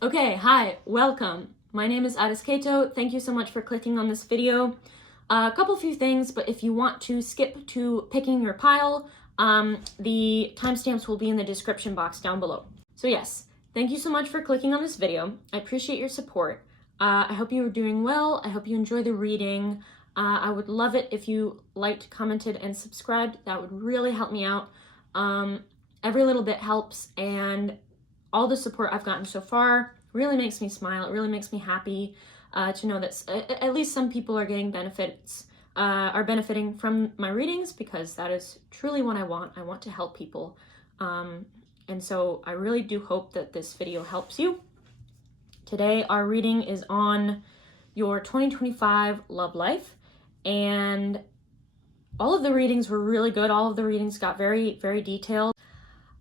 Okay, hi, welcome. My name is Untitled. Thank you so much for clicking on this video. A few things, but if you want to skip to picking your pile, the timestamps will be in the description box down below. So yes, thank you so much for clicking on this video. I appreciate your support. I hope you are doing well. I hope you enjoy the reading. I would love it if you liked, commented, and subscribed. That would really help me out. Every little bit helps, and all the support I've gotten so far really makes me smile. It really makes me happy to know that at least some people are getting are benefiting from my readings, because that is truly what I want. I want to help people. And so I really do hope that this video helps you. Today, our reading is on your 2025 love life, and all of the readings were really good. All of the readings got very, very detailed.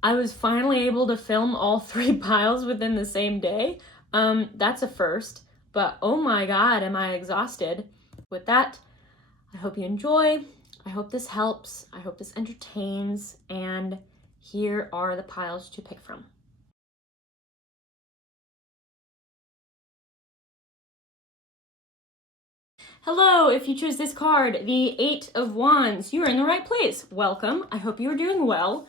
I was finally able to film all 3 piles within the same day. That's a first, but oh my God, am I exhausted. With that, I hope you enjoy. I hope this helps. I hope this entertains, and here are the piles to pick from. Hello, if you choose this card, the 8 of Wands, you are in the right place. Welcome. I hope you are doing well.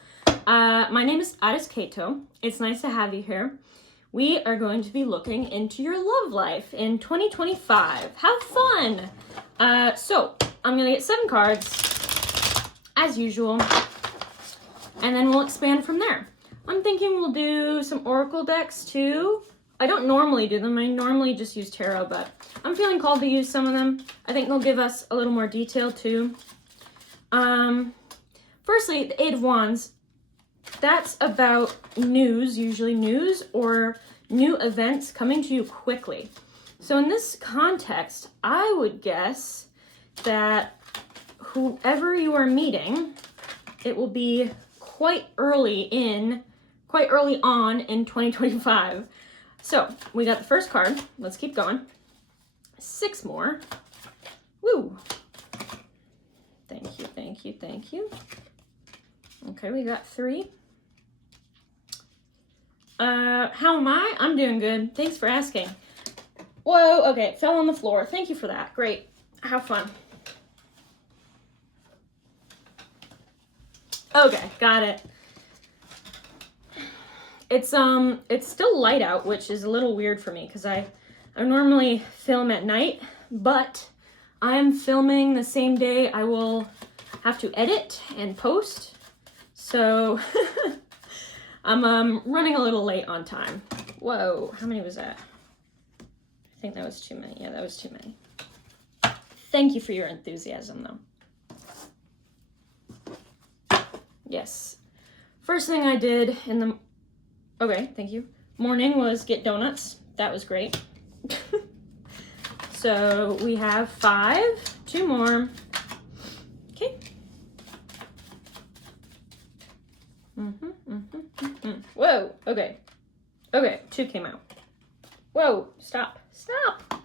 My name is Aris Kato. It's nice to have you here. We are going to be looking into your love life in 2025. Have fun! So, I'm going to get 7 cards, as usual, and then we'll expand from there. I'm thinking we'll do some oracle decks too. I don't normally do them. I normally just use tarot, but I'm feeling called to use some of them. I think they'll give us a little more detail too. Firstly, the 8 of Wands. That's about news, usually news or new events coming to you quickly. So in this context, I would guess that whoever you are meeting, it will be quite early on in 2025. So we got the first card. Let's keep going. 6 more. Woo! Thank you, thank you, thank you. Okay, we got 3. How am I? I'm doing good. Thanks for asking. Whoa, okay, it fell on the floor. Thank you for that. Great. Have fun. Okay, got it. It's still light out, which is a little weird for me because I normally film at night, but I'm filming the same day I will have to edit and post. So I'm running a little late on time. Whoa, how many was that? I think that was too many. Yeah, that was too many. Thank you for your enthusiasm, though. Yes. First thing I did in the... Okay, thank you. Morning was get donuts. That was great. So we have 5. 2 more. Okay. Whoa, okay. Okay, 2 came out. Whoa, stop. Stop.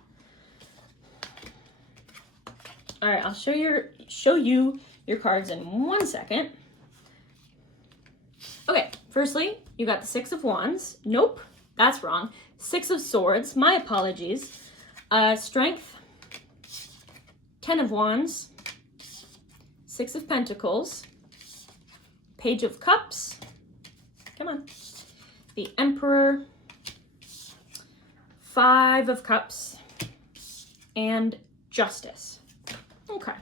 All right, I'll show you your cards in 1 second. Okay, firstly, you got the 6 of Wands. Nope, that's wrong. 6 of Swords. My apologies. Strength. 10 of Wands. 6 of Pentacles. Page of Cups. Come on. The Emperor. 5 of Cups. And Justice. Okay.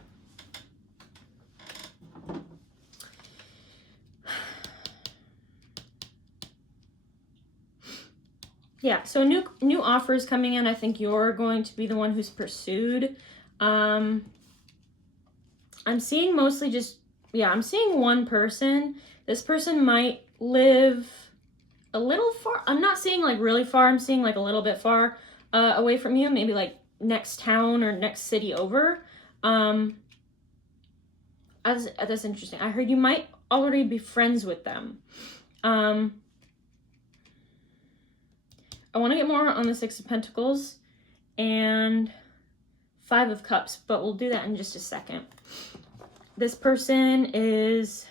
Yeah, so new offers coming in. I think you're going to be the one who's pursued. I'm seeing mostly just, I'm seeing one person. This person might live a little far. I'm not seeing like really far. I'm seeing like a little bit far away from you, maybe like next town or next city over. That's interesting. I heard you might already be friends with them. I want to get more on the 6 of Pentacles and 5 of Cups, but we'll do that in just a second. This person is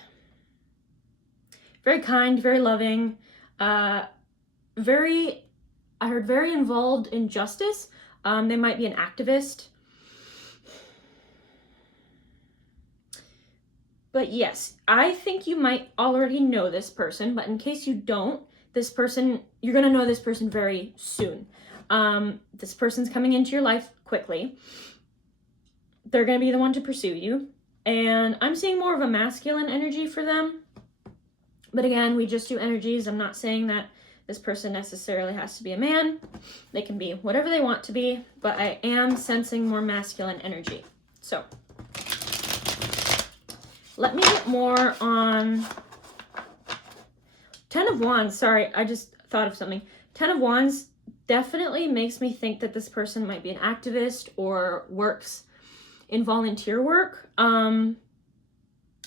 very kind, very loving, very I heard very involved in justice. They might be an activist. But yes, I think you might already know this person, but in case you don't, this person, you're going to know this person very soon. This person's coming into your life quickly. They're going to be the one to pursue you. And I'm seeing more of a masculine energy for them. But again, we just do energies. I'm not saying that this person necessarily has to be a man. They can be whatever they want to be, but I am sensing more masculine energy. So let me get more on 10 of Wands. Sorry, I just thought of something. 10 of Wands definitely makes me think that this person might be an activist or works in volunteer work.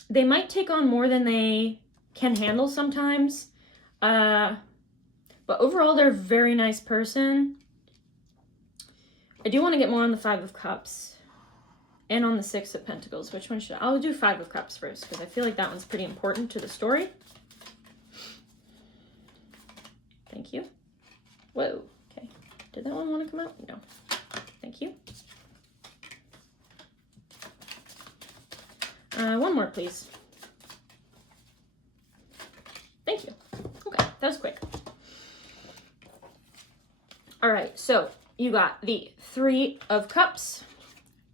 They might take on more than they can handle sometimes. But overall, they're a very nice person. I do want to get more on the 5 of Cups and on the 6 of Pentacles. Which one should I'll do 5 of Cups first, because I feel like that one's pretty important to the story. Thank you. Whoa. Okay. Did that one want to come out? No. Thank you. One more, please. Thank you. Okay, that was quick. All right, so you got the 3 of Cups,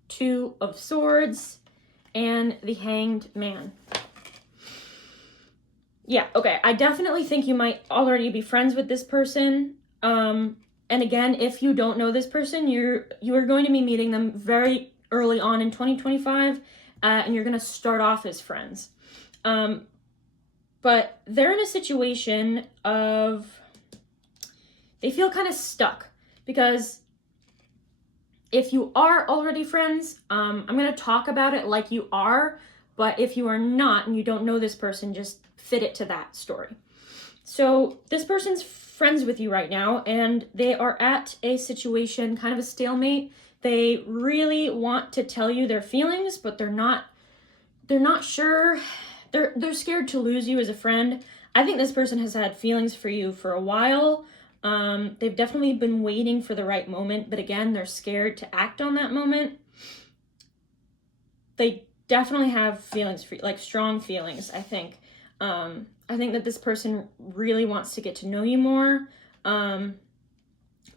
2 of Swords, and the Hanged Man. Yeah, okay, I definitely think you might already be friends with this person. And again, if you don't know this person, you are going to be meeting them very early on in 2025, and you're going to start off as friends. But they're in a situation of, they feel kind of stuck, because if you are already friends, I'm going to talk about it like you are, but if you are not and you don't know this person, just fit it to that story. So this person's friends with you right now, and they are at a situation, kind of a stalemate. They really want to tell you their feelings, but they're not sure. They're scared to lose you as a friend. I think this person has had feelings for you for a while. They've definitely been waiting for the right moment, but again, they're scared to act on that moment. They definitely have feelings for you, like strong feelings, I think. I think that this person really wants to get to know you more. I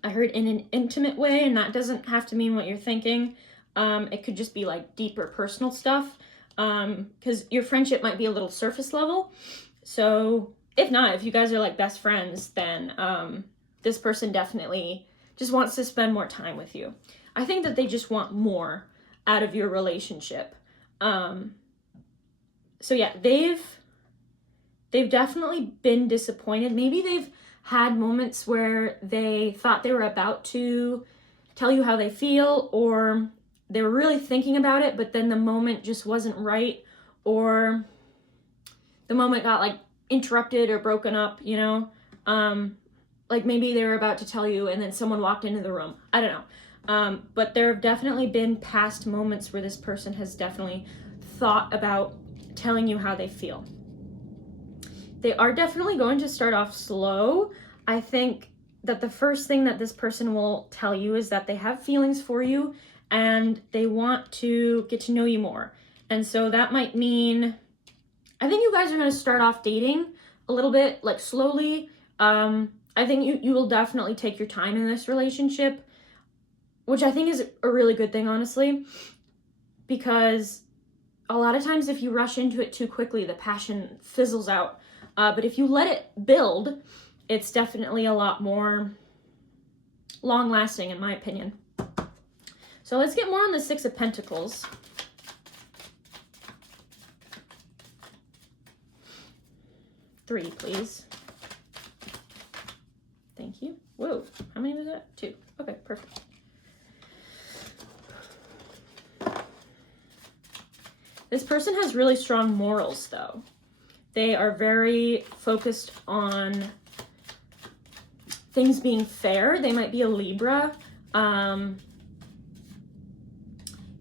heard in an intimate way, and that doesn't have to mean what you're thinking. It could just be like deeper personal stuff. Because your friendship might be a little surface level. So if not, if you guys are like best friends, then this person definitely just wants to spend more time with you. I think that they just want more out of your relationship. So yeah, they've definitely been disappointed. Maybe they've had moments where they thought they were about to tell you how they feel, or they were really thinking about it, but then the moment just wasn't right, or the moment got like interrupted or broken up, you know? Like maybe they were about to tell you and then someone walked into the room. I don't know. But there have definitely been past moments where this person has definitely thought about telling you how they feel. They are definitely going to start off slow. I think that the first thing that this person will tell you is that they have feelings for you, and they want to get to know you more. And so that might mean, I think you guys are going to start off dating a little bit, like slowly. I think you will definitely take your time in this relationship, which I think is a really good thing, honestly, because a lot of times if you rush into it too quickly, the passion fizzles out. But if you let it build, it's definitely a lot more long-lasting, in my opinion. So let's get more on the 6 of Pentacles. Three, please. Thank you. Whoa, how many was that? 2. Okay, perfect. This person has really strong morals, though. They are very focused on things being fair. They might be a Libra.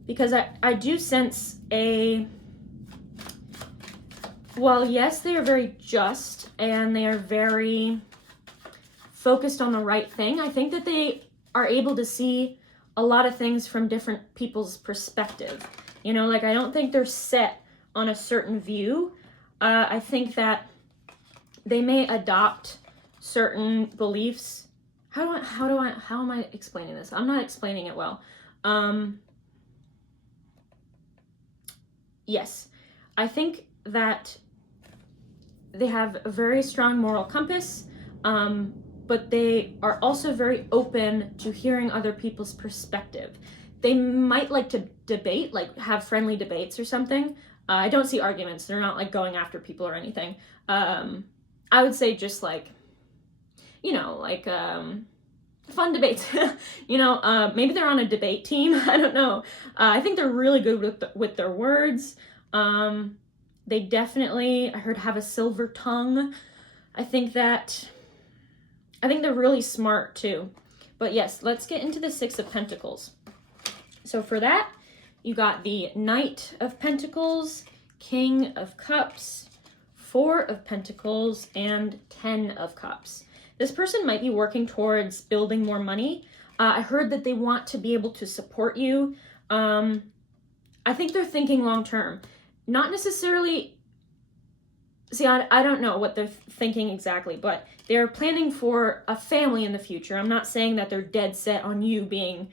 Because I do sense well, yes, they are very just, and they are very focused on the right thing. I think that they are able to see a lot of things from different people's perspective. You know, like I don't think they're set on a certain view. I think that they may adopt certain beliefs. How am I explaining this? I'm not explaining it well. Yes, I think that they have a very strong moral compass, but they are also very open to hearing other people's perspective. They might like to debate, like have friendly debates or something. I don't see arguments. They're not like going after people or anything. I would say just like, you know, like fun debates. You know, maybe they're on a debate team. I don't know. I think they're really good with their words. They definitely, I heard, have a silver tongue. I think they're really smart too. But yes, let's get into the Six of Pentacles. So for that, you got the Knight of Pentacles, King of Cups, Four of Pentacles, and 10 of Cups. This person might be working towards building more money. I heard that they want to be able to support you. I think they're thinking long term. Not necessarily, see, I don't know what they're thinking exactly, but they're planning for a family in the future. I'm not saying that they're dead set on you being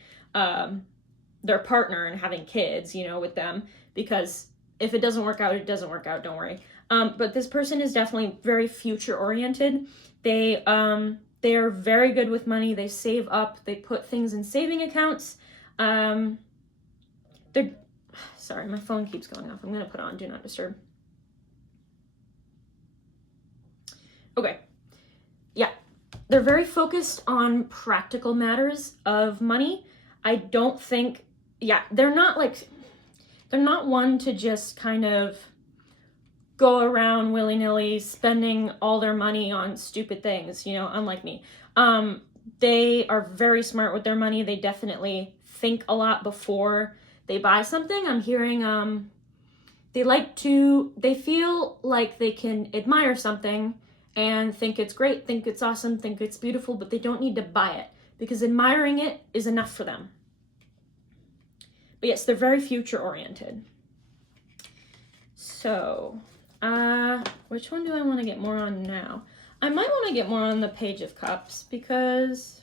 their partner and having kids, you know, with them, because if it doesn't work out, it doesn't work out, don't worry. But this person is definitely very future oriented. They are very good with money. They save up. They put things in saving accounts. Sorry, my phone keeps going off. I'm going to put on Do Not Disturb. Okay. Yeah. They're very focused on practical matters of money. I don't think, yeah, they're not one to just kind of go around willy-nilly spending all their money on stupid things, you know, unlike me. They are very smart with their money. They definitely think a lot before they buy something. I'm hearing they feel like they can admire something and think it's great, think it's awesome, think it's beautiful, but they don't need to buy it because admiring it is enough for them. But yes, they're very future oriented. So, which one do I want to get more on now? I might want to get more on the Page of Cups because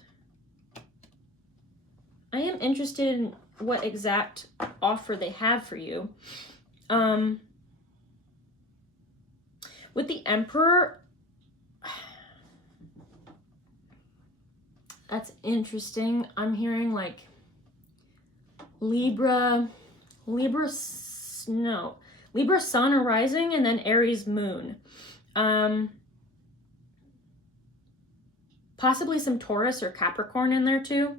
I am interested in what exact offer they have for you. With the Emperor, that's interesting. I'm hearing like Libra Sun or Rising, and then Aries Moon. Possibly some Taurus or Capricorn in there too.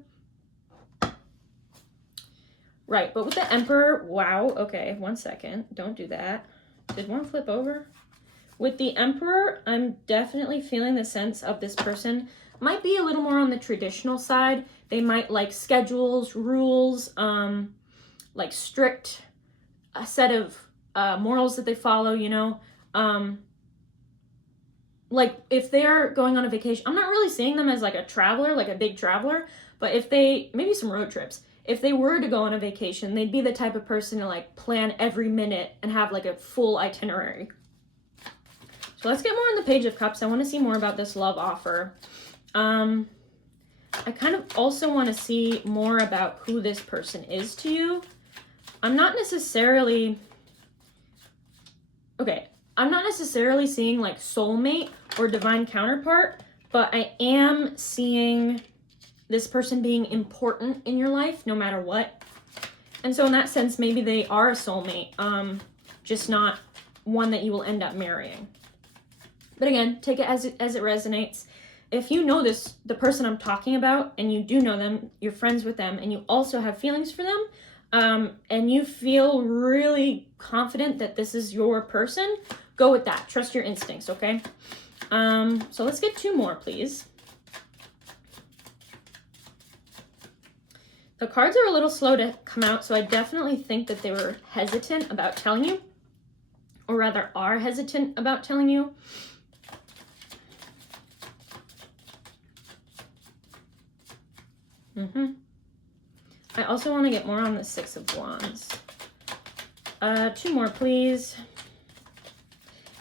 Right, but with the Emperor, wow, okay, 1 second. Don't do that. Did one flip over? With the Emperor, I'm definitely feeling the sense of this person might be a little more on the traditional side. They might like schedules, rules, like strict a set of morals that they follow, you know. Like if they're going on a vacation, I'm not really seeing them as like a traveler, like a big traveler, but if they, maybe some road trips, if they were to go on a vacation, they'd be the type of person to like plan every minute and have like a full itinerary. So let's get more on the Page of Cups. I want to see more about this love offer. I kind of also want to see more about who this person is to you. I'm not necessarily seeing like soulmate or divine counterpart, but I am seeing this person being important in your life no matter what. And so in that sense, maybe they are a soulmate, just not one that you will end up marrying. But again, take it as it resonates. If you know the person I'm talking about, and you do know them, you're friends with them, and you also have feelings for them, and you feel really confident that this is your person, go with that. Trust your instincts, okay? So let's get 2 more, please. The cards are a little slow to come out, so I definitely think that they were hesitant about telling you, or rather are hesitant about telling you. I also want to get more on the Six of Wands. 2 more, please.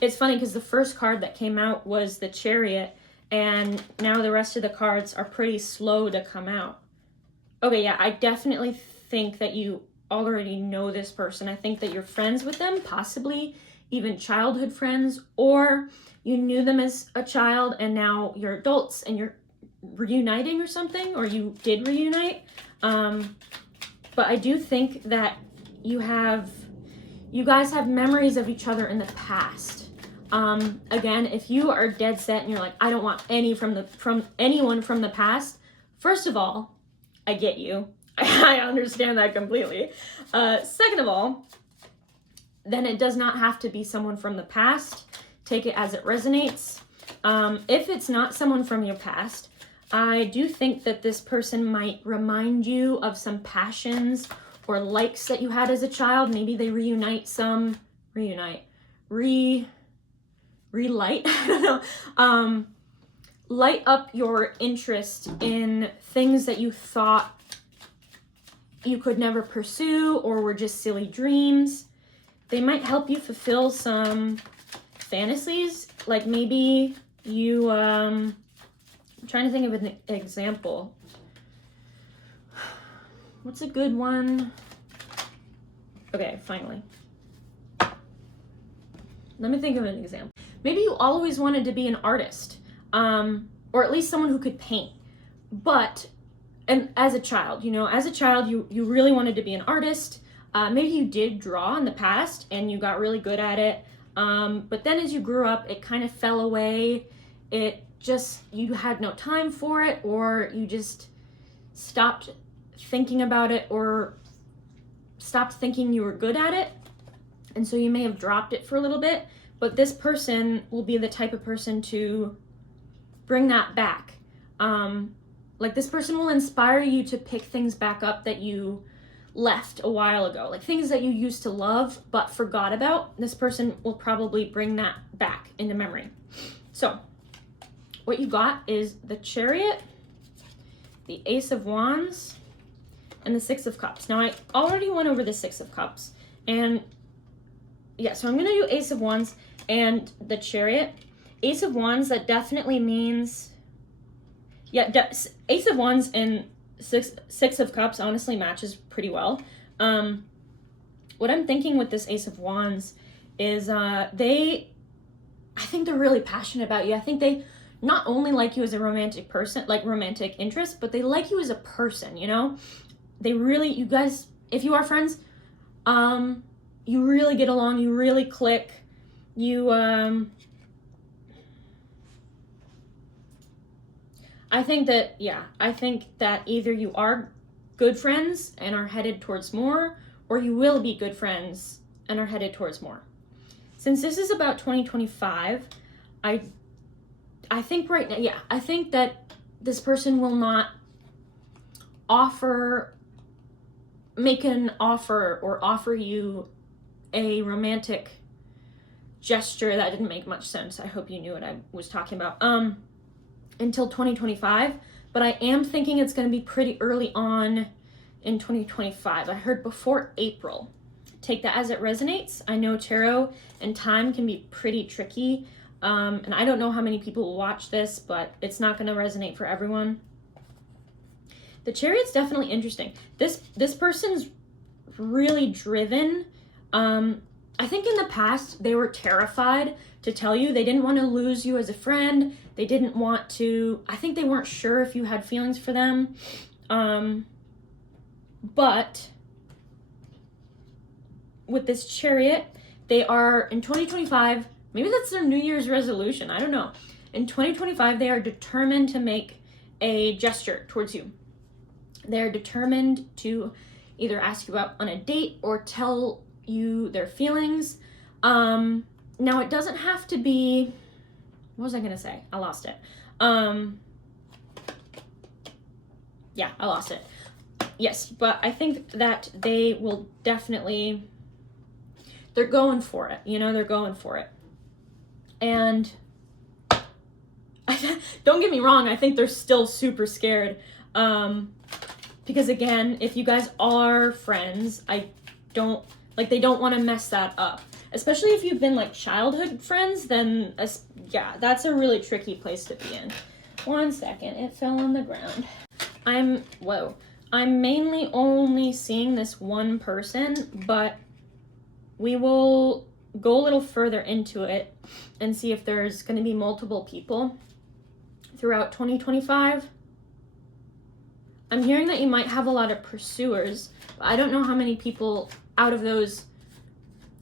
It's funny because the first card that came out was the Chariot, and now the rest of the cards are pretty slow to come out. Okay, yeah, I definitely think that you already know this person. I think that you're friends with them, possibly even childhood friends, or you knew them as a child and now you're adults and you're reuniting or something, or you did reunite. But I do think that you guys have memories of each other in the past. Again, if you are dead set and you're like, I don't want anyone from the past, first of all, I get you. I understand that completely. Second of all, then it does not have to be someone from the past. Take it as it resonates. If it's not someone from your past, I do think that this person might remind you of some passions or likes that you had as a child. Maybe they relight, I don't know, light up your interest in things that you thought you could never pursue or were just silly dreams. They might help you fulfill some fantasies, like maybe you, I'm trying to think of an example. What's a good one? Okay, finally. Let me think of an example. Maybe you always wanted to be an artist, or at least someone who could paint. And as a child, you really wanted to be an artist. Maybe you did draw in the past and you got really good at it. But then as you grew up, it kind of fell away. You had no time for it, or you just stopped thinking about it, or stopped thinking you were good at it. And so you may have dropped it for a little bit, but this person will be the type of person to bring that back. Like this person will inspire you to pick things back up that you left a while ago, like things that you used to love but forgot about. This person will probably bring that back into memory. So what you got is the Chariot, the Ace of Wands, and the Six of Cups. Now I already went over the Six of Cups, and yeah, so I'm gonna do Ace of Wands and the Chariot. Ace of Wands, that definitely means, Ace of Wands and Six of Cups honestly matches pretty well. What I'm thinking with this Ace of Wands is I think they're really passionate about you. I think they not only like you as a romantic person, like romantic interest, but they like you as a person, you guys, if you are friends, you really get along, you really click, I think that either you are good friends and are headed towards more, or you will be good friends and are headed towards more. Since this is about 2025, I think right now, I think that this person will not make an offer or offer you a romantic gesture. That didn't make much sense. I hope you knew what I was talking about. Until 2025, but I am thinking it's going to be pretty early on in 2025. I heard before April. Take that as it resonates. I know tarot and time can be pretty tricky, and I don't know how many people will watch this, but it's not going to resonate for everyone. The Chariot's definitely interesting. This person's really driven. I think in the past they were terrified to tell you. They didn't want to lose you as a friend. They didn't want to, I think they weren't sure if you had feelings for them. But with this Chariot, they are in 2025, maybe that's their New Year's resolution, I don't know. In 2025, they are determined to make a gesture towards you. They're determined to either ask you out on a date or tell you their feelings. Now it doesn't have to be, what was I gonna say? I lost it. Yeah, I lost it. Yes, but I think that they will definitely, they're going for it, they're going for it. And don't get me wrong, I think they're still super scared. Because again, if you guys are friends, they don't want to mess that up. Especially if you've been like childhood friends, then yeah, that's a really tricky place to be in. 1 second, it fell on the ground. I'm mainly only seeing this one person, but we will go a little further into it and see if there's going to be multiple people throughout 2025. I'm hearing that you might have a lot of pursuers, but I don't know how many people out of those,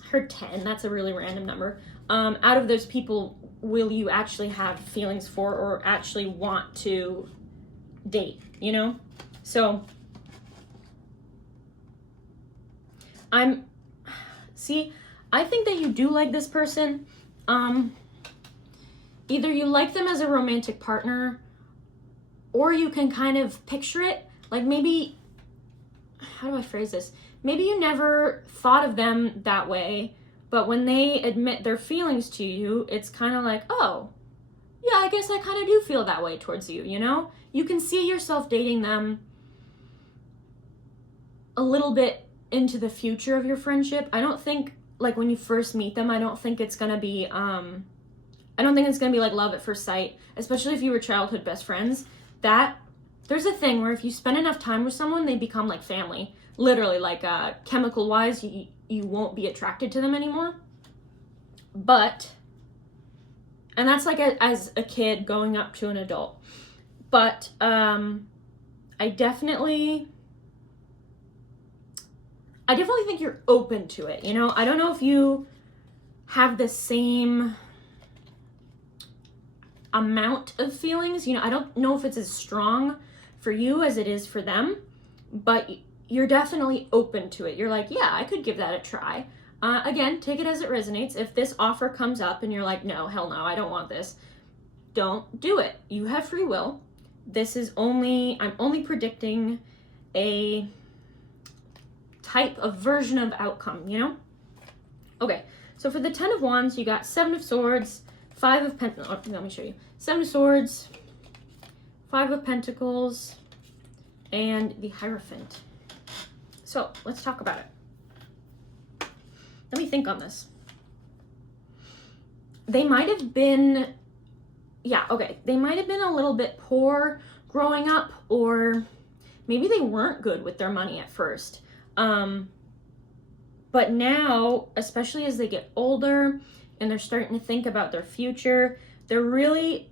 I heard 10, that's a really random number. Out of those people will you actually have feelings for or actually want to date, you know? So I think that you do like this person. Either you like them as a romantic partner, or you can kind of picture it, like maybe, how do I phrase this? Maybe you never thought of them that way, but when they admit their feelings to you, it's kind of like, oh, yeah, I guess I kind of do feel that way towards you, you know? You can see yourself dating them a little bit into the future of your friendship. I don't think, like, when you first meet them, I don't think it's gonna be like love at first sight, especially if you were childhood best friends. There's a thing where if you spend enough time with someone, they become like family. Literally, like chemical wise, you won't be attracted to them anymore. And that's like as a kid going up to an adult. But I definitely think you're open to it, you know? I don't know if you have the same amount of feelings, you know, I don't know if it's as strong for you as it is for them, but you're definitely open to it. You're like, yeah, I could give that a try. Again, take it as it resonates. If this offer comes up and you're like, no, hell no, I don't want this, don't do it. You have free will. I'm only predicting a type of version of outcome, you know? Okay, so for the 10 of Wands, you got 7 of Swords, 5 of Pentacles, let me show you. 7 of Swords, 5 of Pentacles, and the Hierophant. So, let's talk about it. Let me think on this. They might have been, they might have been a little bit poor growing up, or maybe they weren't good with their money at first. But now, especially as they get older and they're starting to think about their future, they're really,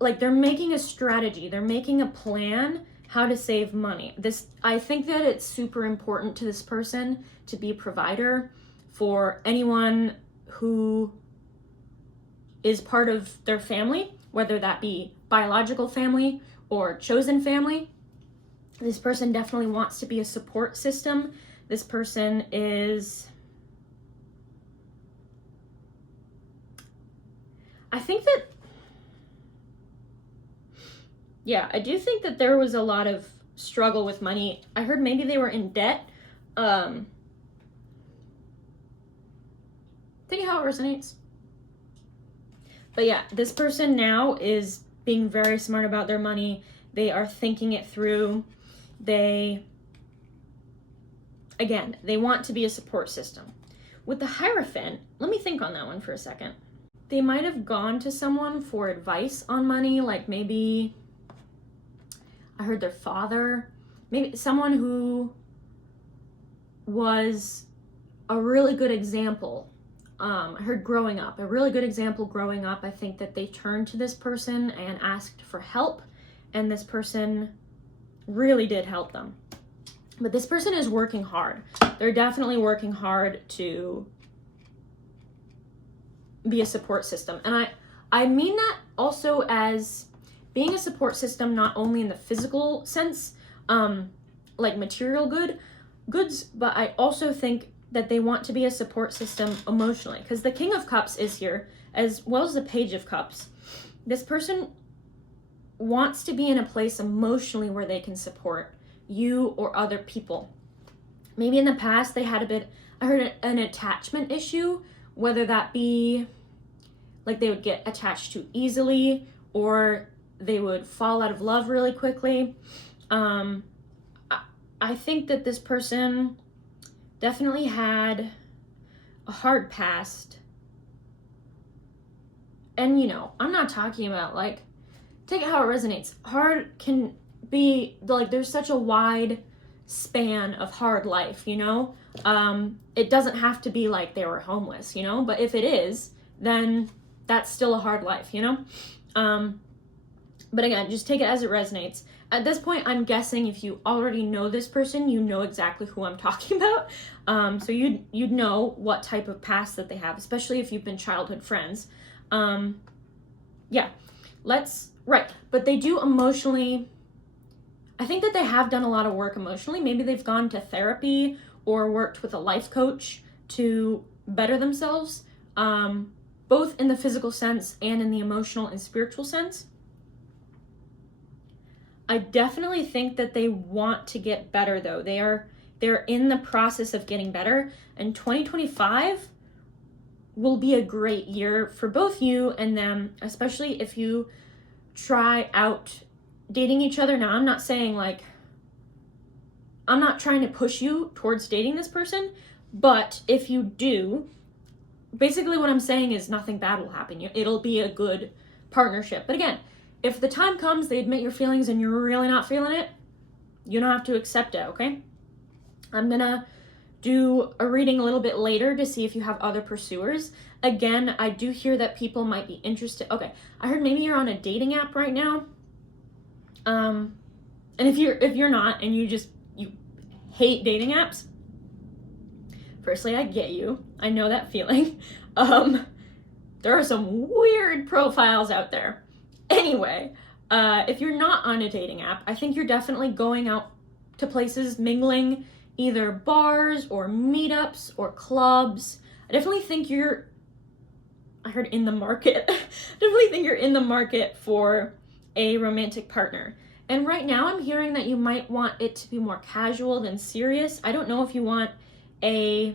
they're making a strategy. They're making a plan how to save money. I think that it's super important to this person to be a provider for anyone who is part of their family, whether that be biological family or chosen family. This person definitely wants to be a support system. This person is, I do think that there was a lot of struggle with money. I heard maybe they were in debt. Think how it resonates. But yeah, this person now is being very smart about their money. They are thinking it through. They want to be a support system. With the Hierophant, let me think on that one for a second. They might have gone to someone for advice on money, like maybe, I heard their father, maybe someone who was a really good example. I heard a really good example growing up. I think that they turned to this person and asked for help, and this person really did help them. But this person is working hard. They're definitely working hard to be a support system. And I mean that also as being a support system, not only in the physical sense, like material goods, but I also think that they want to be a support system emotionally, because the King of Cups is here, as well as the Page of Cups. This person wants to be in a place emotionally where they can support you or other people. Maybe in the past they had I heard an attachment issue, whether that be like they would get attached too easily or they would fall out of love really quickly. I think that this person definitely had a hard past. And, you know, I'm not talking about, like, take it how it resonates. Hard can be, like, there's such a wide span of hard life, you know? It doesn't have to be like they were homeless, you know? But if it is, then that's still a hard life, you know? But again, just take it as it resonates. At this point, I'm guessing if you already know this person, you know exactly who I'm talking about. So you'd know what type of past that they have, especially if you've been childhood friends. Yeah, right. But they do emotionally, I think that they have done a lot of work emotionally. Maybe they've gone to therapy or worked with a life coach to better themselves, both in the physical sense and in the emotional and spiritual sense. I definitely think that they want to get better, though. They're in the process of getting better, and 2025 will be a great year for both you and them, especially if you try out dating each other. Now, I'm not saying, like, I'm not trying to push you towards dating this person, but if you do, basically what I'm saying is nothing bad will happen. It'll be a good partnership. But again, if the time comes, they admit your feelings and you're really not feeling it, you don't have to accept it, okay? I'm gonna do a reading a little bit later to see if you have other pursuers. Again, I do hear that people might be interested. Okay, I heard maybe you're on a dating app right now. And if you're not and you hate dating apps, firstly, I get you. I know that feeling. There are some weird profiles out there. Anyway, if you're not on a dating app, I think you're definitely going out to places, mingling, either bars or meetups or clubs. I definitely think I heard in the market. Definitely think you're in the market for a romantic partner. And right now I'm hearing that you might want it to be more casual than serious. I don't know if you want a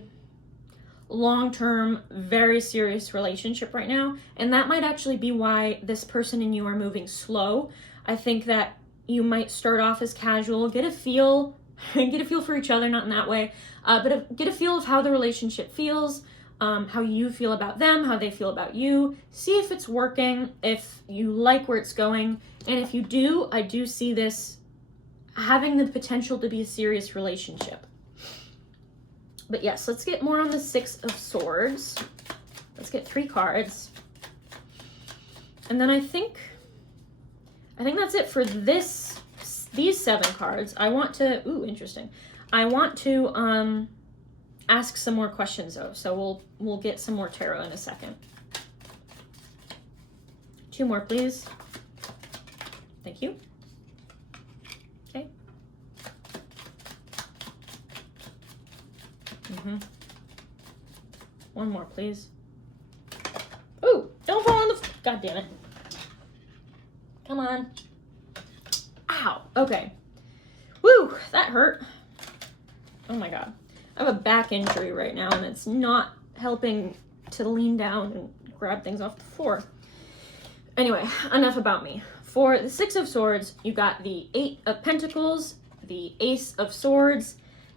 long-term, very serious relationship right now, and that might actually be why this person and you are moving slow. I think that you might start off as casual, get a feel for each other, not in that way, but get a feel of how the relationship feels, how you feel about them, how they feel about you, see if it's working, if you like where it's going, and if you do, I do see this having the potential to be a serious relationship. But yes, let's get more on the Six of Swords. Let's get 3 cards. And then I think that's it for these 7 cards. I want to, interesting. I want to ask some more questions though. So we'll get some more tarot in a second. 2 more, please. Thank you. Okay. One more, please. Ooh, don't fall on the... God damn it. Come on. Ow. Okay. Woo, that hurt. Oh my god. I have a back injury right now, and it's not helping to lean down and grab things off the floor. Anyway, enough about me. For the Six of Swords, you got the 8 of Pentacles, the Ace of Swords,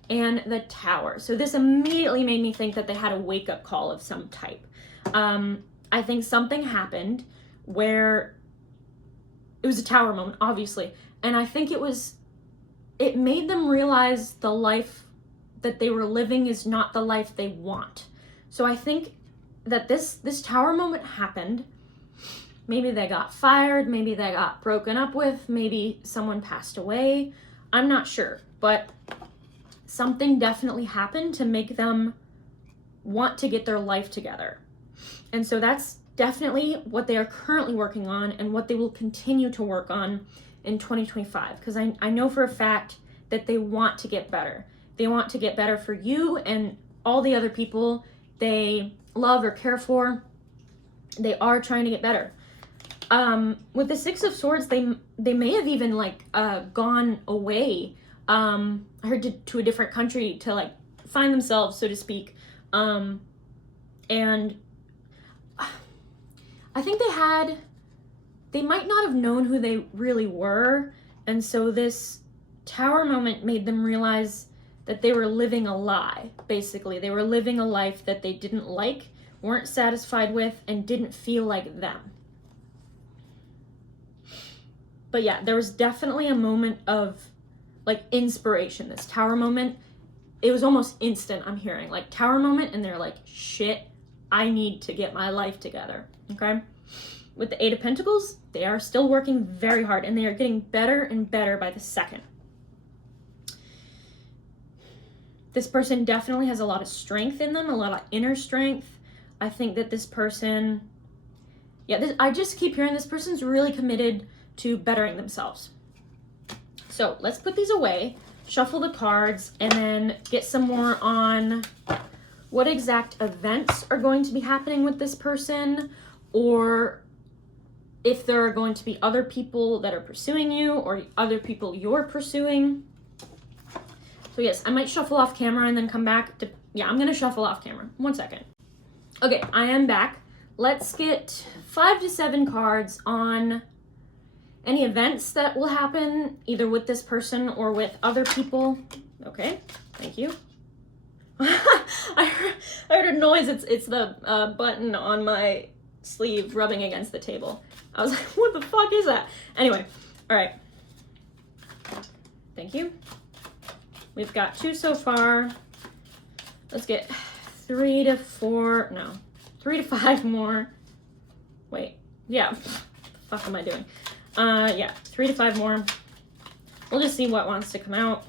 and the Tower. So this immediately made me think that they had a wake-up call of some type. I think something happened where it was a Tower moment, obviously, and I think it made them realize the life that they were living is not the life they want. So I think that this Tower moment happened. Maybe they got fired, maybe they got broken up with, maybe someone passed away. I'm not sure, but something definitely happened to make them want to get their life together. And so that's definitely what they are currently working on and what they will continue to work on in 2025. Because I know for a fact that they want to get better. They want to get better for you and all the other people they love or care for. They are trying to get better. With the Six of Swords, they may have even gone away. I heard to a different country to find themselves, so to speak. And I think they might not have known who they really were. And so this Tower moment made them realize that they were living a lie, basically. They were living a life that they didn't like, weren't satisfied with, and didn't feel like them. But yeah, there was definitely a moment of like inspiration. This Tower moment, it was almost instant. I'm hearing like Tower moment, and they're like, shit, I need to get my life together. Okay. With the Eight of Pentacles, they are still working very hard, and they are getting better and better by the second. This person definitely has a lot of strength in them, a lot of inner strength. I think that this person, I just keep hearing this person's really committed to bettering themselves. So let's put these away, shuffle the cards, and then get some more on what exact events are going to be happening with this person, or if there are going to be other people that are pursuing you or other people you're pursuing. So yes, I might shuffle off camera and then come back to, I'm gonna shuffle off camera. 1 second. Okay, I am back. Let's get 5 to 7 cards on any events that will happen either with this person or with other people. Okay, thank you. I heard a noise. It's the button on my sleeve rubbing against the table. I was like, what the fuck is that? Anyway, all right. Thank you. We've got 2 so far. Let's get 3 to 5 more. Wait, yeah, what the fuck am I doing? 3 to 5 more. We'll just see what wants to come out.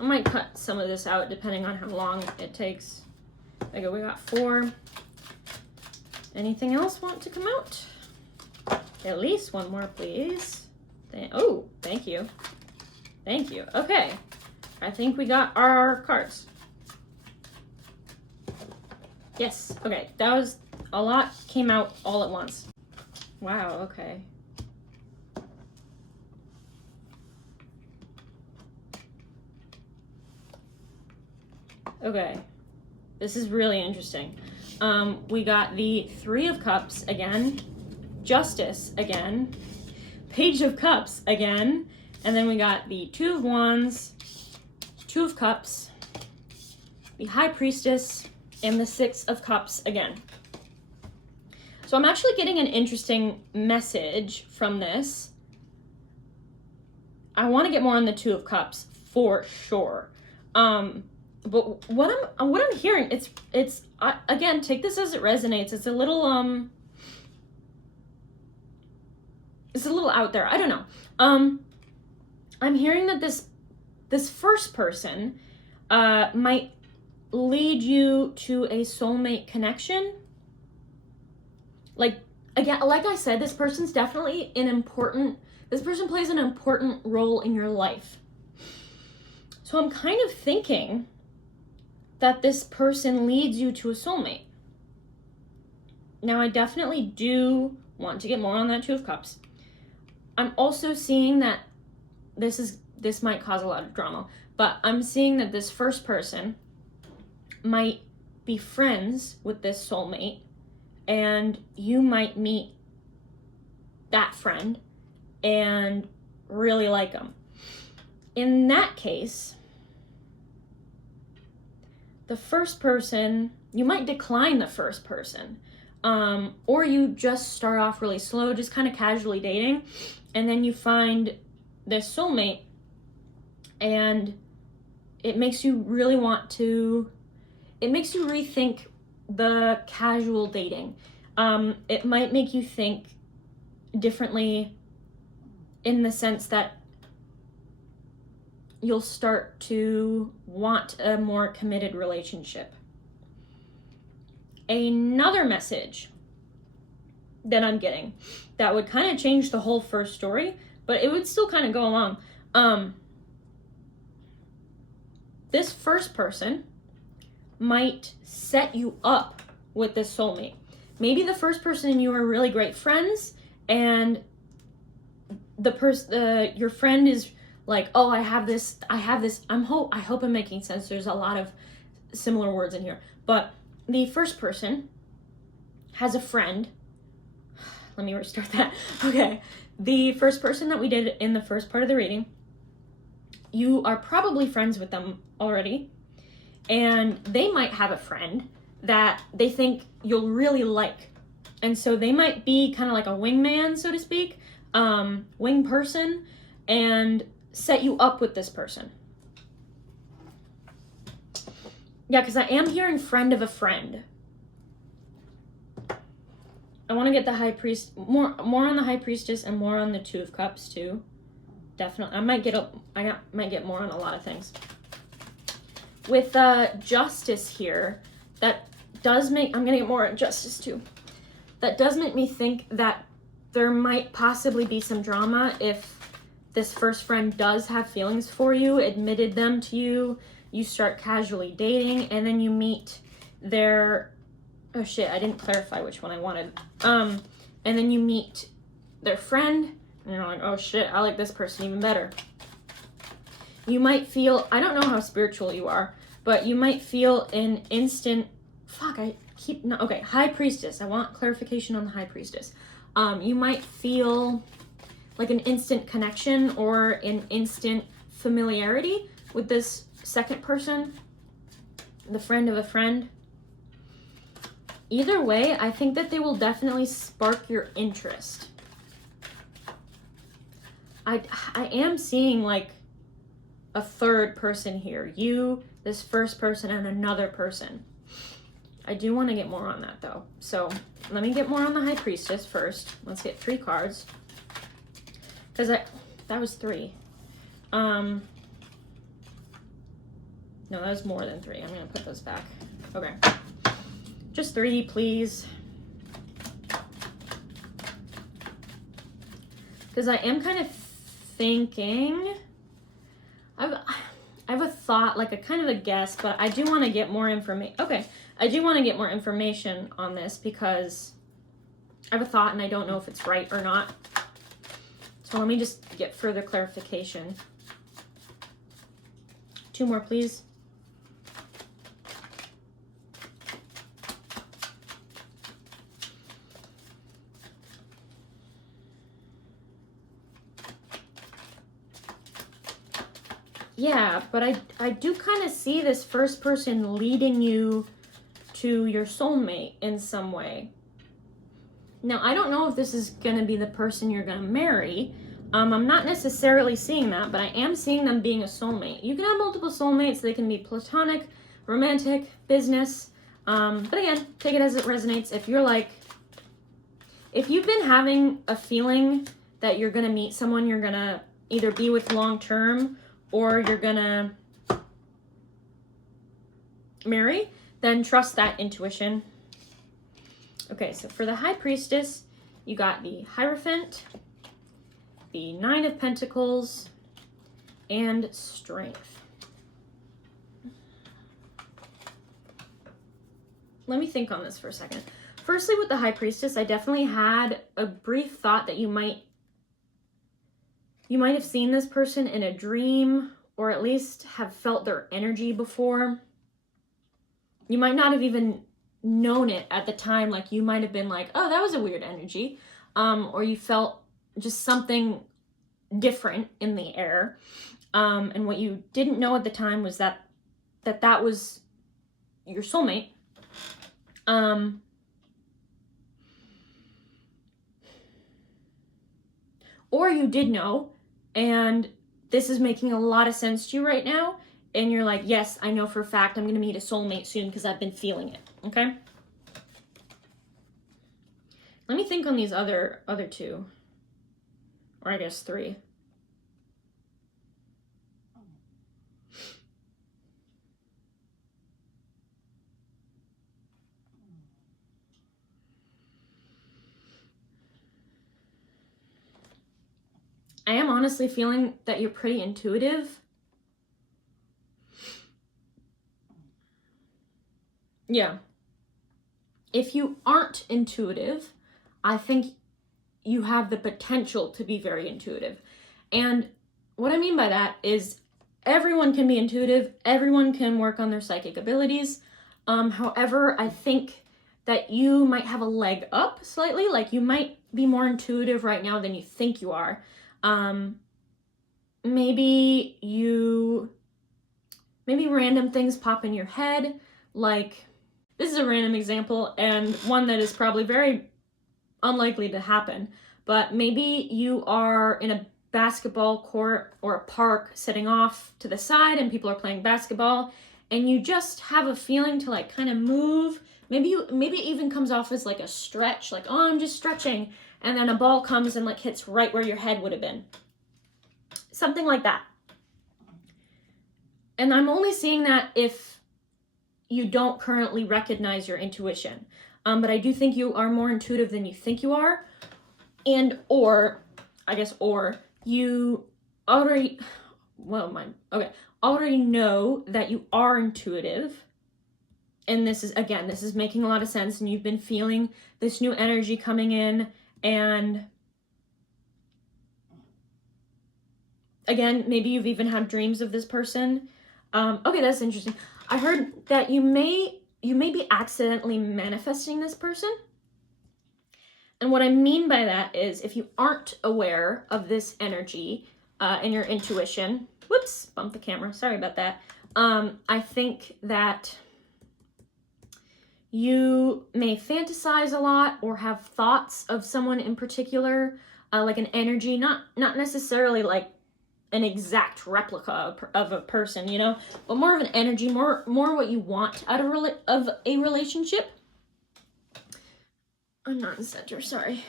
I might cut some of this out depending on how long it takes. Okay, we got 4. Anything else want to come out? At least 1 more, please. Oh, thank you. Thank you. Okay. I think we got our cards. Yes. Okay. That was a lot came out all at once. Wow. Okay. Okay. This is really interesting. We got the 3 of Cups again, Justice again, Page of Cups again, and then we got the 2 of Wands, 2 of Cups, the High Priestess, and the 6 of Cups again. So I'm actually getting an interesting message from this. I want to get more on the 2 of Cups for sure. But what I'm hearing, it's again, take this as it resonates. It's a little out there. I don't know. I'm hearing that this first person might lead you to a soulmate connection. Like, again, like I said, this person's definitely this person plays an important role in your life. So I'm kind of thinking that this person leads you to a soulmate. Now, I definitely do want to get more on that 2 of Cups. I'm also seeing that this might cause a lot of drama, but I'm seeing that this first person might be friends with this soulmate, and you might meet that friend and really like them. In that case, the first person, you might decline the first person, or you just start off really slow, just kind of casually dating, and then you find this soulmate, and it makes you really it makes you rethink the casual dating. It might make you think differently in the sense that you'll start to want a more committed relationship. Another message that I'm getting that would kind of change the whole first story, but it would still kind of go along. This first person might set you up with this soulmate. Maybe the first person and you are really great friends, and your friend is like, oh, I have this. I hope I'm making sense. There's a lot of similar words in here. But the first person has a friend. Let me restart that. Okay. The first person that we did in the first part of the reading, you are probably friends with them already, and they might have a friend that they think you'll really like. And so they might be kind of like a wingman, so to speak, wing person, and set you up with this person. Yeah, because I am hearing friend of a friend. I want to get the High Priest, more on the High Priestess and more on the Two of Cups too. Definitely. I might get more on a lot of things. With Justice here, that does make, I'm going to get more on Justice too. That does make me think that there might possibly be some drama if this first friend does have feelings for you, admitted them to you, you start casually dating, and then you meet their, oh shit, I didn't clarify which one I wanted. And then you meet their friend, and you're like, oh shit, I like this person even better. You might feel, I don't know how spiritual you are, but you might feel an instant, okay, High Priestess. I want clarification on the High Priestess. You might feel like an instant connection or an instant familiarity with this second person, the friend of a friend. Either way, I think that they will definitely spark your interest. I am seeing like a third person here. You, this first person, and another person. I do want to get more on that though. So let me get more on the High Priestess first. Let's get 3 cards. Because that was 3. No, that was more than 3. I'm going to put those back. Okay. Just 3, please. Because I am kind of thinking, I have a thought, like a kind of a guess, but I do want to get more information. Okay, I do want to get more information on this because I have a thought and I don't know if it's right or not. So let me just get further clarification. 2 more, please. Yeah, but I do kind of see this first person leading you to your soulmate in some way. Now, I don't know if this is going to be the person you're going to marry. I'm not necessarily seeing that, but I am seeing them being a soulmate. You can have multiple soulmates. They can be platonic, romantic, business. But again, take it as it resonates. If you've been having a feeling that you're going to meet someone you're going to either be with long term or you're gonna marry, then trust that intuition. Okay, so for the High Priestess, you got the Hierophant, the 9 of Pentacles, and Strength. Let me think on this for a second. Firstly, with the High Priestess, I definitely had a brief thought that you might have seen this person in a dream, or at least have felt their energy before. You might not have even known it at the time. Like, you might have been like, oh, that was a weird energy. Or you felt just something different in the air. And what you didn't know at the time was that was your soulmate. Or you did know, and this is making a lot of sense to you right now, and you're like, yes, I know for a fact I'm going to meet a soulmate soon because I've been feeling it, okay? Let me think on these other 2, or I guess 3. I am honestly feeling that you're pretty intuitive. Yeah. If you aren't intuitive, I think you have the potential to be very intuitive. And what I mean by that is everyone can be intuitive. Everyone can work on their psychic abilities. However, I think that you might have a leg up slightly, like you might be more intuitive right now than you think you are. Maybe random things pop in your head, like, this is a random example and one that is probably very unlikely to happen, but maybe you are in a basketball court or a park sitting off to the side and people are playing basketball and you just have a feeling to like kind of move. Maybe it even comes off as like a stretch, like, oh, I'm just stretching, and then a ball comes and like hits right where your head would have been. Something like that. And I'm only seeing that if you don't currently recognize your intuition. But I do think you are more intuitive than you think you are. Or you already, already know that you are intuitive. And this is making a lot of sense, and you've been feeling this new energy coming in, and again, maybe you've even had dreams of this person. Okay, that's interesting. I heard that you may be accidentally manifesting this person. And what I mean by that is, if you aren't aware of this energy and your intuition, whoops, bumped the camera, sorry about that. I think that you may fantasize a lot or have thoughts of someone in particular, like an energy, not necessarily like an exact replica of a person, you know, but more of an energy, more what you want out of a relationship. I'm not in center, sorry.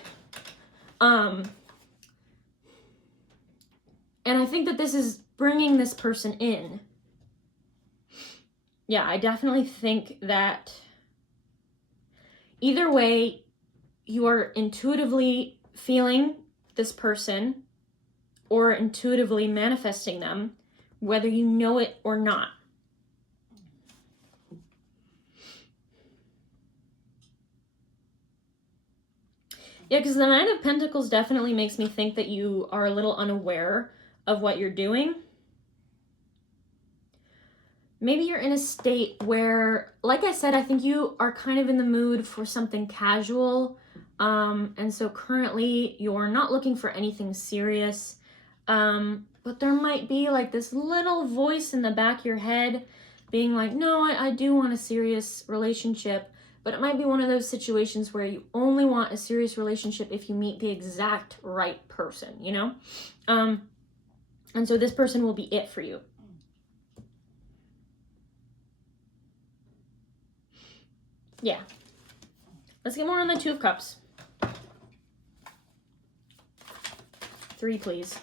And I think that this is bringing this person in. Yeah, I definitely think that either way, you are intuitively feeling this person or intuitively manifesting them, whether you know it or not. Yeah, because the Nine of Pentacles definitely makes me think that you are a little unaware of what you're doing. Maybe you're in a state where, like I said, I think you are kind of in the mood for something casual. And so currently you're not looking for anything serious. But there might be like this little voice in the back of your head being like, no, I do want a serious relationship. But it might be one of those situations where you only want a serious relationship if you meet the exact right person, you know? And so this person will be it for you. Yeah. Let's get more on the Two of Cups. 3, please.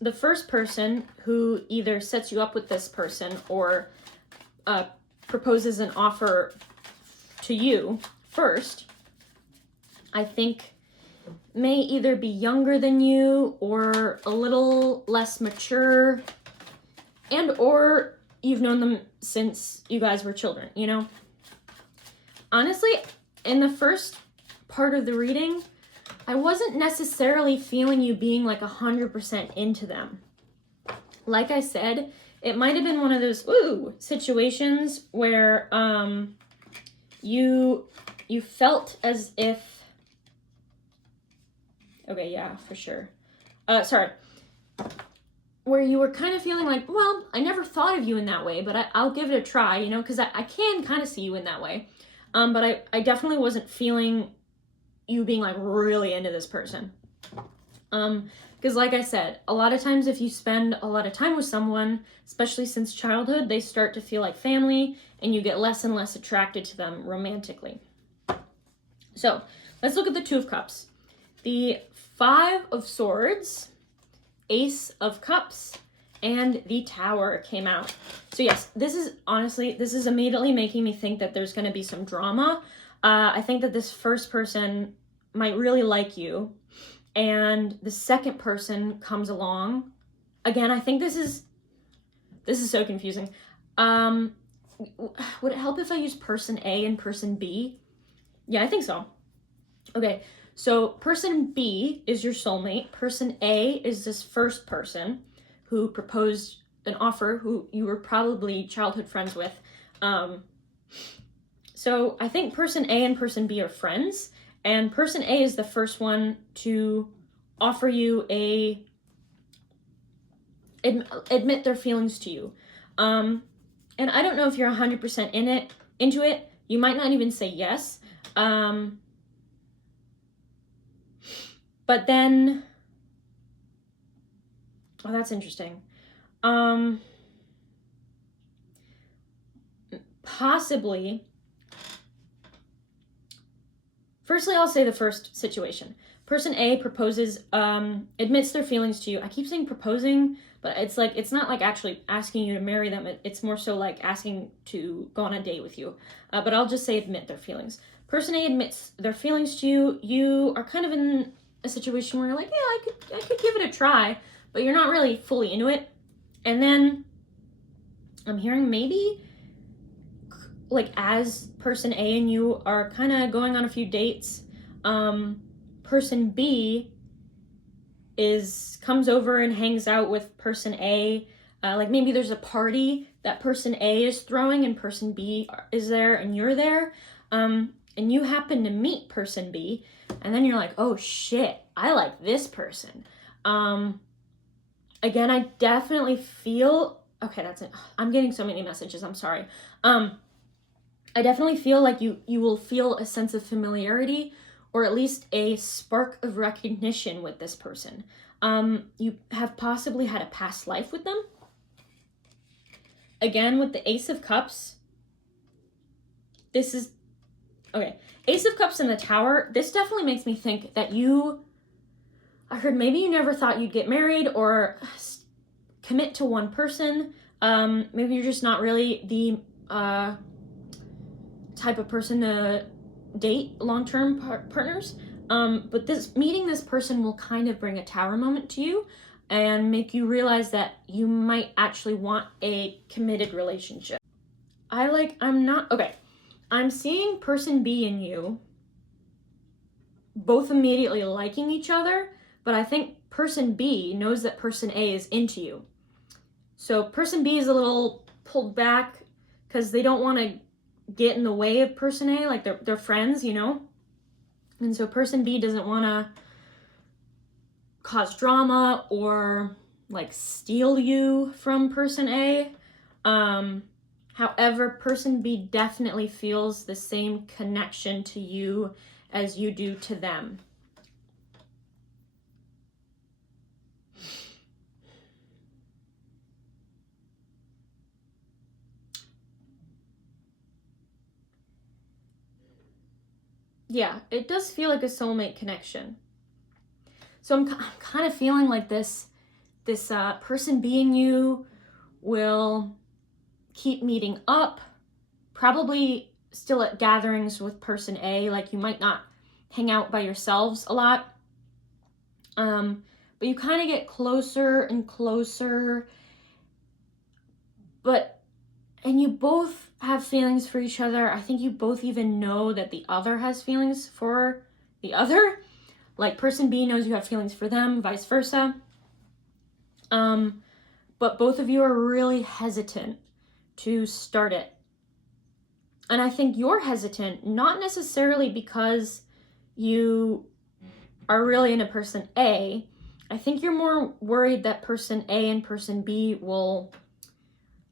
The first person who either sets you up with this person or proposes an offer to you first, I think may either be younger than you or a little less mature, and or you've known them since you guys were children, you know? Honestly, in the first part of the reading, I wasn't necessarily feeling you being like 100% into them. Like I said, it might have been one of those situations where you felt as if, okay, yeah, for sure. Where you were kind of feeling like, well, I never thought of you in that way, but I'll give it a try, you know, because I can kind of see you in that way. But I definitely wasn't feeling you being like really into this person. Because like I said, a lot of times if you spend a lot of time with someone, especially since childhood, they start to feel like family and you get less and less attracted to them romantically. So let's look at the Two of Cups. The Five of Swords, Ace of Cups, and the Tower came out. So yes, this is immediately making me think that there's going to be some drama. I think that this first person might really like you, and the second person comes along. Again, I think this is so confusing. Would it help if I use person A and person B? Yeah, I think so. Okay, so person B is your soulmate. Person A is this first person who proposed an offer, who you were probably childhood friends with. So I think person A and person B are friends, and person A is the first one to offer you admit their feelings to you. And I don't know if you're 100% into it. You might not even say yes. But then, oh, that's interesting. Possibly. Firstly, I'll say the first situation. Person A proposes, admits their feelings to you. I keep saying proposing, but it's not like actually asking you to marry them. It's more so like asking to go on a date with you. But I'll just say admit their feelings. Person A admits their feelings to you. You are kind of in a situation where you're like, yeah, I could give it a try, but you're not really fully into it. And then I'm hearing maybe like as person A and you are kind of going on a few dates, person B comes over and hangs out with person A. Like maybe there's a party that person A is throwing and person B is there and you're there. And you happen to meet person B, and then you're like, oh shit, I like this person. Again, I definitely feel, okay, that's it. I'm getting so many messages, I'm sorry. I definitely feel like you will feel a sense of familiarity, or at least a spark of recognition with this person. You have possibly had a past life with them. Again, with the Ace of Cups, this is, okay, Ace of Cups and the Tower, this definitely makes me think that I heard maybe you never thought you'd get married or commit to one person. Maybe you're just not really the type of person to date long-term partners. But meeting this person will kind of bring a Tower moment to you and make you realize that you might actually want a committed relationship. I'm seeing person B and you both immediately liking each other, but I think person B knows that person A is into you. So person B is a little pulled back because they don't want to get in the way of person A, like they're friends, you know? And so person B doesn't want to cause drama or like steal you from person A. However, person B definitely feels the same connection to you as you do to them. Yeah, it does feel like a soulmate connection. So I'm kind of feeling like this person B and you will keep meeting up, probably still at gatherings with person A, like you might not hang out by yourselves a lot. But you kind of get closer and closer, and you both have feelings for each other. I think you both even know that the other has feelings for the other. Like person B knows you have feelings for them, vice versa. But both of you are really hesitant to start it. And I think you're hesitant, not necessarily because you are really into person A. I think you're more worried that person A and person B will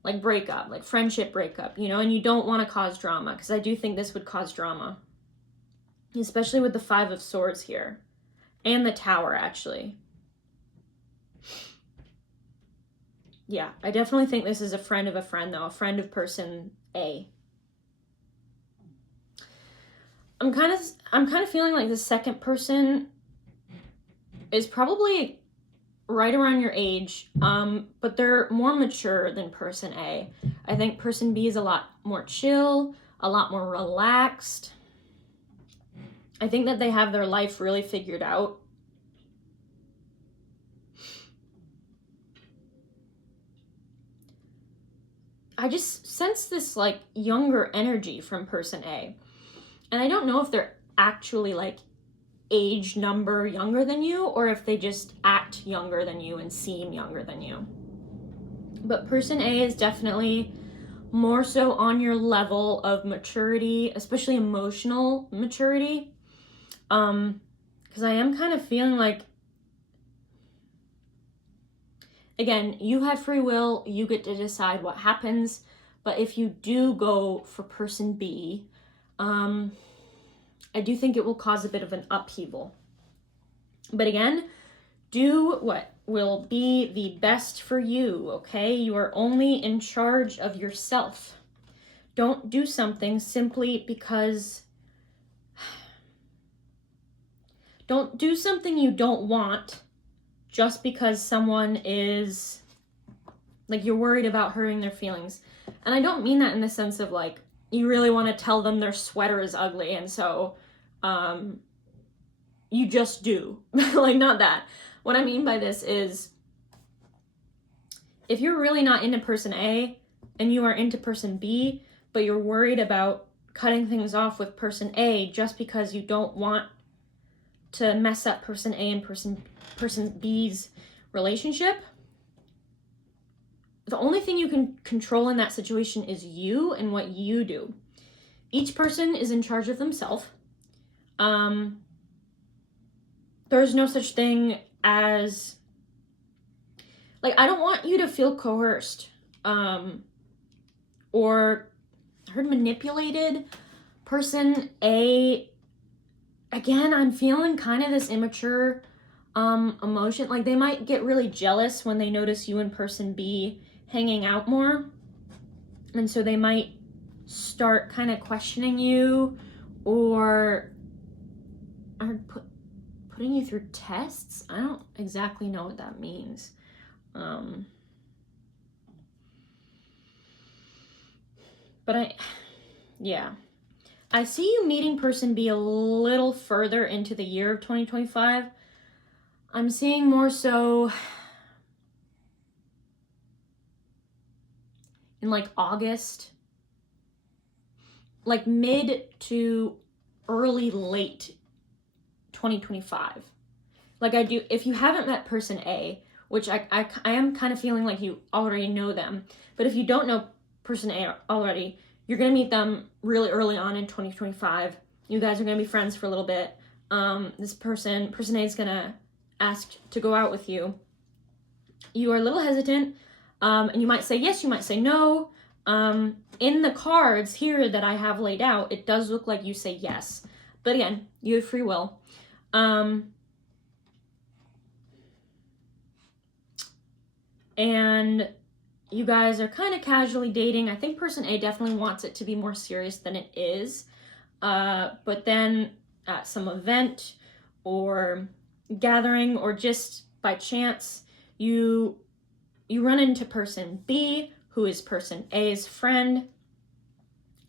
like break up, like friendship breakup, you know, and you don't want to cause drama, because I do think this would cause drama, especially with the Five of Swords here and the Tower, actually. Yeah, I definitely think this is a friend of a friend, though, a friend of person A. I'm kind of feeling like the second person is probably right around your age, but they're more mature than person A. I think person B is a lot more chill, a lot more relaxed. I think that they have their life really figured out. I just sense this like younger energy from person A. And I don't know if they're actually like age number younger than you, or if they just act younger than you and seem younger than you. But person A is definitely more so on your level of maturity, especially emotional maturity. Because I am kind of feeling like, again, you have free will, you get to decide what happens. But if you do go for person B, I do think it will cause a bit of an upheaval. But again, do what will be the best for you, okay? You are only in charge of yourself. Don't do something simply because... Don't do something you don't want just because someone is... like, you're worried about hurting their feelings. And I don't mean that in the sense of, like, you really want to tell them their sweater is ugly, and so, you just do. Like, not that. What I mean by this is, if you're really not into person A, and you are into person B, but you're worried about cutting things off with person A just because you don't want to mess up person A and person B's relationship, the only thing you can control in that situation is you and what you do. Each person is in charge of themselves. There's no such thing as, like, I don't want you to feel coerced, or I heard manipulated. Person A, again, I'm feeling kind of this immature emotion. Like, they might get really jealous when they notice you and person B hanging out more, and so they might start kind of questioning you, or putting you through tests. I don't exactly know what that means. But I see you meeting person B a little further into the year of 2025. I'm seeing more so in like August, like mid to early late 2025. Like, I do, if you haven't met person A, which I am kind of feeling like you already know them, but if you don't know person A already, you're going to meet them really early on in 2025. You guys are going to be friends for a little bit. This person A is going to ask to go out with you. You are a little hesitant, and you might say yes, you might say no. In the cards here that I have laid out, it does look like you say yes. But again, you have free will. And you guys are kind of casually dating. I think person A definitely wants it to be more serious than it is. But then at some event or gathering, or just by chance, you run into person B, who is person A's friend,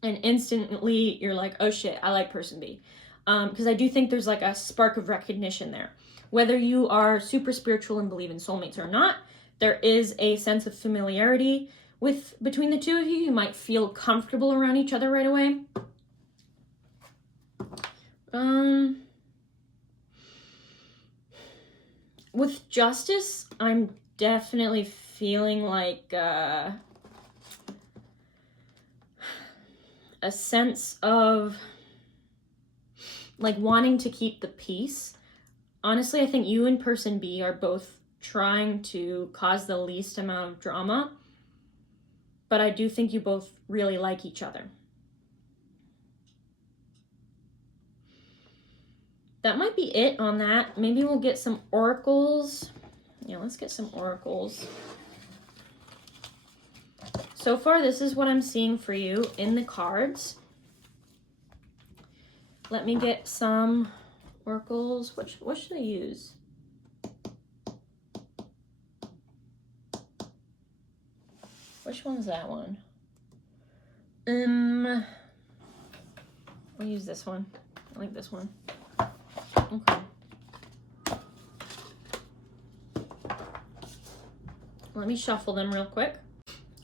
and instantly you're like, oh shit, I like person B. Because I do think there's like a spark of recognition there. Whether you are super spiritual and believe in soulmates or not, there is a sense of familiarity between the two of you. You might feel comfortable around each other right away. With justice, I'm definitely feeling like a sense of like wanting to keep the peace. Honestly, I think you and person B are both trying to cause the least amount of drama, but I do think you both really like each other. That might be it on that. Maybe we'll get some oracles. Yeah, let's get some oracles. So far, this is what I'm seeing for you in the cards. Let me get some oracles. What should I use? Which one's that one? I'll use this one. I like this one. Okay. Let me shuffle them real quick.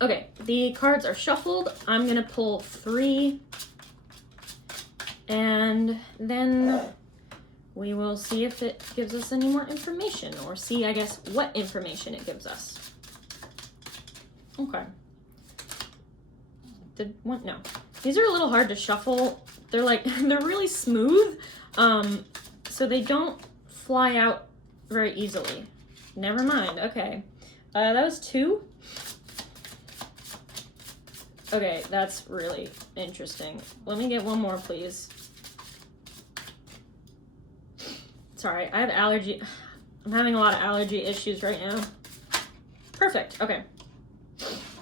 Okay, the cards are shuffled. I'm gonna pull 3 And then we will see if it gives us any more information, or see, I guess, what information it gives us. Okay. Did one? No. These are a little hard to shuffle. They're like, they're really smooth, so they don't fly out very easily. Never mind. Okay. That was 2. Okay, that's really interesting. Let me get one more, please. Sorry, I have allergy. I'm having a lot of allergy issues right now. Perfect. Okay.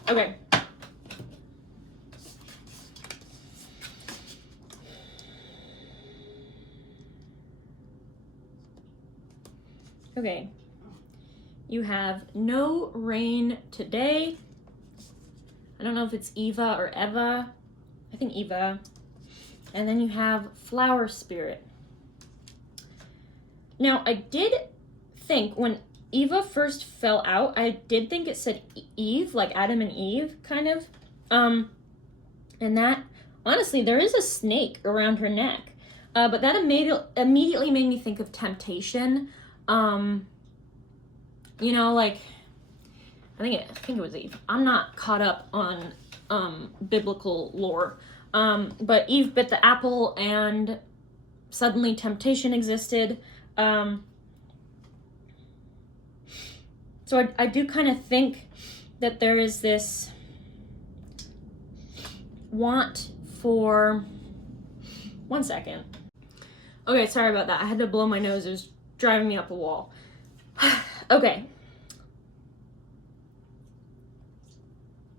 Okay. Okay. You have no rain today. I don't know if it's Eva or Eva. I think Eva. And then you have flower spirit. Now, I did think when Eva first fell out, I did think it said Eve, like Adam and Eve, kind of. And that, honestly, there is a snake around her neck. But that immediately made me think of temptation. You know, like, I think it was Eve. I'm not caught up on biblical lore. But Eve bit the apple and suddenly temptation existed. So I do kind of think that there is this want for... One second. Okay, sorry about that. I had to blow my nose. It was driving me up a wall. Okay.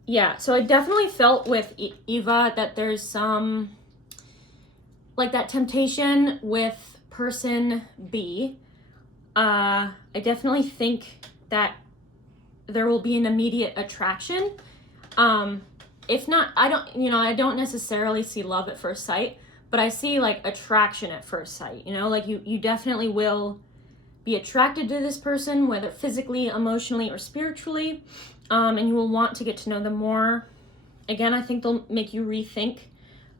Yeah, so I definitely felt with Eva that there's some, like, that temptation with person B. I definitely think that there will be an immediate attraction. If not, I don't necessarily see love at first sight, but I see, like, attraction at first sight, you know? Like, you definitely will be attracted to this person, whether physically, emotionally, or spiritually, and you will want to get to know them more. Again, I think they'll make you rethink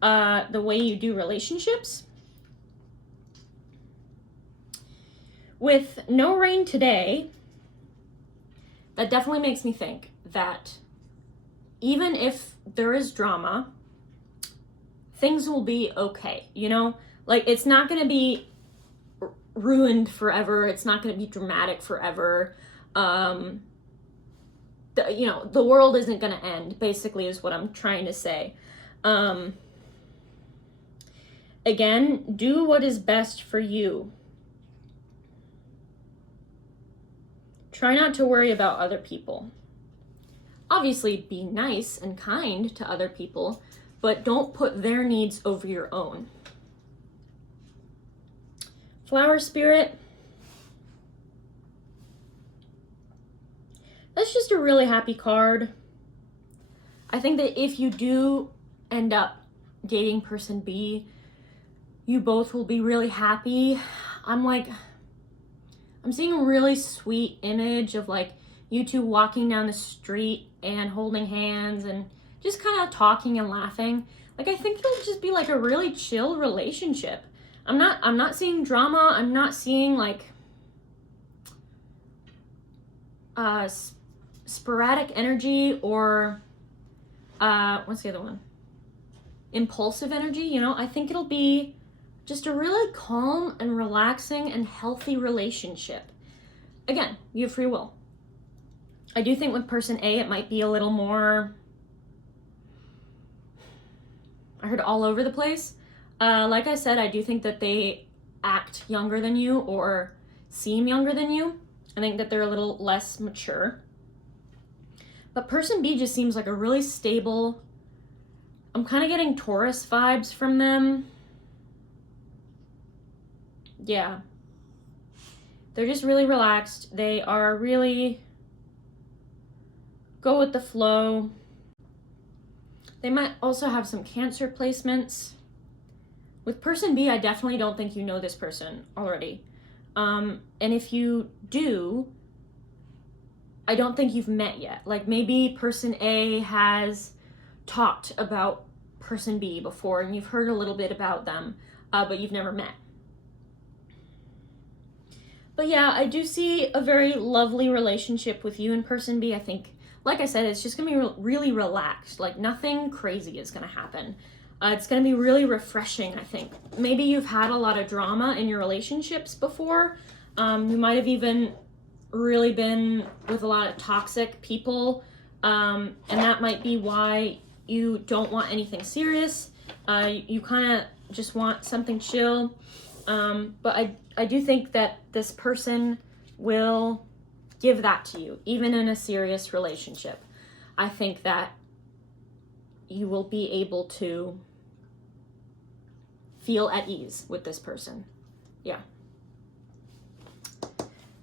the way you do relationships. With no rain today, that definitely makes me think that even if there is drama, things will be okay, you know? Like, it's not going to be ruined forever. It's not going to be dramatic forever. The world isn't going to end, basically, is what I'm trying to say. Again, do what is best for you. Try not to worry about other people. Obviously, be nice and kind to other people, but don't put their needs over your own. Flower spirit. That's just a really happy card. I think that if you do end up dating person B, you both will be really happy. I'm seeing a really sweet image of, like, you two walking down the street and holding hands and just kind of talking and laughing. Like, I think it'll just be like a really chill relationship. I'm not seeing drama. I'm not seeing, like, sporadic energy or what's the other one? Impulsive energy, you know? I think it'll be just a really calm and relaxing and healthy relationship. Again, you have free will. I do think with person A, it might be a little more, I heard, all over the place. Like I said, I do think that they act younger than you or seem younger than you. I think that they're a little less mature. But person B just seems like a really stable, I'm kind of getting Taurus vibes from them. Yeah. They're just really relaxed. They are really go with the flow. They might also have some Cancer placements. With person B, I definitely don't think you know this person already. And if you do, I don't think you've met yet. Like, maybe person A has talked about person B before and you've heard a little bit about them. but you've never met. But yeah, I do see a very lovely relationship with you and person B. I think, like I said, it's just going to be really relaxed. Like, nothing crazy is going to happen. It's going to be really refreshing, I think. Maybe you've had a lot of drama in your relationships before. You might have even really been with a lot of toxic people. And that might be why you don't want anything serious. You kind of just want something chill. But I do think that this person will give that to you, even in a serious relationship. I think that you will be able to feel at ease with this person. Yeah.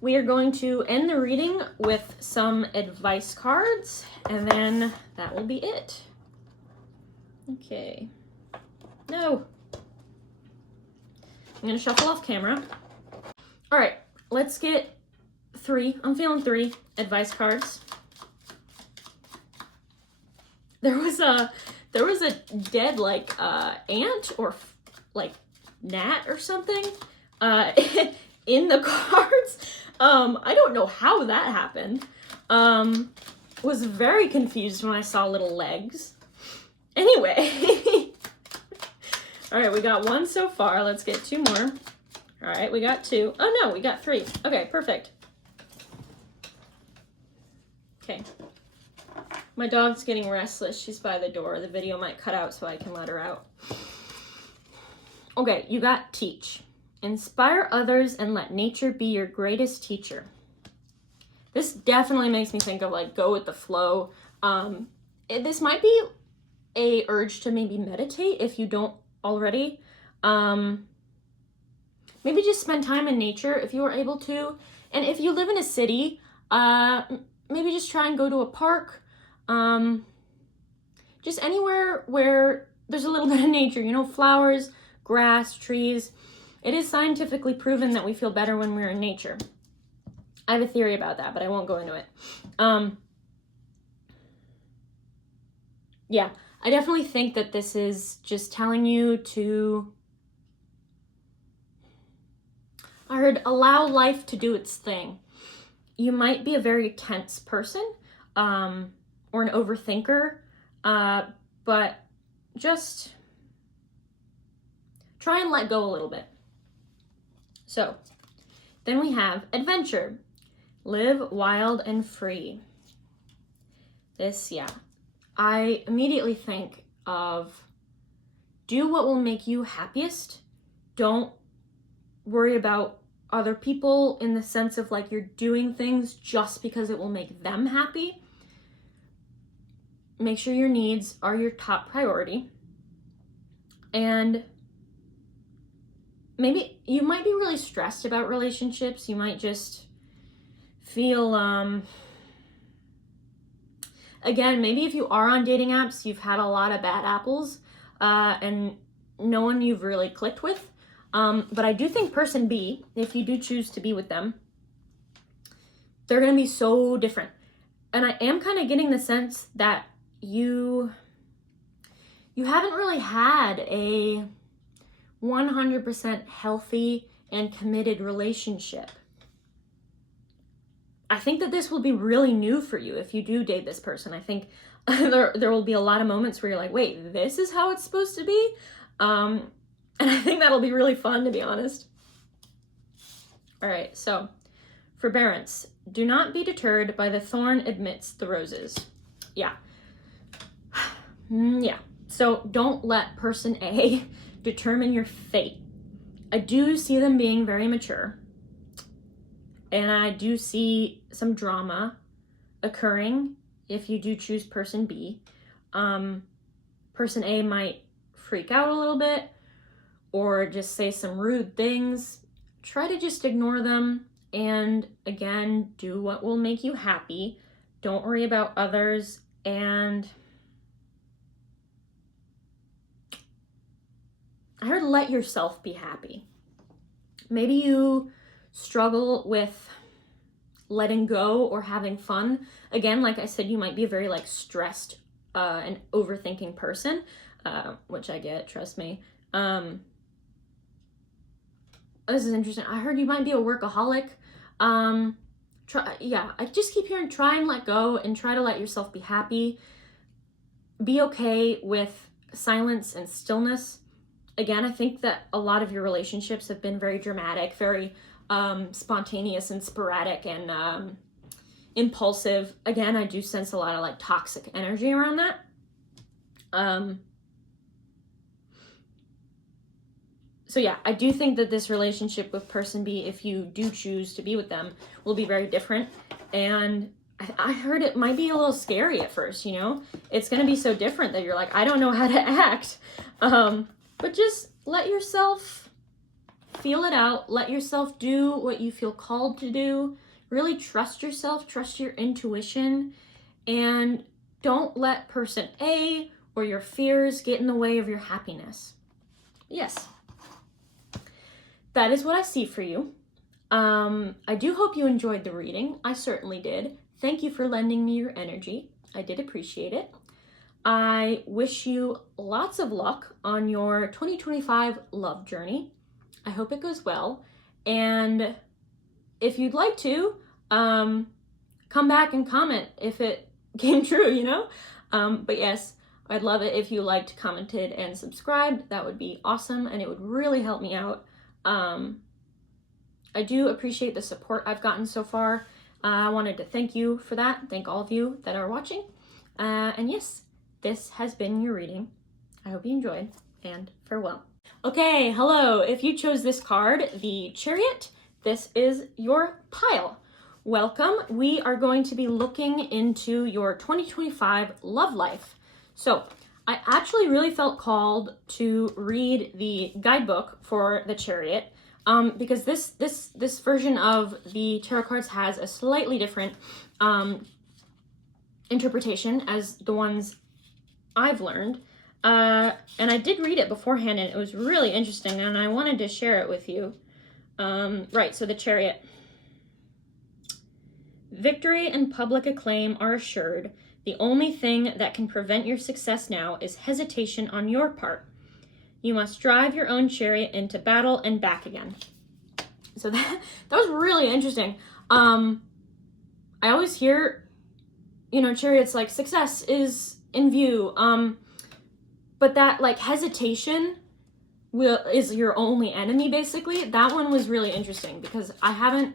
We are going to end the reading with some advice cards, and then that will be it. Okay. No. I'm going to shuffle off camera. All right, let's get 3. I'm feeling 3 advice cards. There was a dead like ant or like gnat or something in the cards. I don't know how that happened. Was very confused when I saw little legs. Anyway. All right, we got 1 so far. Let's get 2 more. All right, we got 2. Oh no, we got 3. Okay, perfect. Okay. My dog's getting restless. She's by the door. The video might cut out so I can let her out. Okay, you got teach. Inspire others and let nature be your greatest teacher. This definitely makes me think of like go with the flow. This might be a urge to maybe meditate if you don't already. Maybe just spend time in nature if you are able to. And if you live in a city, maybe just try and go to a park. Just anywhere where there's a little bit of nature, you know, flowers, grass, trees. It is scientifically proven that we feel better when we're in nature. I have a theory about that, but I won't go into it. Yeah, I definitely think that this is just telling you to, I heard, allow life to do its thing. You might be a very tense person, or an overthinker, but just try and let go a little bit. So, then we have adventure. Live wild and free. This, yeah. I immediately think of do what will make you happiest. Don't worry about other people in the sense of like you're doing things just because it will make them happy. Make sure your needs are your top priority. And maybe you might be really stressed about relationships. You might just feel, again, maybe if you are on dating apps, you've had a lot of bad apples and no one you've really clicked with. But I do think person B, if you do choose to be with them, they're going to be so different. And I am kind of getting the sense that you haven't really had a 100% healthy and committed relationship. I think that this will be really new for you if you do date this person. I think there will be a lot of moments where you're like, wait, this is how it's supposed to be? And I think that'll be really fun, to be honest. All right, so forbearance. Do not be deterred by the thorn amidst the roses. Yeah. Yeah. So don't let person A determine your fate. I do see them being very mature. And I do see some drama occurring if you do choose person B. Person A might freak out a little bit or just say some rude things. Try to just ignore them and, again, do what will make you happy. Don't worry about others, and I heard let yourself be happy. Maybe you struggle with letting go or having fun. Again, like I said, you might be a very like stressed and overthinking person, which I get, trust me. this is interesting. I heard you might be a workaholic. I just keep hearing try and let go and try to let yourself be happy. Be okay with silence and stillness. Again, I think that a lot of your relationships have been very dramatic, very spontaneous and sporadic and impulsive. Again, I do sense a lot of like toxic energy around that. So yeah, I do think that this relationship with person B, if you do choose to be with them, will be very different. And I heard it might be a little scary at first, you know? It's going to be so different that you're like, I don't know how to act. But just let yourself feel it out. Let yourself do what you feel called to do. Really trust yourself, trust your intuition, and don't let person A or your fears get in the way of your happiness. Yes. That is what I see for you. I do hope you enjoyed the reading. I certainly did. Thank you for lending me your energy. I did appreciate it. I wish you lots of luck on your 2025 love journey. I hope it goes well. And if you'd like to, come back and comment if it came true, you know? But yes, I'd love it if you liked, commented, and subscribed. That would be awesome, and it would really help me out. I do appreciate the support I've gotten so far. I wanted to thank you for that. Thank all of you that are watching. And yes, this has been your reading. I hope you enjoyed, and farewell. Okay, hello. If you chose this card, the Chariot, this is your pile. Welcome. We are going to be looking into your 2025 love life. So I actually really felt called to read the guidebook for the Chariot because this version of the tarot cards has a slightly different interpretation as the ones I've learned. And I did read it beforehand, and it was really interesting, and I wanted to share it with you. Right, so the Chariot. Victory and public acclaim are assured. The only thing that can prevent your success now is hesitation on your part. You must drive your own chariot into battle and back again. So that was really interesting. I always hear, you know, chariots like success is in view. But that like hesitation is your only enemy, basically. That one was really interesting because I haven't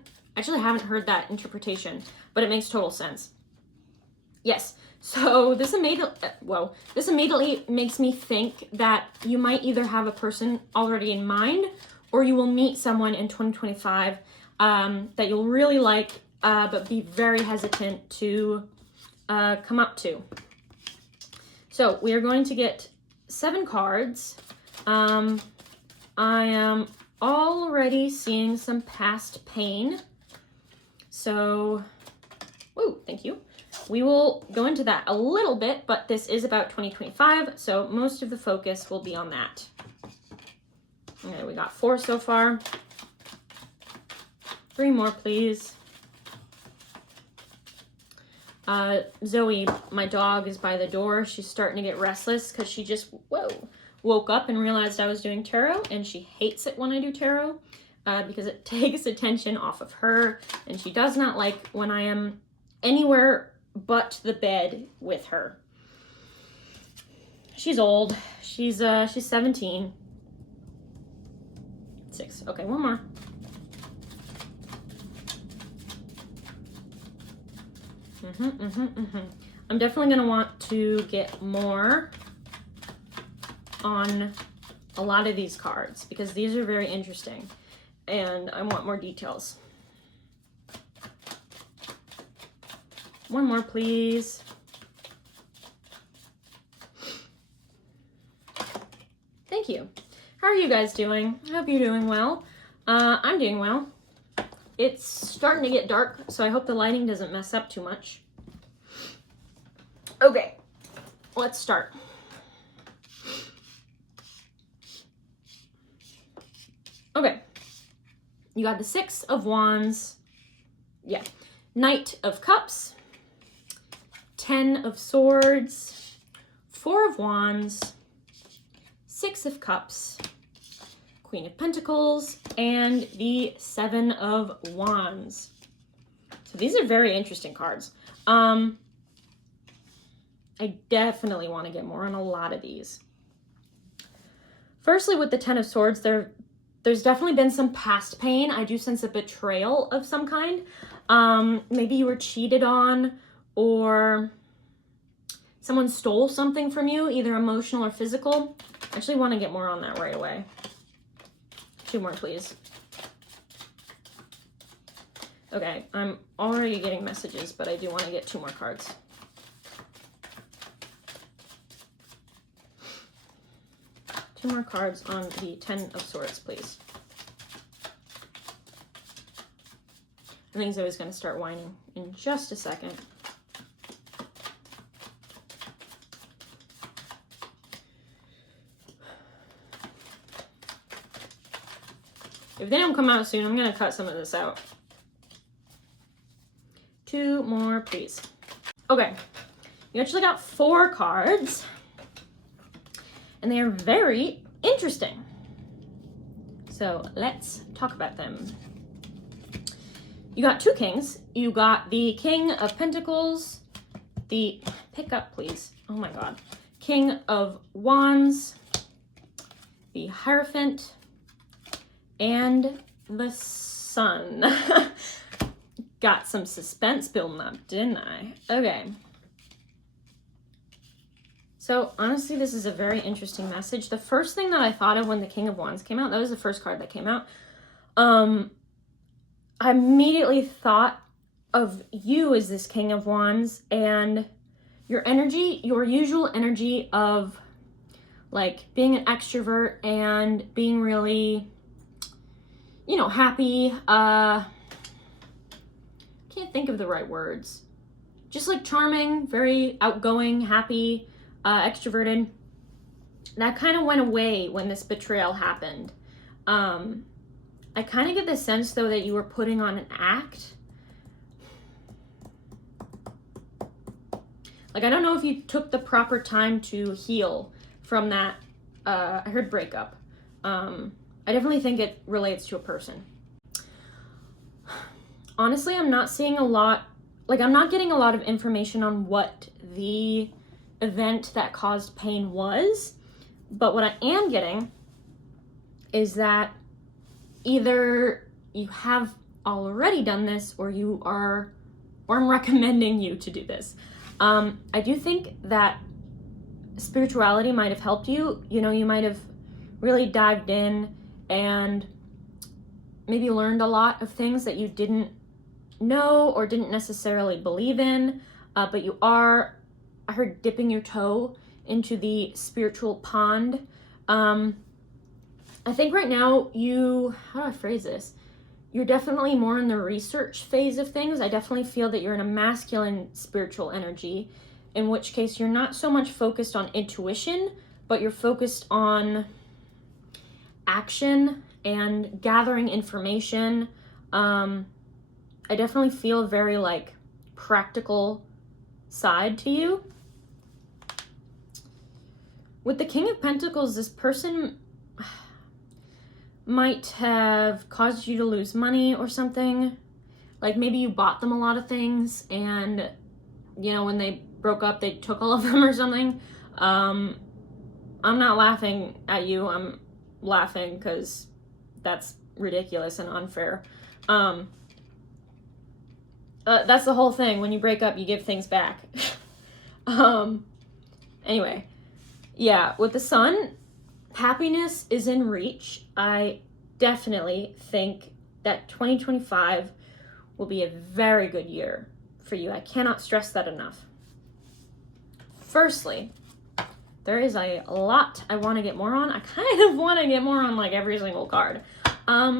heard that interpretation, but it makes total sense. Yes, so this immediately makes me think that you might either have a person already in mind, or you will meet someone in 2025 that you'll really like, but be very hesitant to come up to. So we are going to get 7 cards. I am already seeing some past pain. So, woo, thank you. We will go into that a little bit, but this is about 2025, so most of the focus will be on that. Okay, we got 4 so far. 3 more, please. Zoe, my dog, is by the door. She's starting to get restless because she just, woke up and realized I was doing tarot, and she hates it when I do tarot because it takes attention off of her, and she does not like when I am anywhere but the bed with her. She's old. She's 17. 6. Okay, one more. I'm definitely gonna want to get more on a lot of these cards because these are very interesting and I want more details. One more, please. Thank you. How are you guys doing? I hope you're doing well. I'm doing well. It's starting to get dark, so I hope the lighting doesn't mess up too much. Okay, let's start. Okay, you got the 6 of Wands. Yeah. Knight of Cups. 10 of Swords. 4 of Wands. 6 of Cups. Queen of Pentacles, and the Seven of Wands. So these are very interesting cards. I definitely want to get more on a lot of these. Firstly, with the Ten of Swords, there's definitely been some past pain. I do sense a betrayal of some kind. Maybe you were cheated on, or someone stole something from you, either emotional or physical. I actually want to get more on that right away. 2 more, please. Okay, I'm already getting messages, but I do want to get 2 more cards. Two more cards on the Ten of Swords, please. I think Zoe's going to start whining in just a second. If they don't come out soon, I'm going to cut some of this out. 2 more, please. Okay, you actually got 4 cards, and they are very interesting. So let's talk about them. You got 2 kings. You got the King of Pentacles, the, pick up please, oh my god, King of Wands, the Hierophant, and the Sun. Got some suspense building up, didn't I? Okay. So honestly, this is a very interesting message. The first thing that I thought of when the King of Wands came out, that was the first card that came out. I immediately thought of you as this King of Wands, and your energy, your usual energy of like being an extrovert and being really, you know, happy. Can't think of the right words. Just like charming, very outgoing, happy, extroverted. That kind of went away when this betrayal happened. I kind of get the sense, though, that you were putting on an act. Like, I don't know if you took the proper time to heal from that, I heard breakup. I definitely think it relates to a person. Honestly, I'm not seeing a lot, like, I'm not getting a lot of information on what the event that caused pain was. But what I am getting is that either you have already done this, or you are, or I'm recommending you to do this. I do think that spirituality might have helped you. You know, you might have really dived in and maybe learned a lot of things that you didn't know or didn't necessarily believe in, but you are, I heard, dipping your toe into the spiritual pond. I think right now how do I phrase this? You're definitely more in the research phase of things. I definitely feel that you're in a masculine spiritual energy, in which case you're not so much focused on intuition, but you're focused on action and gathering information. I definitely feel a very like practical side to you. With the King of Pentacles, this person might have caused you to lose money or something. Like maybe you bought them a lot of things, and you know, when they broke up, they took all of them or something. I'm not laughing at you. I'm laughing because that's ridiculous and unfair. That's the whole thing. When you break up, you give things back. Anyway, yeah, with the Sun, happiness is in reach. I definitely think that 2025 will be a very good year for you. I cannot stress that enough. Firstly, there is a lot I want to get more on. I kind of want to get more on like every single card.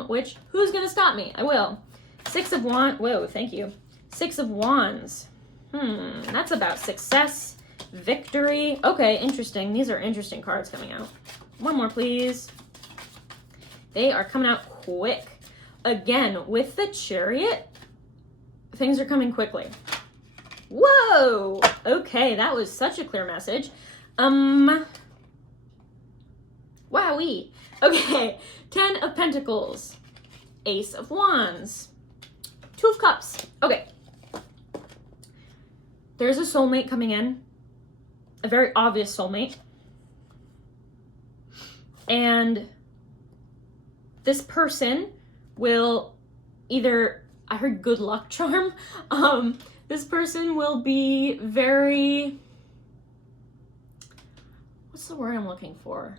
Which, who's going to stop me? I will. 6 of Wands. Whoa, thank you. 6 of Wands. That's about success, victory. Okay, interesting. These are interesting cards coming out. One more, please. They are coming out quick. Again, with the Chariot, things are coming quickly. Whoa! Okay, that was such a clear message. Whoa, Wowee. Okay, 10 of Pentacles, Ace of Wands, 2 of Cups. Okay. There's a soulmate coming in, a very obvious soulmate. And this person will either, I heard good luck charm. This person will be very, what's the word I'm looking for?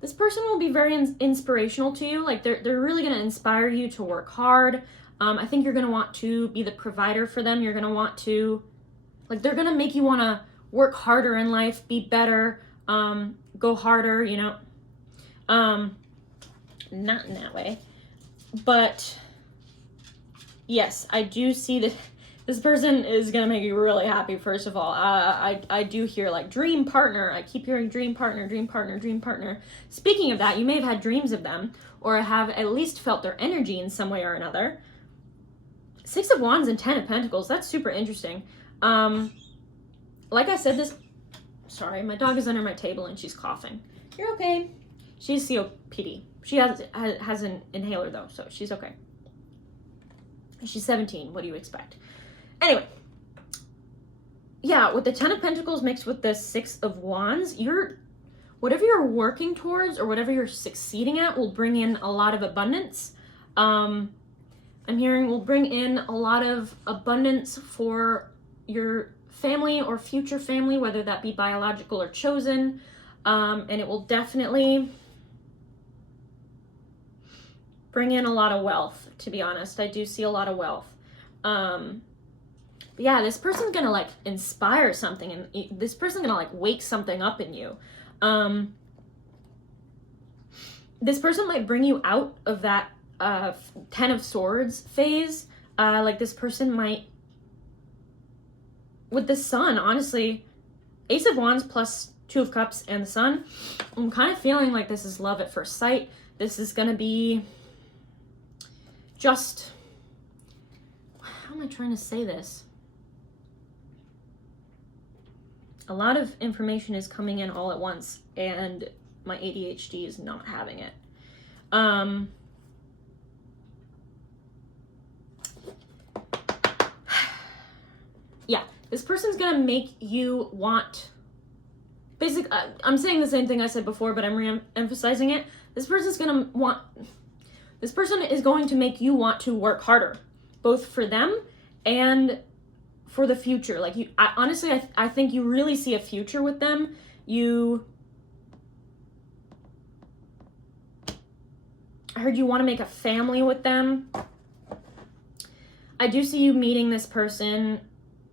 This person will be very inspirational to you. Like they're really gonna inspire you to work hard. I think you're gonna want to be the provider for them. You're gonna want to, like they're gonna make you wanna work harder in life, be better, go harder, you know. Not in that way, but yes, I do see that this person is gonna make you really happy. First of all, I do hear like dream partner. I keep hearing dream partner, dream partner, dream partner. Speaking of that, you may have had dreams of them or have at least felt their energy in some way or another. 6 of Wands and 10 of Pentacles. That's super interesting. Like I said, sorry, my dog is under my table and she's coughing. You're okay. She's COPD. She has an inhaler though, so she's okay. She's 17. What do you expect? Anyway, yeah, with the 10 of Pentacles mixed with the 6 of Wands, whatever you're working towards or whatever you're succeeding at will bring in a lot of abundance. I'm hearing will bring in a lot of abundance for your family or future family, whether that be biological or chosen. And it will definitely bring in a lot of wealth, to be honest. I do see a lot of wealth. Yeah, this person's gonna like inspire something, and this person's gonna like wake something up in you. This person might bring you out of that 10 of Swords phase. Like this person might, with the Sun, honestly, Ace of Wands plus 2 of Cups and the Sun, I'm kind of feeling like this is love at first sight. This is gonna be just, how am I trying to say this? A lot of information is coming in all at once, and my ADHD is not having it. Yeah, this person's gonna make you want, I'm saying the same thing I said before, but I'm re-emphasizing it. This person is going to make you want to work harder, both for them and for the future. Like honestly, I think you really see a future with them. I heard you want to make a family with them. I do see you meeting this person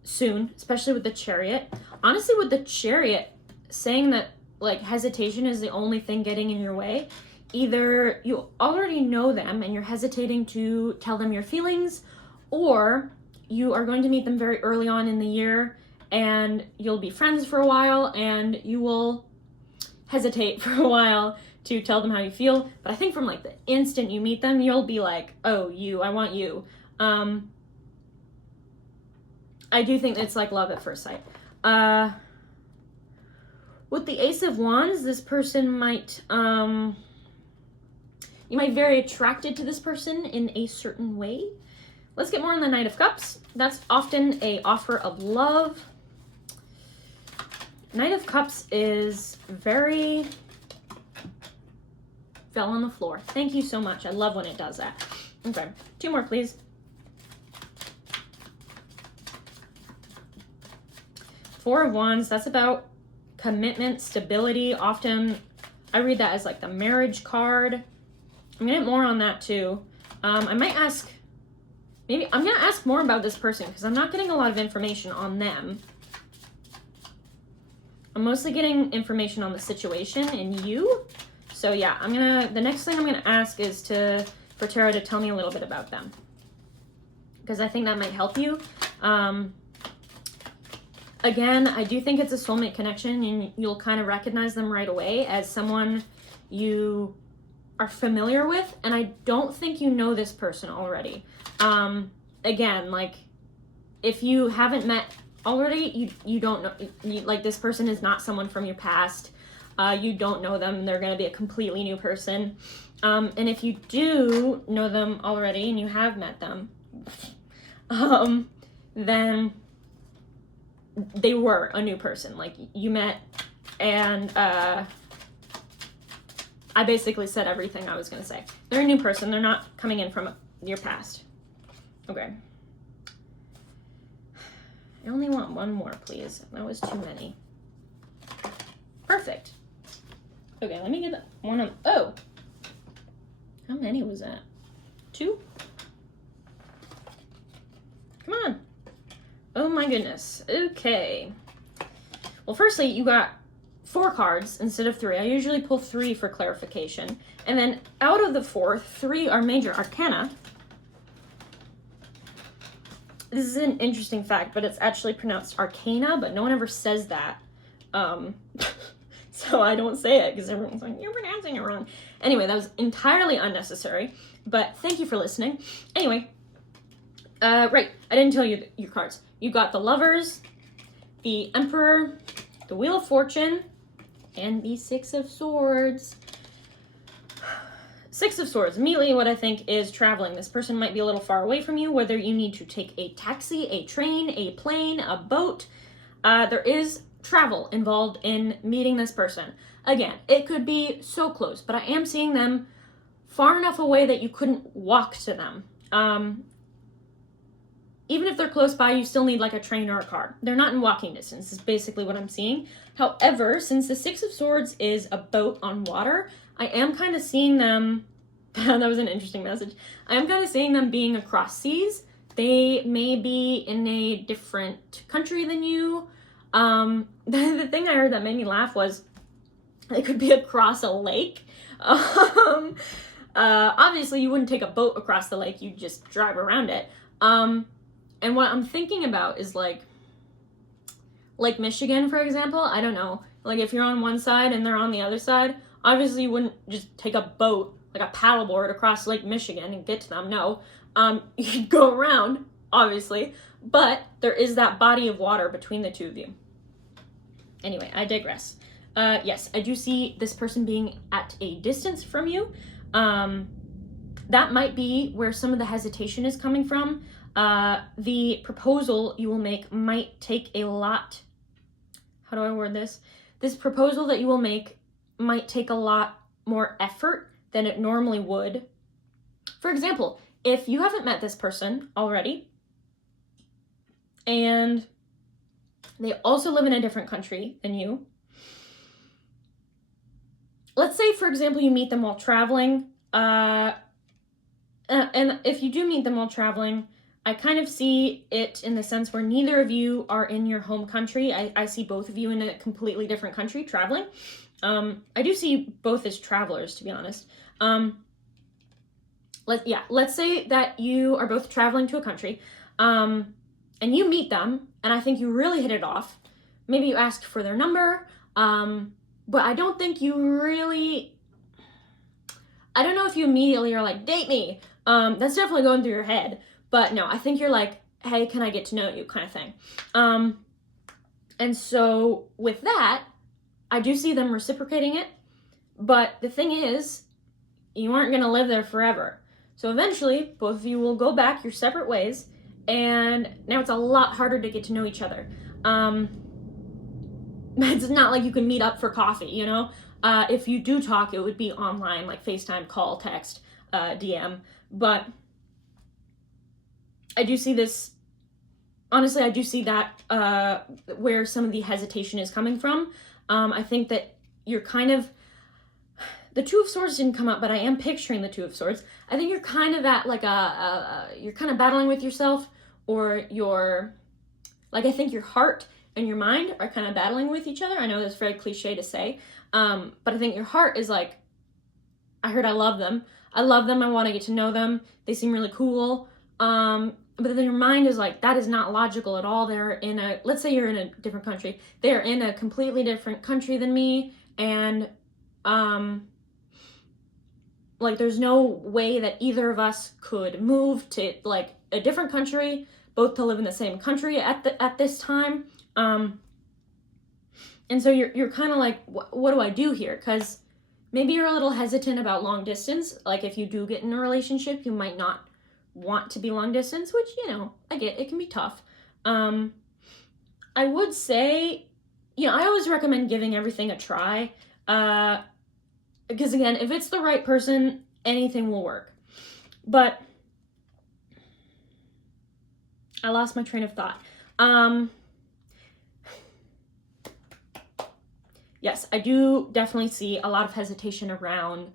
soon, especially with the Chariot. Honestly, with the Chariot, saying that like hesitation is the only thing getting in your way. Either you already know them and you're hesitating to tell them your feelings, or you are going to meet them very early on in the year and you'll be friends for a while and you will hesitate for a while to tell them how you feel. But I think from like the instant you meet them, you'll be like, oh, I want you. I do think it's like love at first sight. With the Ace of Wands, this person might, you might be very attracted to this person in a certain way. Let's get more on the Knight of Cups. That's often an offer of love. Knight of Cups is very, fell on the floor. Thank you so much. I love when it does that. Okay, 2 more, please. 4 of Wands, that's about commitment, stability. Often I read that as like the marriage card. I'm gonna get more on that too. I might ask, maybe I'm gonna ask more about this person because I'm not getting a lot of information on them. I'm mostly getting information on the situation and you. So yeah, the next thing I'm gonna ask is for Tarot to tell me a little bit about them, because I think that might help you. Again, I do think it's a soulmate connection, and you'll kind of recognize them right away as someone you are familiar with, and I don't think you know this person already. Again, like, if you haven't met already, you don't know, like, this person is not someone from your past. You don't know them, they're going to be a completely new person. And if you do know them already and you have met them, then they were a new person. Like, you met, and I basically said everything I was going to say. They're a new person. They're not coming in from your past. Okay. I only want one more, please. That was too many. Perfect. Okay, let me get one of... Oh! How many was that? 2? Come on. Oh my goodness. Okay. Well, firstly, you got 4 cards instead of 3. I usually pull 3 for clarification. And then out of the 4, 3 are major arcana. This is an interesting fact, but it's actually pronounced arcana, but no one ever says that. So I don't say it because everyone's like, you're pronouncing it wrong. Anyway, that was entirely unnecessary, but thank you for listening. Anyway, right, I didn't tell you your cards. You got the Lovers, the Emperor, the Wheel of Fortune, and the 6 of Swords. 6 of Swords, immediately what I think is traveling. This person might be a little far away from you, whether you need to take a taxi, a train, a plane, a boat. There is travel involved in meeting this person. Again, it could be so close, but I am seeing them far enough away that you couldn't walk to them. Even if they're close by, you still need like a train or a car. They're not in walking distance, is basically what I'm seeing. However, since the 6 of Swords is a boat on water, I am kind of seeing them, that was an interesting message. I am kind of seeing them being across seas. They may be in a different country than you. The thing I heard that made me laugh was they could be across a lake. Obviously you wouldn't take a boat across the lake, you'd just drive around it. And what I'm thinking about is like Lake Michigan, for example. I don't know. Like if you're on one side and they're on the other side, obviously you wouldn't just take a boat, like a paddleboard across Lake Michigan and get to them. No. You could go around, obviously, but there is that body of water between the two of you. Anyway, I digress. Yes, I do see this person being at a distance from you. That might be where some of the hesitation is coming from. The proposal you will make might take a lot. How do I word this? This proposal that you will make might take a lot more effort than it normally would. For example, if you haven't met this person already, and they also live in a different country than you, let's say, for example, you meet them while traveling, and if you do meet them while traveling, I kind of see it in the sense where neither of you are in your home country. I see both of you in a completely different country traveling. I do see both as travelers, to be honest. Let's say that you are both traveling to a country, and you meet them, and I think you really hit it off. Maybe you ask for their number, but I don't think you really, I don't know if you immediately are like, date me. That's definitely going through your head, but no, I think you're like, hey, can I get to know you, kind of thing. And so with that, I do see them reciprocating it, but the thing is, you aren't going to live there forever. So eventually, both of you will go back your separate ways, and now it's a lot harder to get to know each other. It's not like you can meet up for coffee, you know? If you do talk, it would be online, like FaceTime, call, text, DM. But I do see this, honestly, I do see that where some of the hesitation is coming from. I think that you're kind of, the Two of Swords didn't come up, but I am picturing the Two of Swords. I think you're kind of at like you're kind of battling with yourself, or like I think your heart and your mind are kind of battling with each other. I know that's very cliche to say, but I think your heart is like, I heard I love them. I want to get to know them. They seem really cool. But then your mind is like, that is not logical at all. They're in a, let's say you're in a different country. They're in a completely different country than me. And, like there's no way that either of us could move to like a different country, both to live in the same country at this time. And so you're kind of like, what do I do here? Because maybe you're a little hesitant about long distance. Like if you do get in a relationship, you might not want to be long distance, which, you know, I get, it can be tough. I would say, you know, I always recommend giving everything a try. Because again, if it's the right person, anything will work. But I lost my train of thought. Yes, I do definitely see a lot of hesitation around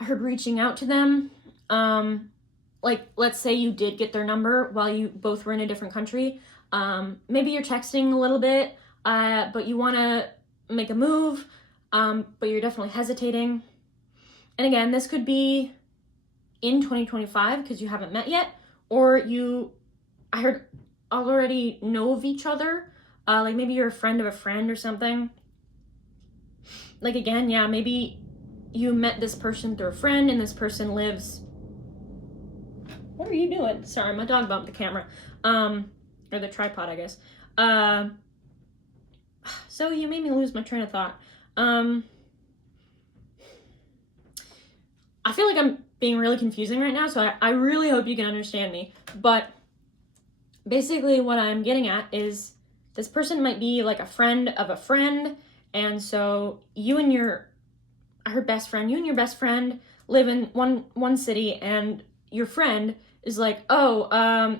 her reaching out to them. Like, let's say you did get their number while you both were in a different country. Maybe you're texting a little bit, but you want to make a move, but you're definitely hesitating. And again, this could be in 2025 because you haven't met yet, or I heard, already know of each other. Like maybe you're a friend of a friend or something. Like again, yeah, maybe you met this person through a friend and this person lives... What are you doing? Sorry, my dog bumped the camera. Or the tripod, I guess. So you made me lose my train of thought. I feel like I'm being really confusing right now, so I really hope you can understand me. But basically what I'm getting at is this person might be like a friend of a friend, and so you and your best friend live in one city, and your friend is like, oh,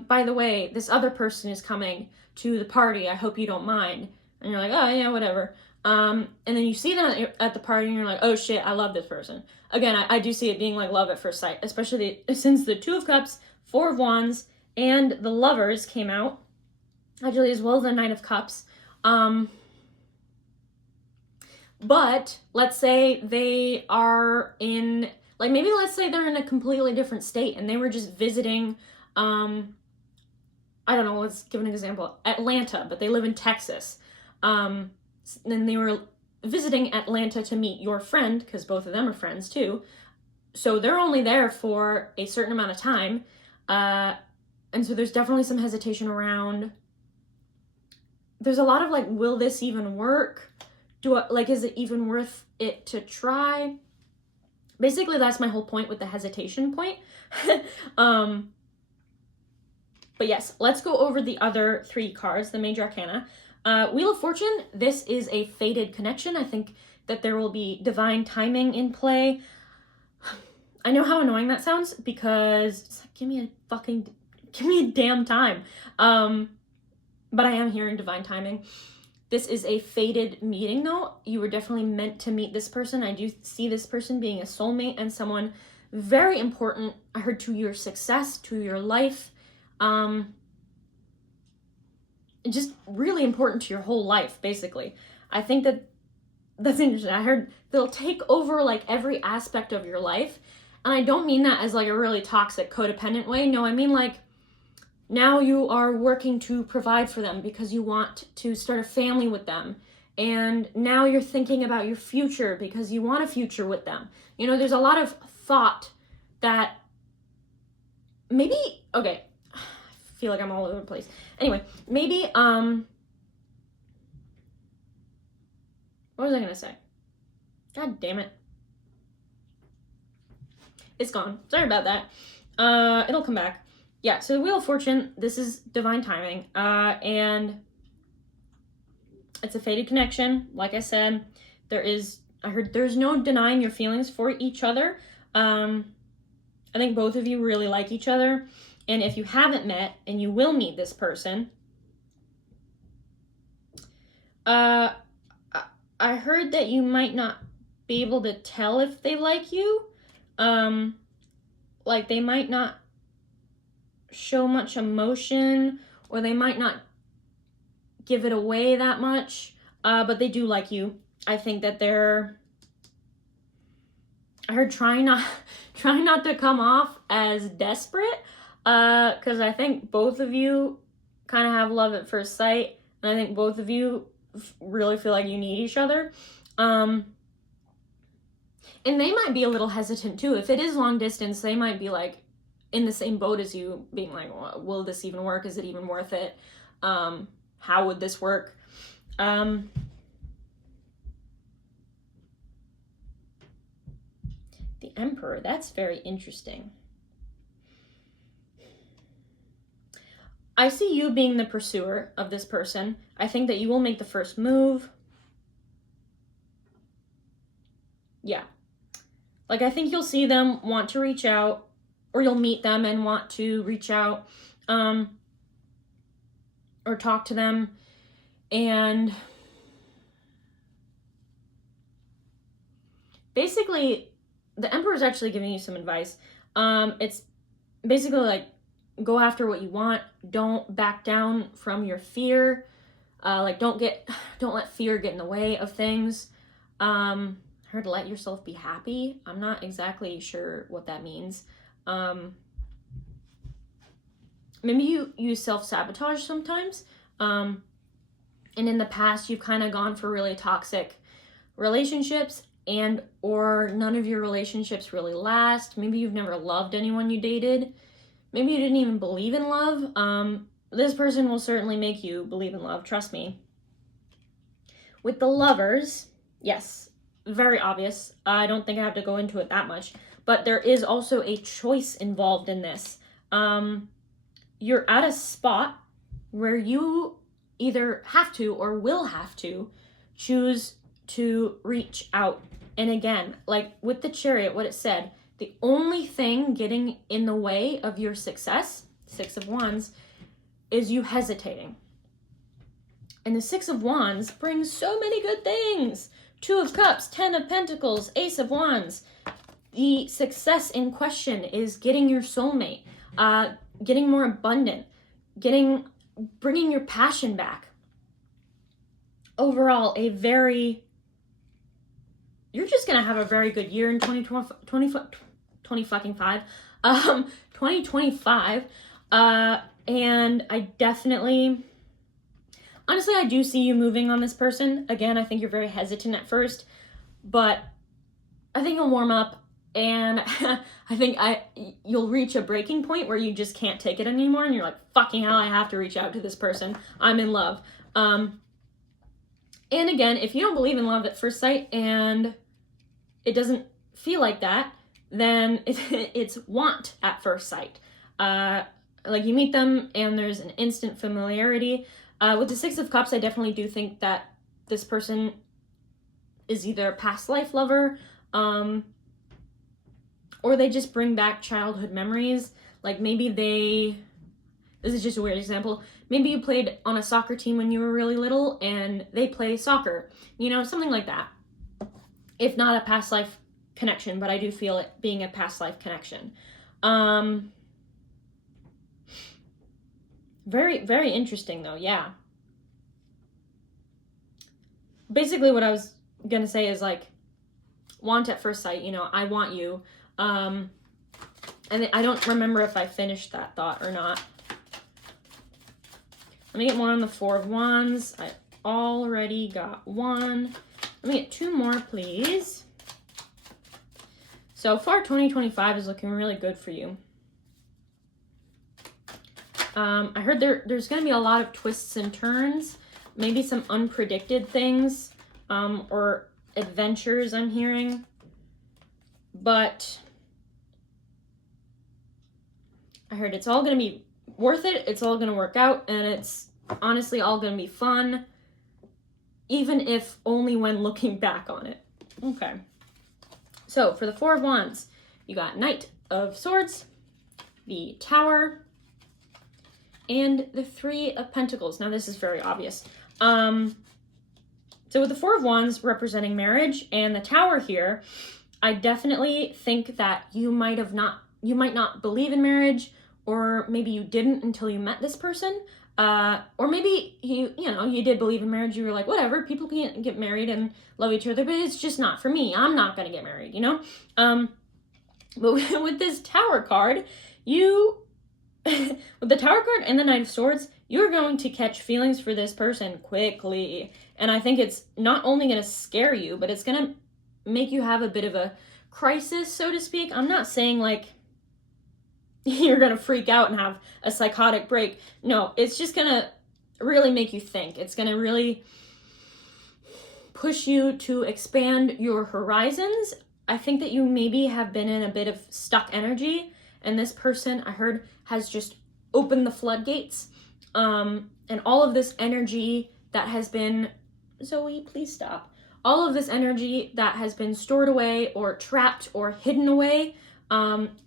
by the way, this other person is coming to the party. I hope you don't mind. And you're like, oh, yeah, whatever. And then you see them at the party and you're like, oh shit, I love this person. Again, I do see it being like love at first sight, especially since the Two of Cups, Four of Wands, and the Lovers came out, actually, as well as the Knight of Cups. But let's say they are in, like, maybe let's say they're in a completely different state and they were just visiting, I don't know, let's give an example, Atlanta, but they live in Texas. Then they were visiting Atlanta to meet your friend, because both of them are friends too. So they're only there for a certain amount of time. And so there's definitely some hesitation around. There's a lot of like, will this even work? Is it even worth it to try? Basically, that's my whole point with the hesitation point. But yes, let's go over the other three cards, the Major Arcana. Wheel of Fortune, this is a fated connection. I think that there will be divine timing in play. I know how annoying that sounds because it's like, give me a damn time. But I am hearing divine timing. This is a fated meeting though. You were definitely meant to meet this person. I do see this person being a soulmate and someone very important, I heard, to your success, to your life. Just really important to your whole life, basically. I think that's interesting. I heard they'll take over like every aspect of your life. And I don't mean that as like a really toxic, codependent way. No, I mean like now you are working to provide for them because you want to start a family with them. And now you're thinking about your future because you want a future with them. You know, there's a lot of thought that maybe, okay, I feel like I'm all over the place. Anyway, maybe, what was I gonna say? God damn it. It's gone. Sorry about that. It'll come back. Yeah, so the Wheel of Fortune, this is divine timing, and it's a fated connection. Like I said, I heard there's no denying your feelings for each other. I think both of you really like each other, and if you haven't met and you will meet this person, I heard that you might not be able to tell if they like you. Like they might not show much emotion, or they might not give it away that much, but they do like you. I think that I heard trying not to come off as desperate, because I think both of you kind of have love at first sight, and I think both of you really feel like you need each other. And they might be a little hesitant too. If it is long distance, they might be like in the same boat as you, being like, well, will this even work? Is it even worth it? How would this work? The Emperor, that's very interesting. I see you being the pursuer of this person. I think that you will make the first move. Yeah. Like, I think you'll see them want to reach out, or you'll meet them and want to reach out, or talk to them. And basically, the Emperor's actually giving you some advice. It's basically like, go after what you want. Don't back down from your fear. Like, don't let fear get in the way of things. I heard let yourself be happy. I'm not exactly sure what that means. Maybe you self-sabotage sometimes. And in the past, you've kind of gone for really toxic relationships, and or none of your relationships really last. Maybe you've never loved anyone you dated. Maybe you didn't even believe in love. This person will certainly make you believe in love, trust me. With the Lovers, yes, very obvious. I don't think I have to go into it that much, but there is also a choice involved in this. You're at a spot where you either have to or will have to choose to reach out. And again, like with the Chariot, what it said, the only thing getting in the way of your success, 6 of Wands, is you hesitating. And the 6 of Wands brings so many good things. 2 of Cups, 10 of Pentacles, Ace of Wands. The success in question is getting your soulmate, getting more abundant, bringing your passion back. Overall, you're just going to have a very good year in 2025. And I definitely, honestly, I do see you moving on this person. Again, I think you're very hesitant at first, but I think you'll warm up, and I think you'll reach a breaking point where you just can't take it anymore, and you're like, fucking hell, I have to reach out to this person. I'm in love. And again, if you don't believe in love at first sight and it doesn't feel like that, then it's want at first sight. Like you meet them and there's an instant familiarity. With the 6 of Cups, I definitely do think that this person is either a past life lover, or they just bring back childhood memories. Like maybe this is just a weird example, maybe you played on a soccer team when you were really little and they play soccer, something like that. If not a past life connection, but I do feel it being a past life connection. Very, very interesting though, yeah. Basically what I was gonna say is like, want at first sight, I want you. And I don't remember if I finished that thought or not. Let me get more on the 4 of Wands. I already got 1. Let me get 2 more, please. So far, 2025 is looking really good for you. I heard there's going to be a lot of twists and turns, maybe some unpredicted things, or adventures I'm hearing. But I heard it's all going to be worth it, it's all going to work out, and it's honestly all going to be fun, even if only when looking back on it. Okay. So for the 4 of Wands, you got Knight of Swords, the Tower, and the 3 of Pentacles. Now this is very obvious. So with the 4 of Wands representing marriage and the Tower here, I definitely think that you might not believe in marriage, or maybe you didn't until you met this person. Or maybe you did believe in marriage. You were like, whatever, people can get married and love each other, but it's just not for me. I'm not going to get married, But with this Tower card, with the Tower card and the Knight of Swords, you're going to catch feelings for this person quickly. And I think it's not only going to scare you, but it's going to make you have a bit of a crisis, so to speak. I'm not saying like you're going to freak out and have a psychotic break. No, it's just going to really make you think. It's going to really push you to expand your horizons I think that you maybe have been in a bit of stuck energy, and this person, I heard, has just opened the floodgates. And all of this energy that has been, Zoe, please stop. All of this energy that has been stored away or trapped or hidden away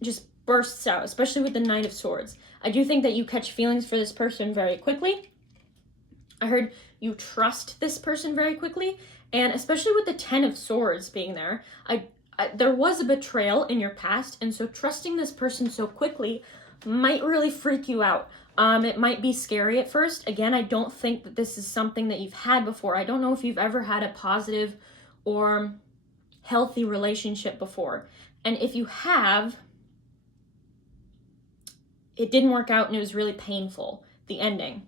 just bursts out, especially with the Knight of Swords. I do think that you catch feelings for this person very quickly. I heard you trust this person very quickly, and especially with the Ten of Swords being there, there was a betrayal in your past, and so trusting this person so quickly might really freak you out. It might be scary at first. Again, I don't think that this is something that you've had before. I don't know if you've ever had a positive or healthy relationship before. And if you have, it didn't work out and it was really painful, the ending.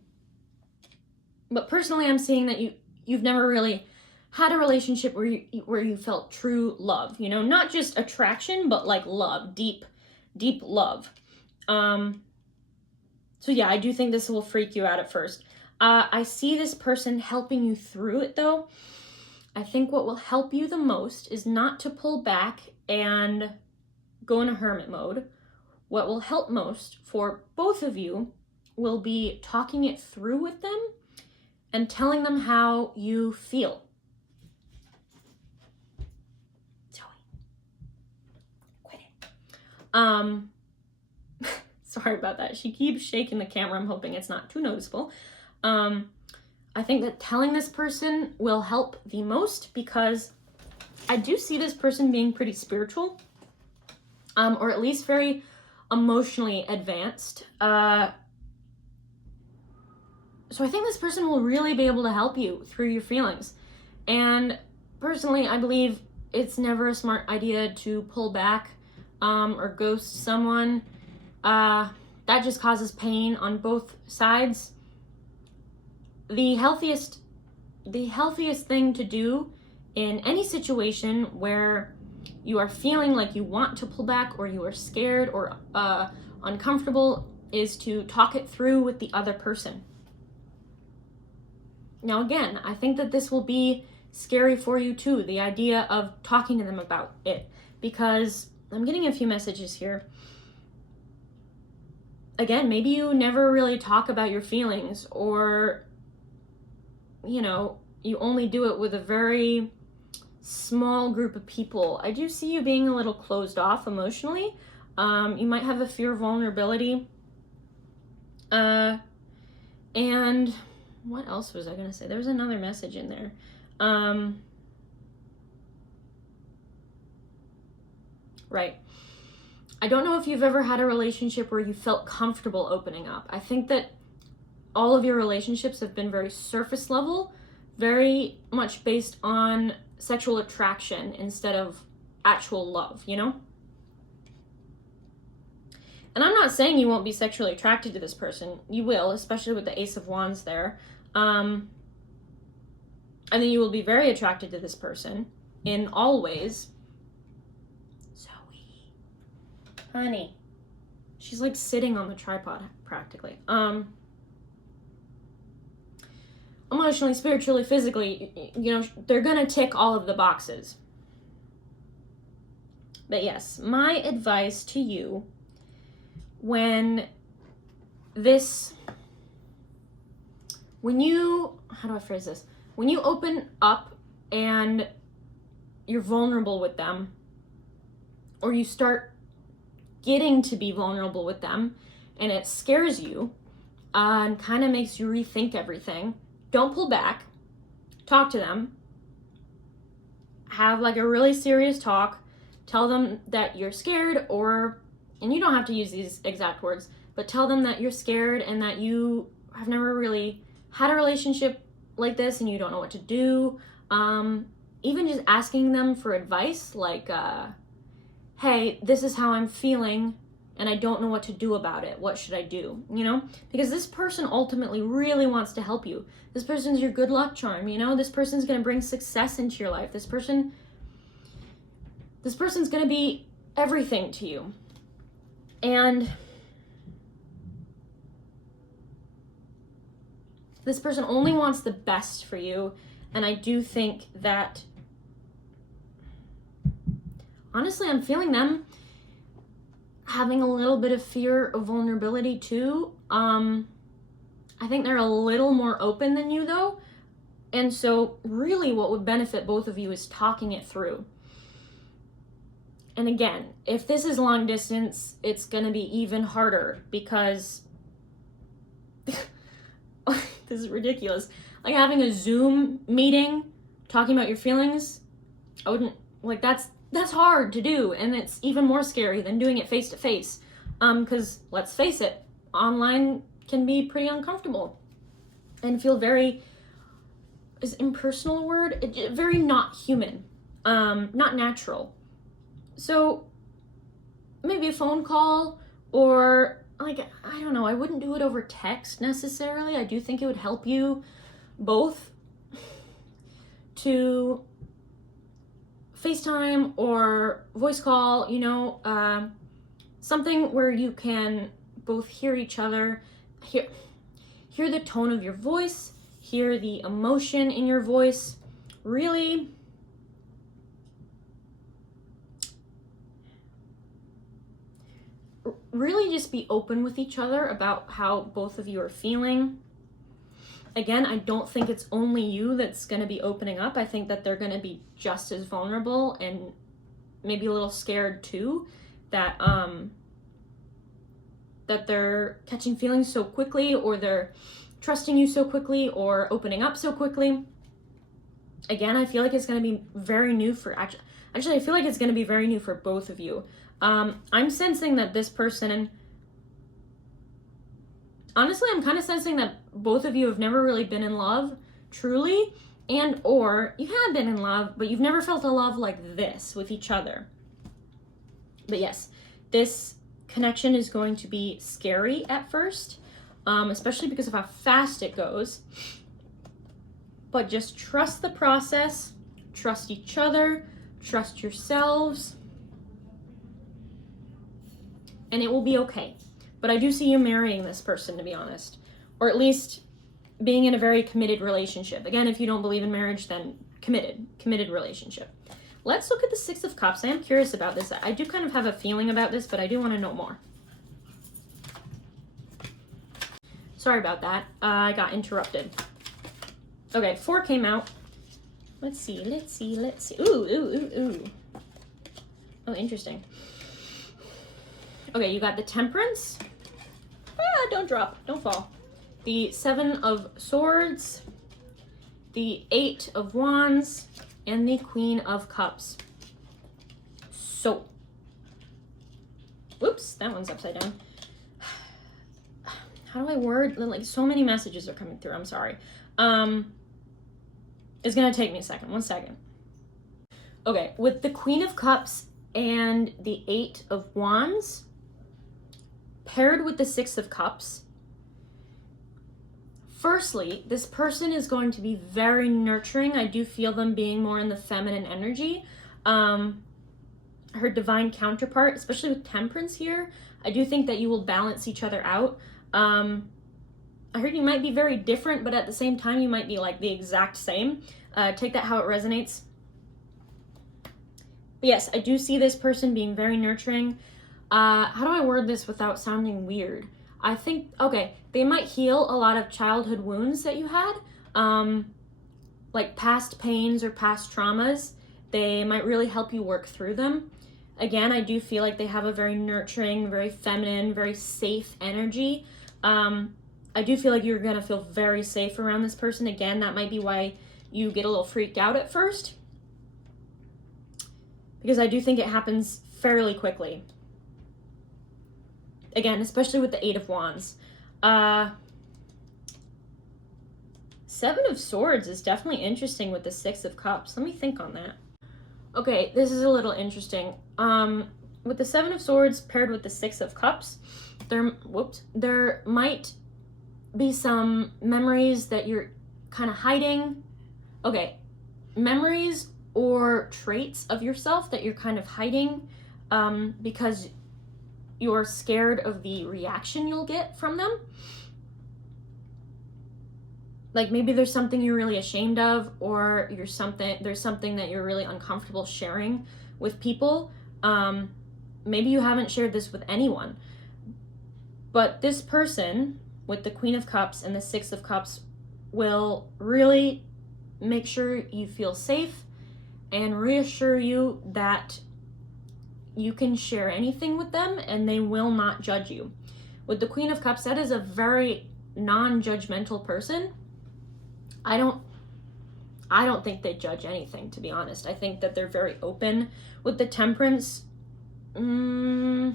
But personally, I'm seeing that you've never really had a relationship where you felt true love, you know, not just attraction, but like love, deep love. So yeah, I do think this will freak you out at first. I see this person helping you through it though. I think what will help you the most is not to pull back and go in a hermit mode. What will help most for both of you will be talking it through with them and telling them how you feel. Zoe, quit it. Sorry about that. She keeps shaking the camera. I'm hoping it's not too noticeable. I think that telling this person will help the most because I do see this person being pretty spiritual, or at least very emotionally advanced. So I think this person will really be able to help you through your feelings. And personally, I believe it's never a smart idea to pull back or ghost someone. That just causes pain on both sides. The healthiest thing to do in any situation where you are feeling like you want to pull back or you are scared or uncomfortable is to talk it through with the other person. Now again, I think that this will be scary for you too, the idea of talking to them about it, because I'm getting a few messages here. Again, maybe you never really talk about your feelings, or, you know, you only do it with a very small group of people. I do see you being a little closed off emotionally. You might have a fear of vulnerability. And what else was I going to say? There was another message in there. Right. I don't know if you've ever had a relationship where you felt comfortable opening up. I think that all of your relationships have been very surface level, very much based on sexual attraction instead of actual love, you know? And I'm not saying you won't be sexually attracted to this person. You will, especially with the Ace of Wands there. And then you will be very attracted to this person in all ways. Honey, she's like sitting on the tripod practically. Emotionally, spiritually, physically, you know, they're gonna tick all of the boxes. But yes, my advice to you how do I phrase this? When you open up and you're vulnerable with them, or you start getting to be vulnerable with them and it scares you and kind of makes you rethink everything, don't pull back. Talk to them. Have like a really serious talk. Tell them that you're scared, and you don't have to use these exact words, but tell them that you're scared and that you have never really had a relationship like this and you don't know what to do. Even just asking them for advice, like, hey, this is how I'm feeling and I don't know what to do about it. What should I do? You know, because this person ultimately really wants to help you. This person's your good luck charm, you know? This person's going to bring success into your life. This person's going to be everything to you. And this person only wants the best for you. And I do think that honestly, I'm feeling them having a little bit of fear of vulnerability too. I think they're a little more open than you though. And so really what would benefit both of you is talking it through. And again, if this is long distance, it's going to be even harder because this is ridiculous. Like having a Zoom meeting, talking about your feelings, I wouldn't, like that's hard to do. And it's even more scary than doing it face to face. Because let's face it, online can be pretty uncomfortable and feel very, is impersonal a word? Very not human, not natural. So maybe a phone call, or like, I don't know, I wouldn't do it over text necessarily. I do think it would help you both to FaceTime or voice call, you know, something where you can both hear each other, hear the tone of your voice, hear the emotion in your voice, really just be open with each other about how both of you are feeling. Again, I don't think it's only you that's going to be opening up. I think that they're going to be just as vulnerable and maybe a little scared too, that that they're catching feelings so quickly, or they're trusting you so quickly, or opening up so quickly. Again, I feel like it's going to be very new for actually I feel like it's going to be very new for both of you. I'm sensing that this person, honestly, I'm kind of sensing that both of you have never really been in love, truly, and or you have been in love, but you've never felt a love like this with each other. But yes, this connection is going to be scary at first, especially because of how fast it goes. But just trust the process, trust each other, trust yourselves, and it will be okay. But I do see you marrying this person, to be honest, or at least being in a very committed relationship. Again, if you don't believe in marriage, then committed relationship. Let's look at the Six of Cups. I am curious about this. I do kind of have a feeling about this, but I do want to know more. Sorry about that. I got interrupted. Okay, 4 came out. Let's see. Ooh. Oh, interesting. Okay, you got the Temperance. Don't drop, don't fall. The 7 of Swords, the 8 of Wands, and the Queen of Cups. So, whoops, that one's upside down. How do I word? Like, so many messages are coming through. I'm sorry. It's gonna take me a second. 1 second. Okay, with the Queen of Cups and the 8 of Wands, paired with the 6 of Cups, firstly, this person is going to be very nurturing. I do feel them being more in the feminine energy. Her divine counterpart, especially with Temperance here, I do think that you will balance each other out. I heard you might be very different, but at the same time, you might be like the exact same. Take that how it resonates. But yes, I do see this person being very nurturing. How do I word this without sounding weird? I think, okay, they might heal a lot of childhood wounds that you had, like past pains or past traumas. They might really help you work through them. Again, I do feel like they have a very nurturing, very feminine, very safe energy. I do feel like you're gonna feel very safe around this person. Again, that might be why you get a little freaked out at first, because I do think it happens fairly quickly. Again, especially with the 8 of Wands. 7 of Swords is definitely interesting with the 6 of Cups. Let me think on that. Okay, this is a little interesting. With the 7 of Swords paired with the 6 of Cups, there might be some memories that you're kind of hiding. Okay, memories or traits of yourself that you're kind of hiding because you're scared of the reaction you'll get from them. Like maybe there's something you're really ashamed of, or there's something that you're really uncomfortable sharing with people. Maybe you haven't shared this with anyone, but this person with the Queen of Cups and the Six of Cups will really make sure you feel safe and reassure you that you can share anything with them and they will not judge you. With the Queen of Cups, that is a very non-judgmental person. I don't think they judge anything, to be honest. I think that they're very open. With the Temperance, I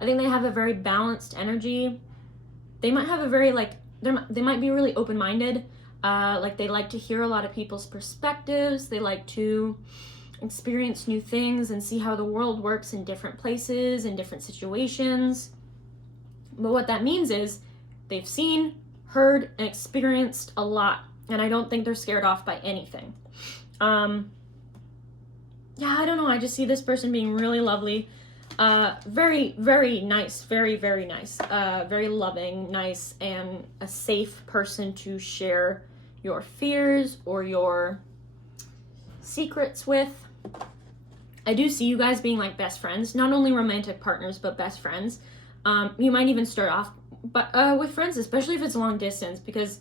think they have a very balanced energy. They might have a very, like, they might be really open-minded. Like, they like to hear a lot of people's perspectives. They like to experience new things and see how the world works in different places, in different situations. But what that means is they've seen, heard, and experienced a lot. And I don't think they're scared off by anything. Yeah, I don't know. I just see this person being really lovely. Very, very nice. Very, very nice. Very loving, nice, and a safe person to share your fears or your secrets with. I do see you guys being like best friends, not only romantic partners, but best friends. You might even start off with friends, especially if it's long distance, because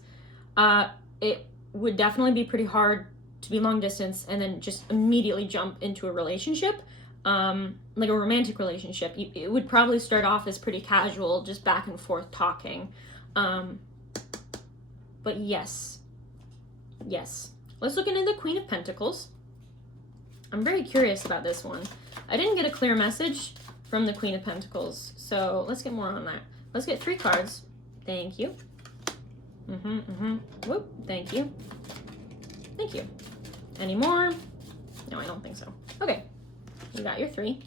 it would definitely be pretty hard to be long distance and then just immediately jump into a relationship, like a romantic relationship. It would probably start off as pretty casual, just back and forth talking. But yes. Let's look into the Queen of Pentacles. I'm very curious about this one. I didn't get a clear message from the Queen of Pentacles, so let's get more on that. Let's get 3 cards. Thank you. Whoop, thank you. Thank you. Any more? No, I don't think so. Okay, you got your 3.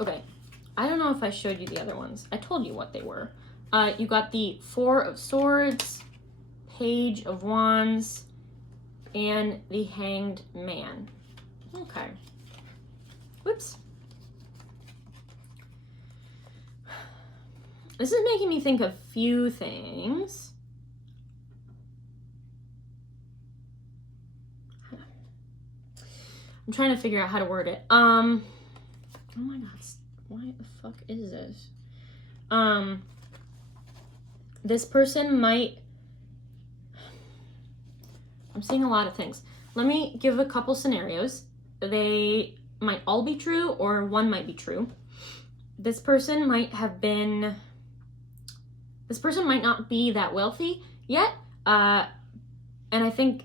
Okay, I don't know if I showed you the other ones. I told you what they were. You got the 4 of Swords, Page of Wands, and the Hanged Man. Okay. Whoops. This is making me think of a few things. I'm trying to figure out how to word it. Oh my god, why the fuck is this? This person might... I'm seeing a lot of things. Let me give a couple scenarios. They might all be true, or one might be true. This person might have been... This person might not be that wealthy yet, and I think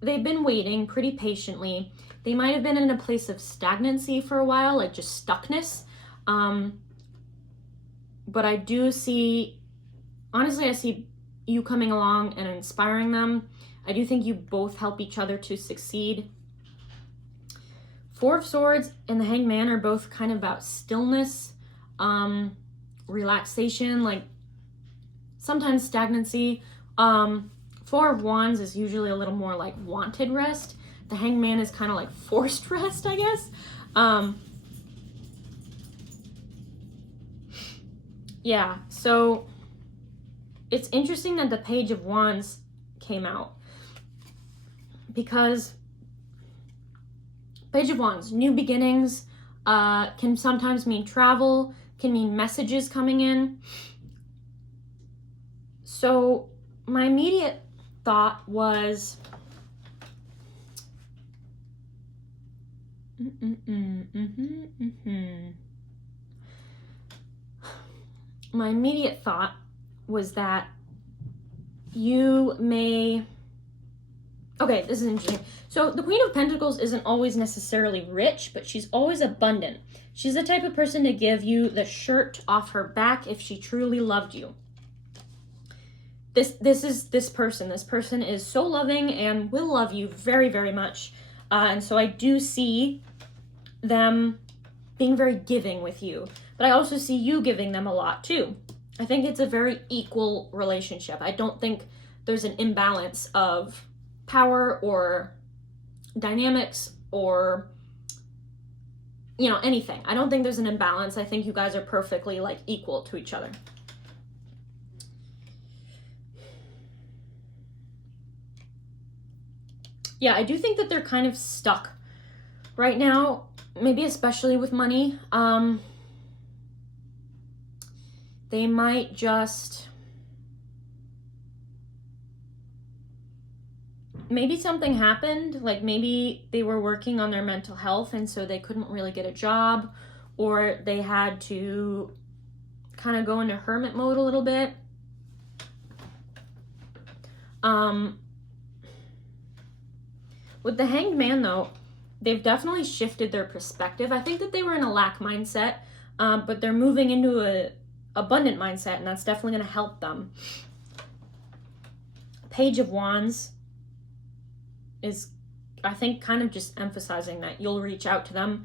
they've been waiting pretty patiently. They might have been in a place of stagnancy for a while, like just stuckness. But I do see, honestly, I see you coming along and inspiring them. I do think you both help each other to succeed. 4 of Swords and the Hanged Man are both kind of about stillness, relaxation, like sometimes stagnancy. 4 of Wands is usually a little more like wanted rest. The Hanged Man is kind of like forced rest, I guess. Yeah, so it's interesting that the Page of Wands came out, because Page of Wands, new beginnings, can sometimes mean travel, can mean messages coming in. So my immediate thought was, my immediate thought was that you may... Okay, this is interesting. So the Queen of Pentacles isn't always necessarily rich, but she's always abundant. She's the type of person to give you the shirt off her back if she truly loved you. This is this person. This person is so loving and will love you very, very much. And so I do see them being very giving with you. But I also see you giving them a lot too. I think it's a very equal relationship. I don't think there's an imbalance of power or dynamics or, you know, anything. I don't think there's an imbalance. I think you guys are perfectly like equal to each other. Yeah, I do think that they're kind of stuck right now, maybe especially with money. They might just, maybe something happened, like maybe they were working on their mental health and so they couldn't really get a job, or they had to kind of go into hermit mode a little bit. With the Hanged Man, though, they've definitely shifted their perspective. I think that they were in a lack mindset, but they're moving into a abundant mindset, and that's definitely going to help them. Page of Wands is, I think, kind of just emphasizing that you'll reach out to them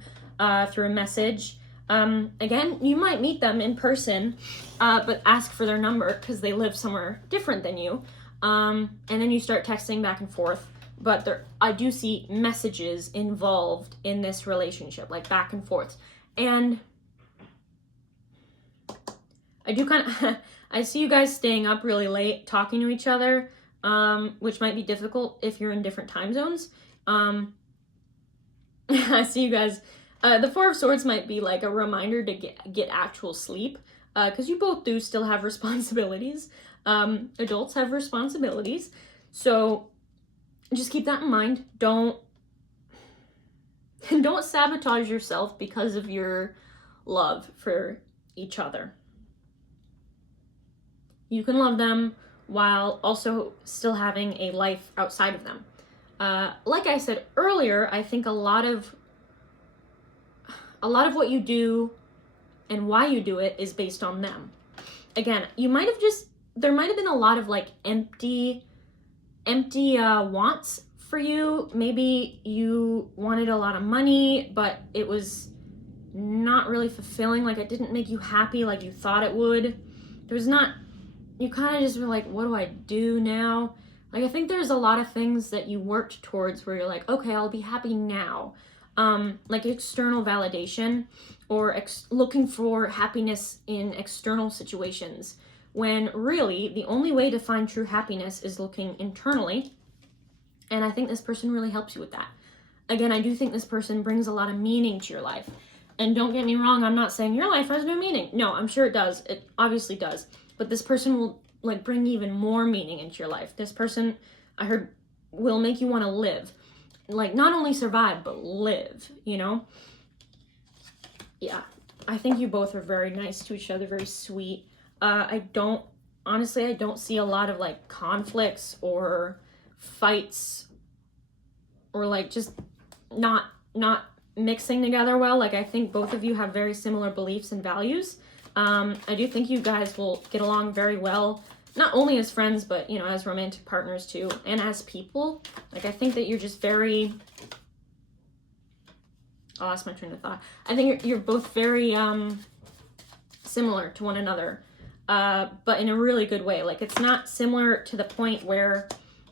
through a message. Again, you might meet them in person, but ask for their number because they live somewhere different than you. And then you start texting back and forth. But I do see messages involved in this relationship, like back and forth. And I do kind of, I see you guys staying up really late talking to each other, which might be difficult if you're in different time zones. I see you guys, the Four of Swords might be like a reminder to get actual sleep, because you both do still have responsibilities. Adults have responsibilities. So just keep that in mind. Don't sabotage yourself because of your love for each other. You can love them while also still having a life outside of them. Like I said earlier, I think a lot of what you do and why you do it is based on them. Again, there might have been a lot of like empty wants for you. Maybe you wanted a lot of money, but it was not really fulfilling. Like it didn't make you happy like you thought it would. You kind of just were like, what do I do now? Like I think there's a lot of things that you worked towards where you're like, okay, I'll be happy now. Like external validation or looking for happiness in external situations, when really the only way to find true happiness is looking internally. And I think this person really helps you with that. Again, I do think this person brings a lot of meaning to your life. And don't get me wrong, I'm not saying your life has no meaning. No, I'm sure it does. It obviously does. But this person will like bring even more meaning into your life. This person, I heard, will make you want to live. Like not only survive, but live, you know? Yeah, I think you both are very nice to each other, very sweet. I don't see a lot of like conflicts or fights or like just not mixing together well. Like I think both of you have very similar beliefs and values. I do think you guys will get along very well, not only as friends, but you know, as romantic partners too, and as people. Like I think that you're just very, I lost my train of thought. I think you're both very similar to one another. But in a really good way. Like it's not similar to the point where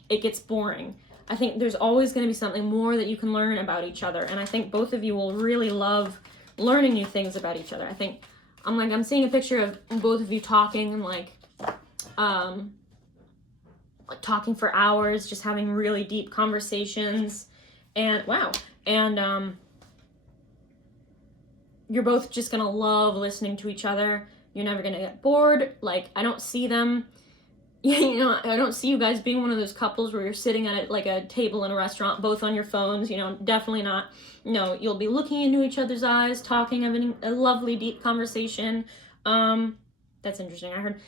it gets boring. I think there's always going to be something more that you can learn about each other. And I think both of you will really love learning new things about each other. I think I'm seeing a picture of both of you talking and like talking for hours, just having really deep conversations. And wow. And you're both just going to love listening to each other. You're never going to get bored. Like, I don't see them, you know, I don't see you guys being one of those couples where you're sitting at like a table in a restaurant, both on your phones, you know, definitely not. No, you'll be looking into each other's eyes, talking, having a lovely, deep conversation. That's interesting. I heard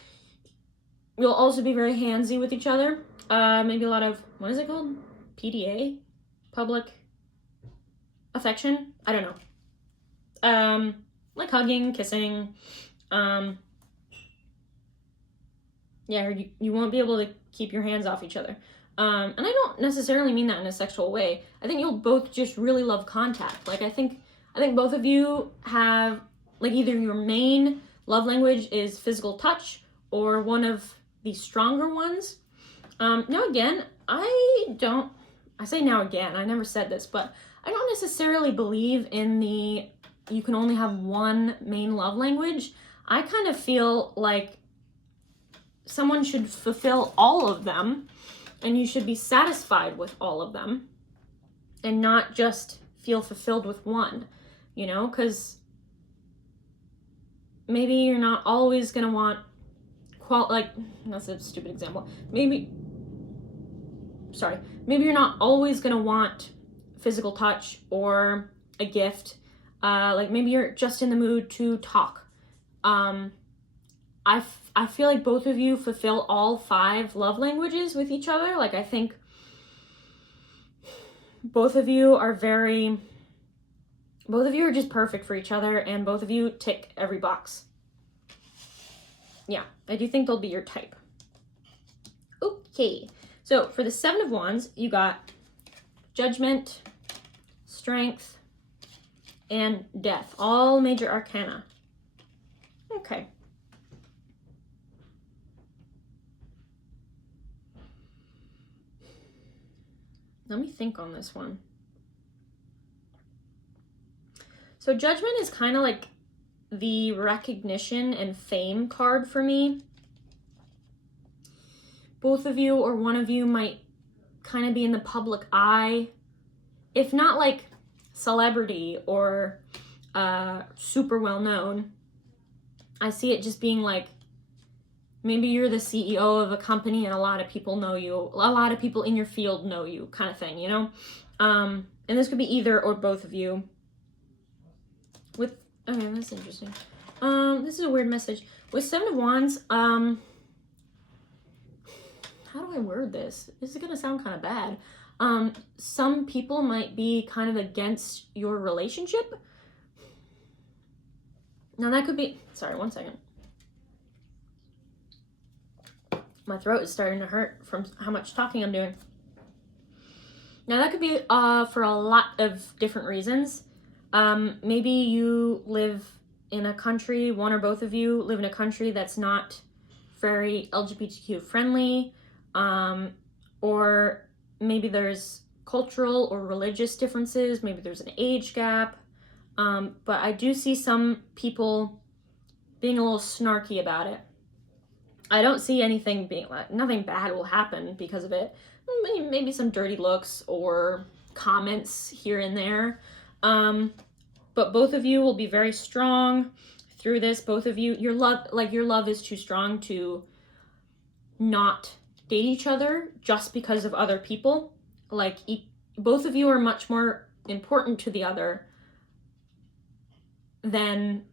you'll also be very handsy with each other. Maybe a lot of, what is it called? PDA? Public affection? I don't know. Like hugging, kissing. Yeah, you won't be able to keep your hands off each other. And I don't necessarily mean that in a sexual way. I think you'll both just really love contact. Like I think both of you have like either your main love language is physical touch or one of the stronger ones. Now again, I never said this, but I don't necessarily believe in you can only have one main love language. I kind of feel like someone should fulfill all of them and you should be satisfied with all of them. and not just feel fulfilled with one, you know, because maybe you're not always going to want that's a stupid example. Maybe you're not always going to want physical touch or a gift. Like maybe you're just in the mood to talk. I feel like both of you fulfill all 5 love languages with each other. Like I think both of you are just perfect for each other, and both of you tick every box. Yeah, I do think they'll be your type. Okay, so for the 7 of Wands, you got Judgment, Strength, and Death, all major arcana. Okay. Let me think on this one. So Judgment is kind of like the recognition and fame card for me. Both of you or one of you might kind of be in the public eye, if not like celebrity or super well known. I see it just being like, maybe you're the CEO of a company and a lot of people know you, a lot of people in your field know you, kind of thing, you know? And this could be either or both of you. Okay, that's interesting. This is a weird message. With 7 of Wands, how do I word this? This is gonna sound kind of bad. Some people might be kind of against your relationship. Now that could be, sorry, one second. My throat is starting to hurt from how much talking I'm doing. Now that could be for a lot of different reasons. Maybe you live in a country, one or both of you live in a country that's not very LGBTQ friendly, or maybe there's cultural or religious differences, maybe there's an age gap, but I do see some people being a little snarky about it. I don't see anything being like, nothing bad will happen because of it. Maybe some dirty looks or comments here and there. But both of you will be very strong through this. Both of you, your love is too strong to not date each other just because of other people. Like both of you are much more important to the other than,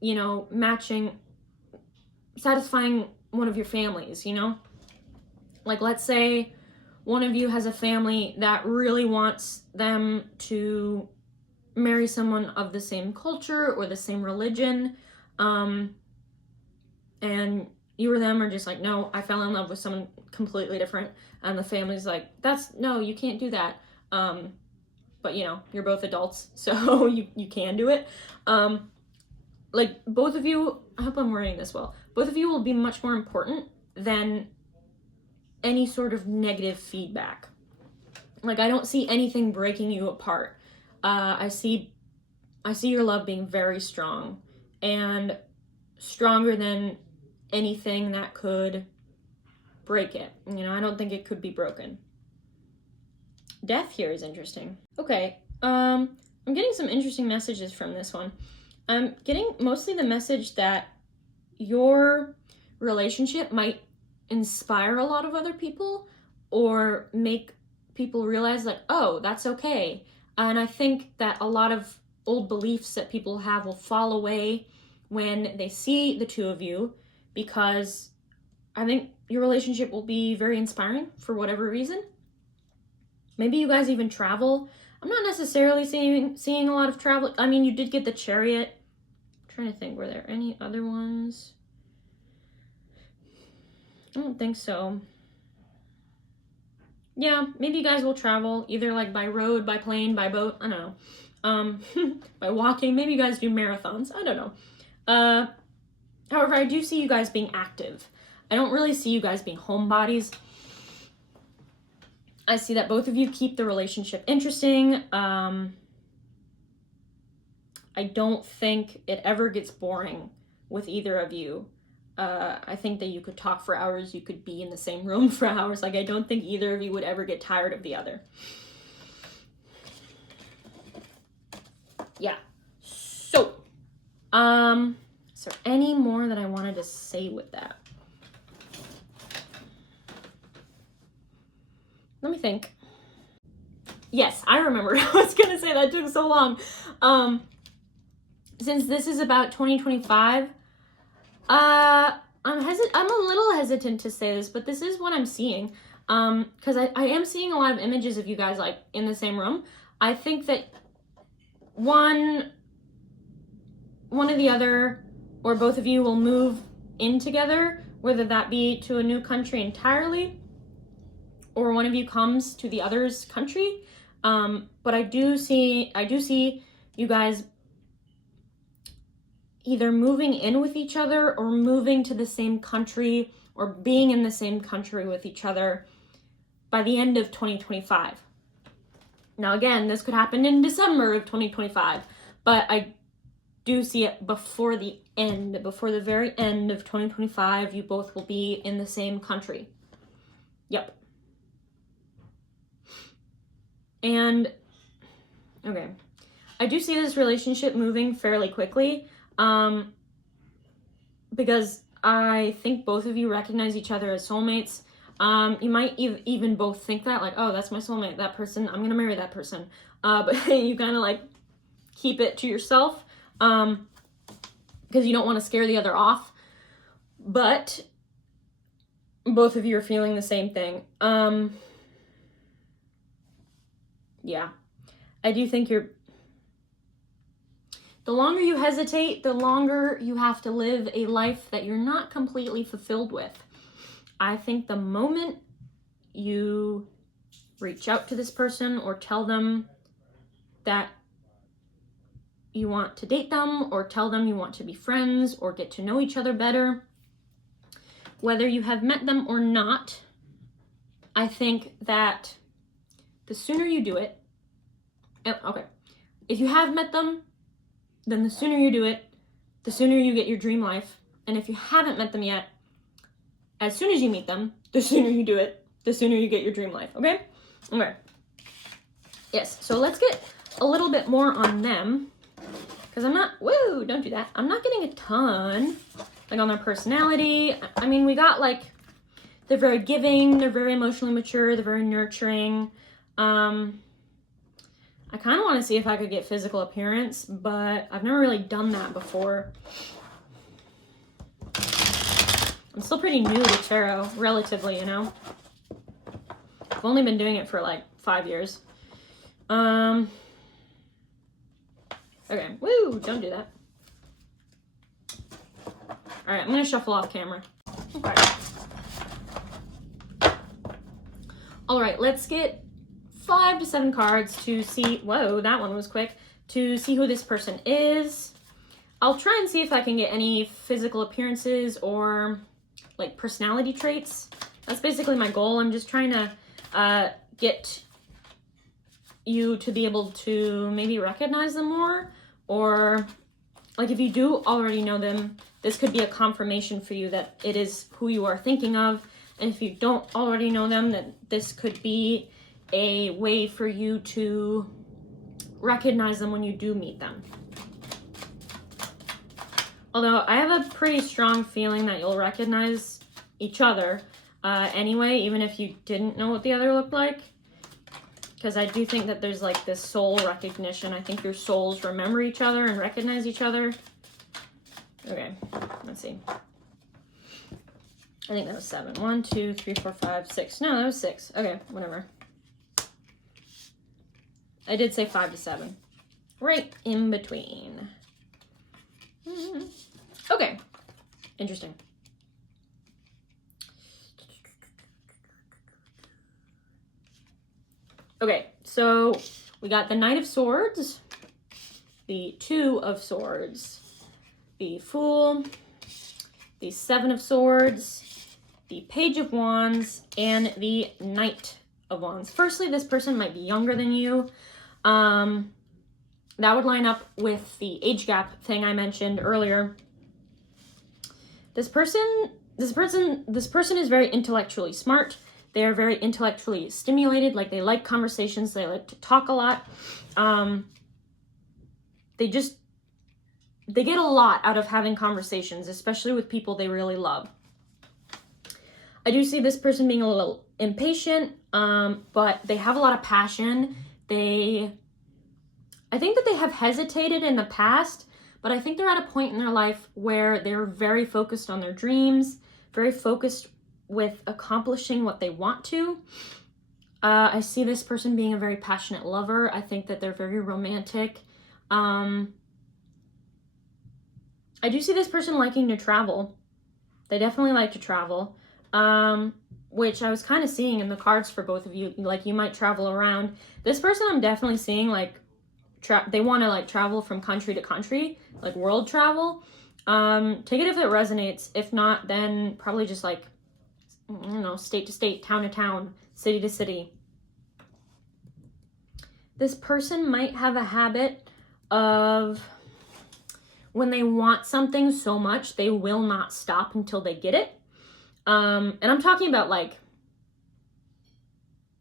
you know, satisfying one of your families, you know? Like, let's say one of you has a family that really wants them to marry someone of the same culture or the same religion, and you or them are just like, no, I fell in love with someone completely different, and the family's like, no, you can't do that, but you know, you're both adults, so you can do it. Like, both of you, I hope I'm wording this well, both of you will be much more important than any sort of negative feedback. Like, I don't see anything breaking you apart. I see your love being very strong, and stronger than anything that could break it. You know, I don't think it could be broken. Death here is interesting. Okay, I'm getting some interesting messages from this one. I'm getting mostly the message that your relationship might inspire a lot of other people or make people realize like, oh, that's okay. And I think that a lot of old beliefs that people have will fall away when they see the two of you, because I think your relationship will be very inspiring for whatever reason. Maybe you guys even travel. I'm not necessarily seeing a lot of travel. I mean, you did get the Chariot. I'm trying to think, were there any other ones? I don't think so. Yeah, maybe you guys will travel either like by road, by plane, by boat. I don't know. By walking. Maybe you guys do marathons. I don't know. However, I do see you guys being active. I don't really see you guys being homebodies. I see that both of you keep the relationship interesting. I don't think it ever gets boring with either of you. I think that you could talk for hours. You could be in the same room for hours. Like, I don't think either of you would ever get tired of the other. yeah. So, is there any more that I wanted to say with that? Let me think. Yes, I remember. I was gonna say that took so long. Since this is about 2025, I'm a little hesitant to say this, but this is what I'm seeing. Because I am seeing a lot of images of you guys like in the same room. I think that one of the other or both of you will move in together, whether that be to a new country entirely or one of you comes to the other's country. But I do see you guys either moving in with each other or moving to the same country or being in the same country with each other by the end of 2025. Now again, this could happen in December of 2025, but I do see it before the very end of 2025, you both will be in the same country. Yep. And, okay. I do see this relationship moving fairly quickly, because I think both of you recognize each other as soulmates. You might even both think that, like, oh, that's my soulmate, that person, I'm gonna marry that person. But you kind of like keep it to yourself, because you don't want to scare the other off. But both of you are feeling the same thing. Yeah, I do think the longer you hesitate, the longer you have to live a life that you're not completely fulfilled with. I think the moment you reach out to this person or tell them that you want to date them or tell them you want to be friends or get to know each other better, whether you have met them or not, I think that the sooner you do it, okay, if you have met them, then the sooner you do it, the sooner you get your dream life. And if you haven't met them yet, as soon as you meet them, the sooner you do it, the sooner you get your dream life, okay? Okay. Yes, so let's get a little bit more on them, because I'm not, woo, don't do that. I'm not getting a ton, like, on their personality. I mean, we got, like, they're very giving, they're very emotionally mature, they're very nurturing. I kind of want to see if I could get physical appearance, but I've never really done that before. I'm still pretty new to tarot, relatively, you know? I've only been doing it for like 5 years. Okay, woo, don't do that. All right, I'm gonna shuffle off camera. Okay. All right, let's get 5 to 7 cards to see, whoa, that one was quick, to see who this person is. I'll try and see if I can get any physical appearances or like personality traits. That's basically my goal. I'm just trying to get you to be able to maybe recognize them more, or like if you do already know them, this could be a confirmation for you that it is who you are thinking of. And if you don't already know them, then this could be a way for you to recognize them when you do meet them. Although I have a pretty strong feeling that you'll recognize each other anyway, even if you didn't know what the other looked like. Because I do think that there's like this soul recognition. I think your souls remember each other and recognize each other. Okay, let's see. I think that was 7. 1, 2, 3, 4, 5, 6. No, that was 6. Okay, whatever. I did say 5 to 7. Right in between. Okay, interesting. Okay, so we got the Knight of Swords, the 2 of Swords, the Fool, the 7 of Swords, the Page of Wands, and the Knight of Wands. Firstly, this person might be younger than you. That would line up with the age gap thing I mentioned earlier. This person is very intellectually smart. They are very intellectually stimulated, like they like conversations, they like to talk a lot. they get a lot out of having conversations, especially with people they really love. I do see this person being a little impatient, but they have a lot of passion. I think that they have hesitated in the past, but I think they're at a point in their life where they're very focused on their dreams, very focused with accomplishing what they want to. I see this person being a very passionate lover. I think that they're very romantic. I do see this person liking to travel. They definitely like to travel, which I was kind of seeing in the cards for both of you. Like, you might travel around. This person I'm definitely seeing, like, they want to, like, travel from country to country, like world travel. Take it if it resonates. If not, then probably just, like, I don't know, state to state, town to town, city to city. This person might have a habit of, when they want something so much, they will not stop until they get it. And I'm talking about, like,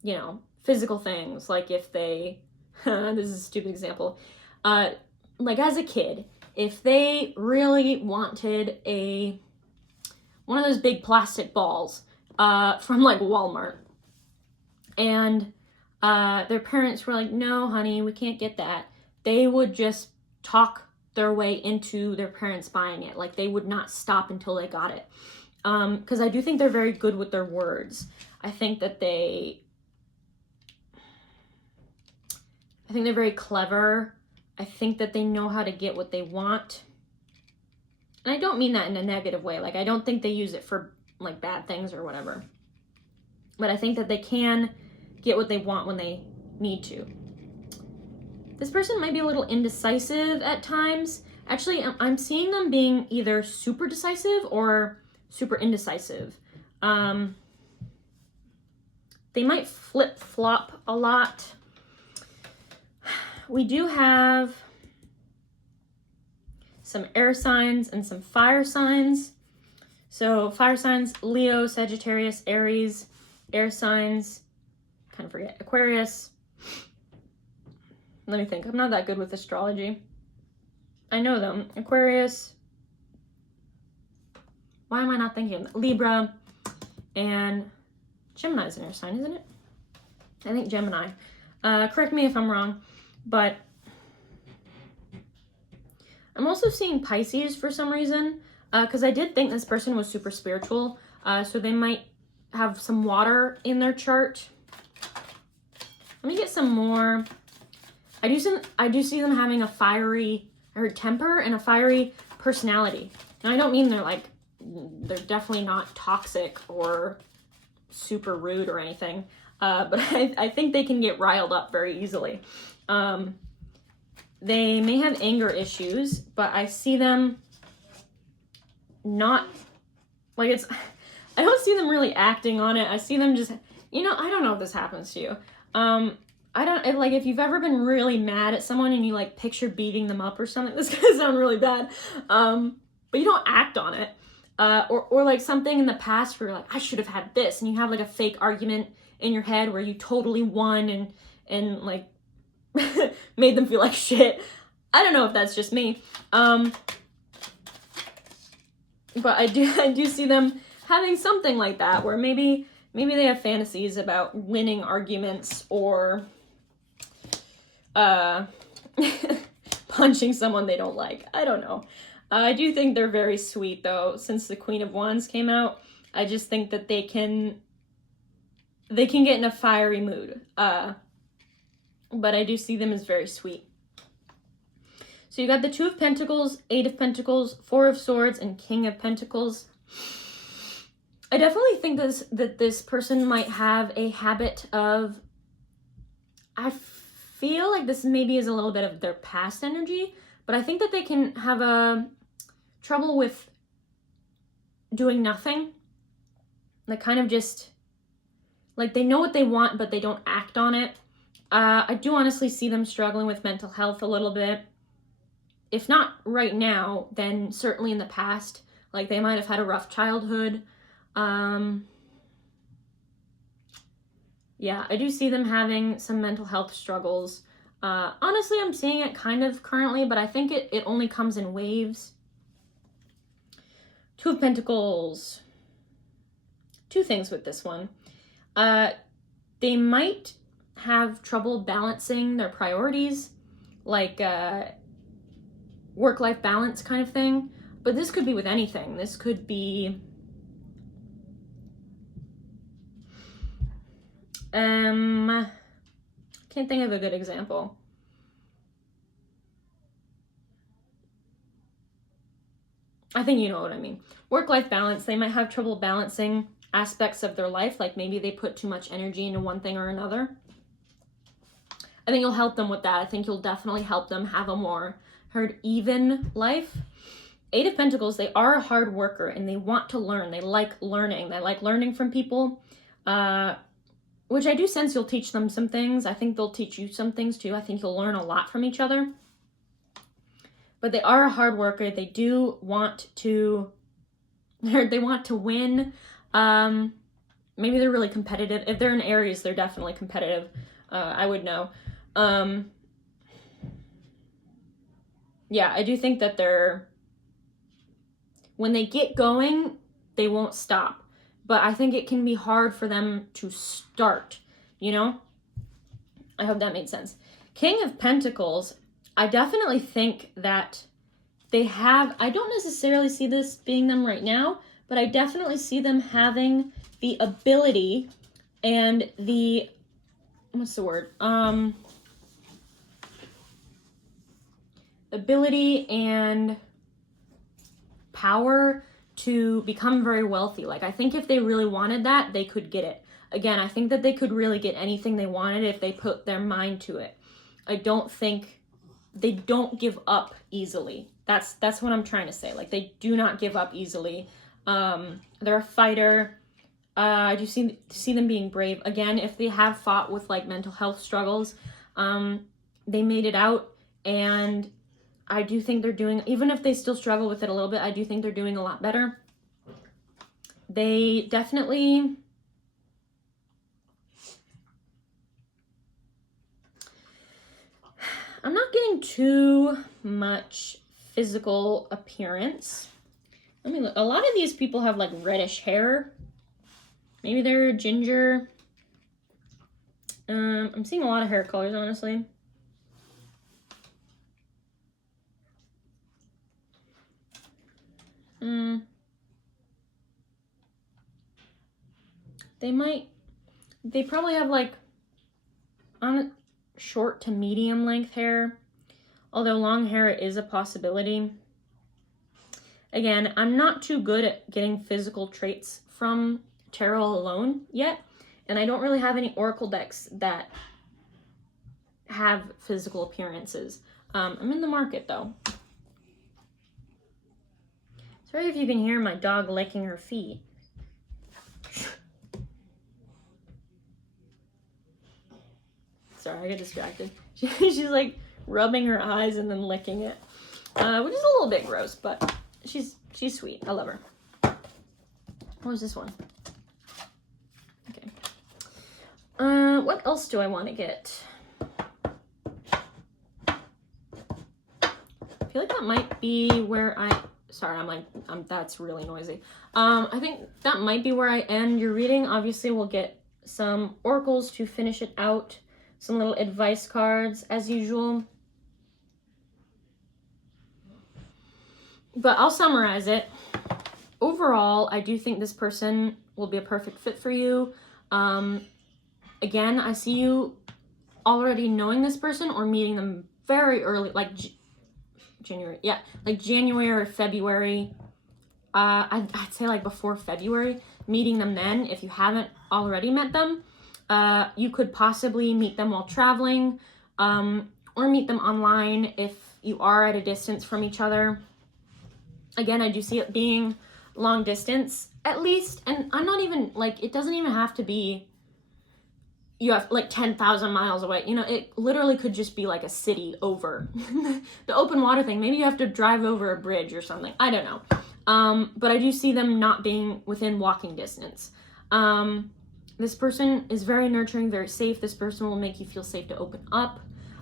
you know, physical things. Like, if they, this is a stupid example, like, as a kid, if they really wanted one of those big plastic balls from, like, Walmart, and their parents were like, no, honey, we can't get that, they would just talk their way into their parents buying it. Like, they would not stop until they got it. Because I do think they're very good with their words. I think they're very clever. I think that they know how to get what they want. And I don't mean that in a negative way. Like, I don't think they use it for, like, bad things or whatever. But I think that they can get what they want when they need to. This person might be a little indecisive at times. Actually, I'm seeing them being either super decisive or super indecisive. They might flip-flop a lot. We do have some air signs and some fire signs. So fire signs, Leo, Sagittarius, Aries. Air signs, kind of forget, Aquarius. Let me think. I'm not that good with astrology. I know them. Aquarius. Why am I not thinking of that? Libra. And Gemini is an air sign, isn't it? I think Gemini. Correct me if I'm wrong. But I'm also seeing Pisces for some reason. Because I did think this person was super spiritual. So they might have some water in their chart. Let me get some more. I do see them having a fiery temper and a fiery personality. And I don't mean they're definitely not toxic or super rude or anything. But I think they can get riled up very easily. They may have anger issues, but I see them not, like, I don't see them really acting on it. I see them just, I don't know if this happens to you. If you've ever been really mad at someone and you, like, picture beating them up or something, this is gonna sound really bad. But you don't act on it. Or like something in the past where you're like, I should have had this, and you have, like, a fake argument in your head where you totally won and like made them feel like shit. I don't know if that's just me. But I do see them having something like that, where maybe they have fantasies about winning arguments or punching someone they don't like. I don't know. I do think they're very sweet, though. Since the Queen of Wands came out, I just think that they can get in a fiery mood. But I do see them as very sweet. So you got the Two of Pentacles, Eight of Pentacles, Four of Swords, and King of Pentacles. I definitely think that this person might have a habit of, I feel like this maybe is a little bit of their past energy, but I think that they can have a trouble with doing nothing. Like, kind of just, like, they know what they want, but they don't act on it. I do honestly see them struggling with mental health a little bit. If not right now, then certainly in the past. Like, they might have had a rough childhood. Yeah, I do see them having some mental health struggles. Honestly, I'm seeing it kind of currently, but I think it only comes in waves. Two of Pentacles. Two things with this one. They might have trouble balancing their priorities, like work-life balance kind of thing. But this could be with anything. This could be can't think of a good example. I think you know what I mean. Work-life balance, they might have trouble balancing aspects of their life, like maybe they put too much energy into one thing or another. I think you'll help them with that. I think you'll definitely help them have a more even life. Eight of Pentacles, they are a hard worker and they want to learn. They like learning. They like learning from people, which I do sense you'll teach them some things. I think they'll teach you some things too. I think you'll learn a lot from each other. But they are a hard worker. They do want to, they want to win. Maybe they're really competitive. If they're in Aries, they're definitely competitive. I would know. Yeah, I do think that when they get going, they won't stop. But I think it can be hard for them to start, you know? I hope that made sense. King of Pentacles, I definitely think that they have, I don't necessarily see this being them right now, but I definitely see them having the ability and the, what's the word? Ability and power to become very wealthy. Like, I think if they really wanted that, they could get it. Again, I think that they could really get anything they wanted if they put their mind to it. I don't think, they don't give up easily. That's what I'm trying to say. Like, they do not give up easily. They're a fighter. I do see them being brave. Again, if they have fought with like mental health struggles, they made it out, and I do think they're doing, even if they still struggle with it a little bit, I do think they're doing a lot better. They definitely, I'm not getting too much physical appearance. Let me look. A lot of these people have like reddish hair. Maybe they're ginger. I'm seeing a lot of hair colors, honestly. They probably have like on short to medium length hair, although long hair is a possibility. Again, I'm not too good at getting physical traits from tarot alone yet, and I don't really have any oracle decks that have physical appearances. I'm in the market though. Sorry if you can hear my dog licking her feet. Sorry, I got distracted. She's like rubbing her eyes and then licking it, which is a little bit gross, but she's sweet. I love her. What was this one? Okay. What else do I want to get? I feel like that might be where sorry, that's really noisy. I think that might be where I end your reading. Obviously, we'll get some oracles to finish it out. Some little advice cards as usual. But I'll summarize it. Overall, I do think this person will be a perfect fit for you. Again, I see you already knowing this person or meeting them very early, like January. Yeah, like January or February. I'd say like before February, meeting them then if you haven't already met them. You could possibly meet them while traveling, or meet them online if you are at a distance from each other. Again, I do see it being long distance, at least, and I'm not even, like, it doesn't even have to be, you have, like, 10,000 miles away. You know, it literally could just be, like, a city over. The open water thing, maybe you have to drive over a bridge or something. I don't know. But I do see them not being within walking distance. This person is very nurturing, very safe. This person will make you feel safe to open up.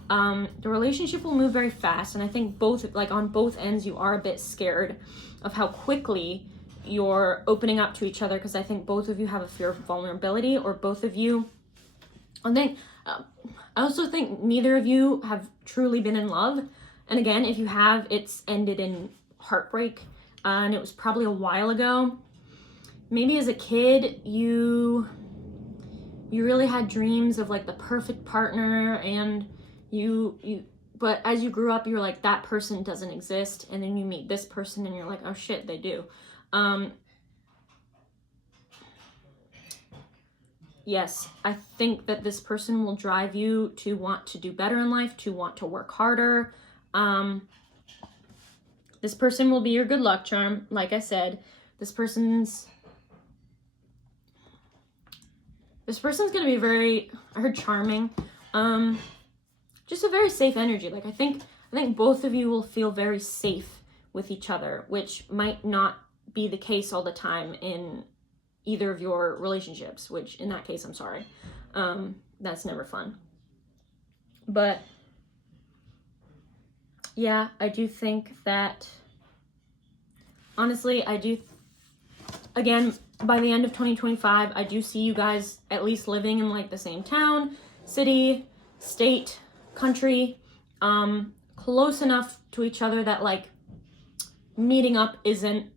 The relationship will move very fast, and I think both, like on both ends, you are a bit scared of how quickly you're opening up to each other, because I think both of you have a fear of vulnerability, or both of you, I also think neither of you have truly been in love. And again, if you have, it's ended in heartbreak, and it was probably a while ago. Maybe as a kid, you really had dreams of like the perfect partner, and but as you grew up, you're like, that person doesn't exist, and then you meet this person and you're like, oh shit, they do. Yes, I think that this person will drive you to want to do better in life, to want to work harder. This person will be your good luck charm. Like I said, this person's gonna be very, I heard charming, just a very safe energy. Like I think both of you will feel very safe with each other, which might not be the case all the time in either of your relationships, which in that case, I'm sorry. That's never fun. But yeah, I do think that, honestly, again, by the end of 2025, I do see you guys at least living in like the same town, city, state, country, close enough to each other that like meeting up isn't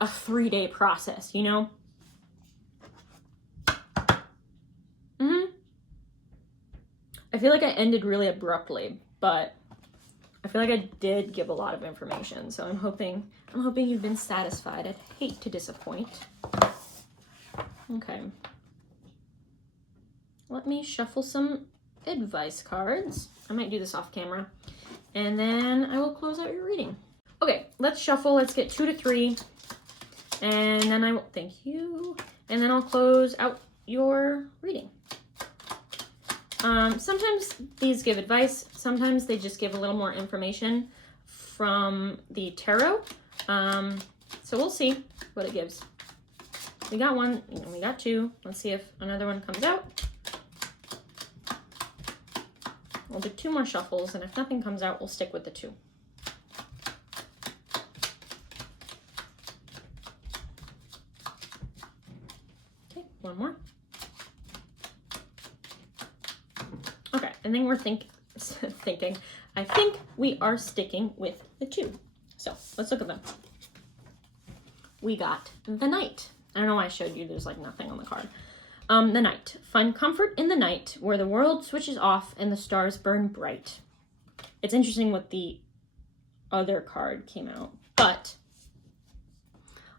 a 3-day process, you know? I feel like I ended really abruptly, but I feel like I did give a lot of information, so I'm hoping you've been satisfied. I'd hate to disappoint. Okay. Let me shuffle some advice cards. I might do this off camera. And then I will close out your reading. Okay, let's shuffle. Let's get 2 to 3. And then I will, thank you. And then I'll close out your reading. Sometimes these give advice. Sometimes they just give a little more information from the tarot. So we'll see what it gives. We got 1, and we got 2. Let's see if another one comes out. We'll do 2 more shuffles, and if nothing comes out, we'll stick with the 2. Okay, 1 more. Okay, and then we're thinking, I think we are sticking with the 2. So let's look at them. We got the Knight. I don't know why I showed you, there's like nothing on the card. The Knight. Find comfort in the night where the world switches off and the stars burn bright. It's interesting what the other card came out, but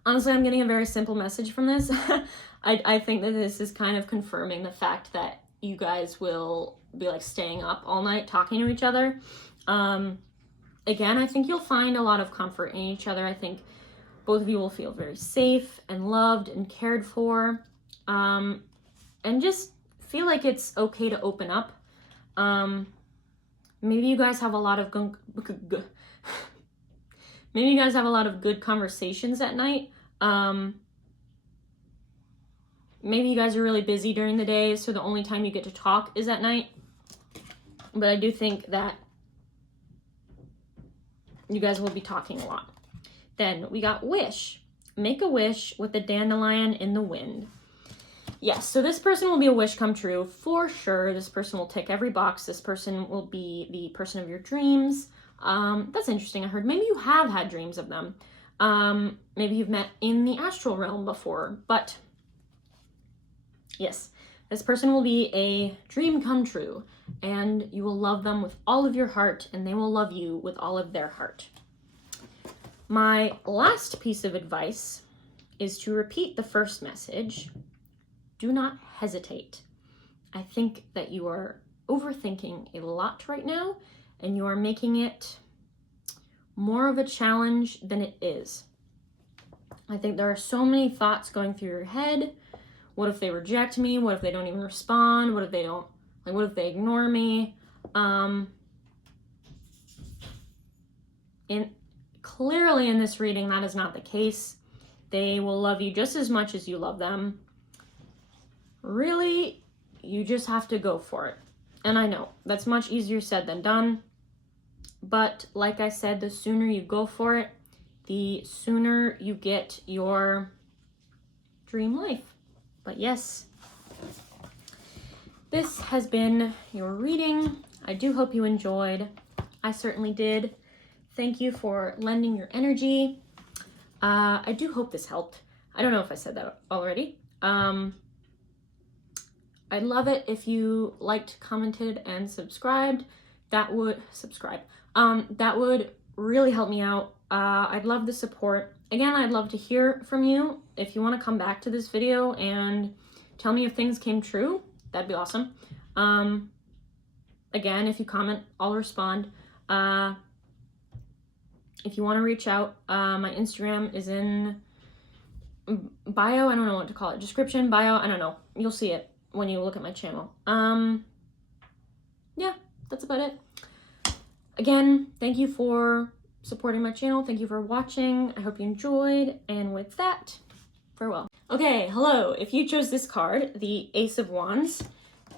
honestly, I'm getting a very simple message from this. I think that this is kind of confirming the fact that you guys will be like staying up all night talking to each other. Again, I think you'll find a lot of comfort in each other. I think both of you will feel very safe and loved and cared for, and just feel like it's okay to open up. Maybe you guys have a lot of maybe you guys have a lot of good conversations at night. Maybe you guys are really busy during the day, so the only time you get to talk is at night. But I do think that you guys will be talking a lot. Then we got Wish. Make a wish with the dandelion in the wind. Yes, so this person will be a wish come true for sure. This person will tick every box. This person will be the person of your dreams. That's interesting. I heard maybe you have had dreams of them. Maybe you've met in the astral realm before, but yes, this person will be a dream come true, and you will love them with all of your heart, and they will love you with all of their heart. My last piece of advice is to repeat the first message. Do not hesitate. I think that you are overthinking a lot right now, and you are making it more of a challenge than it is. I think there are so many thoughts going through your head. What if they reject me? What if they don't even respond? What if they don't, like, what if they ignore me? Clearly in this reading, that is not the case. They will love you just as much as you love them. Really, you just have to go for it. And I know that's much easier said than done. But like I said, the sooner you go for it, the sooner you get your dream life. But yes, this has been your reading. I do hope you enjoyed. I certainly did. Thank you for lending your energy. I do hope this helped. I don't know if I said that already. I'd love it if you liked, commented, and subscribed. That would really help me out. I'd love the support. Again, I'd love to hear from you. If you want to come back to this video and tell me if things came true, that'd be awesome. Again, if you comment, I'll respond. If you want to reach out, my Instagram is in bio. I don't know what to call it. Description, bio, I don't know. You'll see it when you look at my channel. Yeah, that's about it. Again, thank you for supporting my channel. Thank you for watching. I hope you enjoyed. And with that, farewell. Okay, hello. If you chose this card, the Ace of Wands,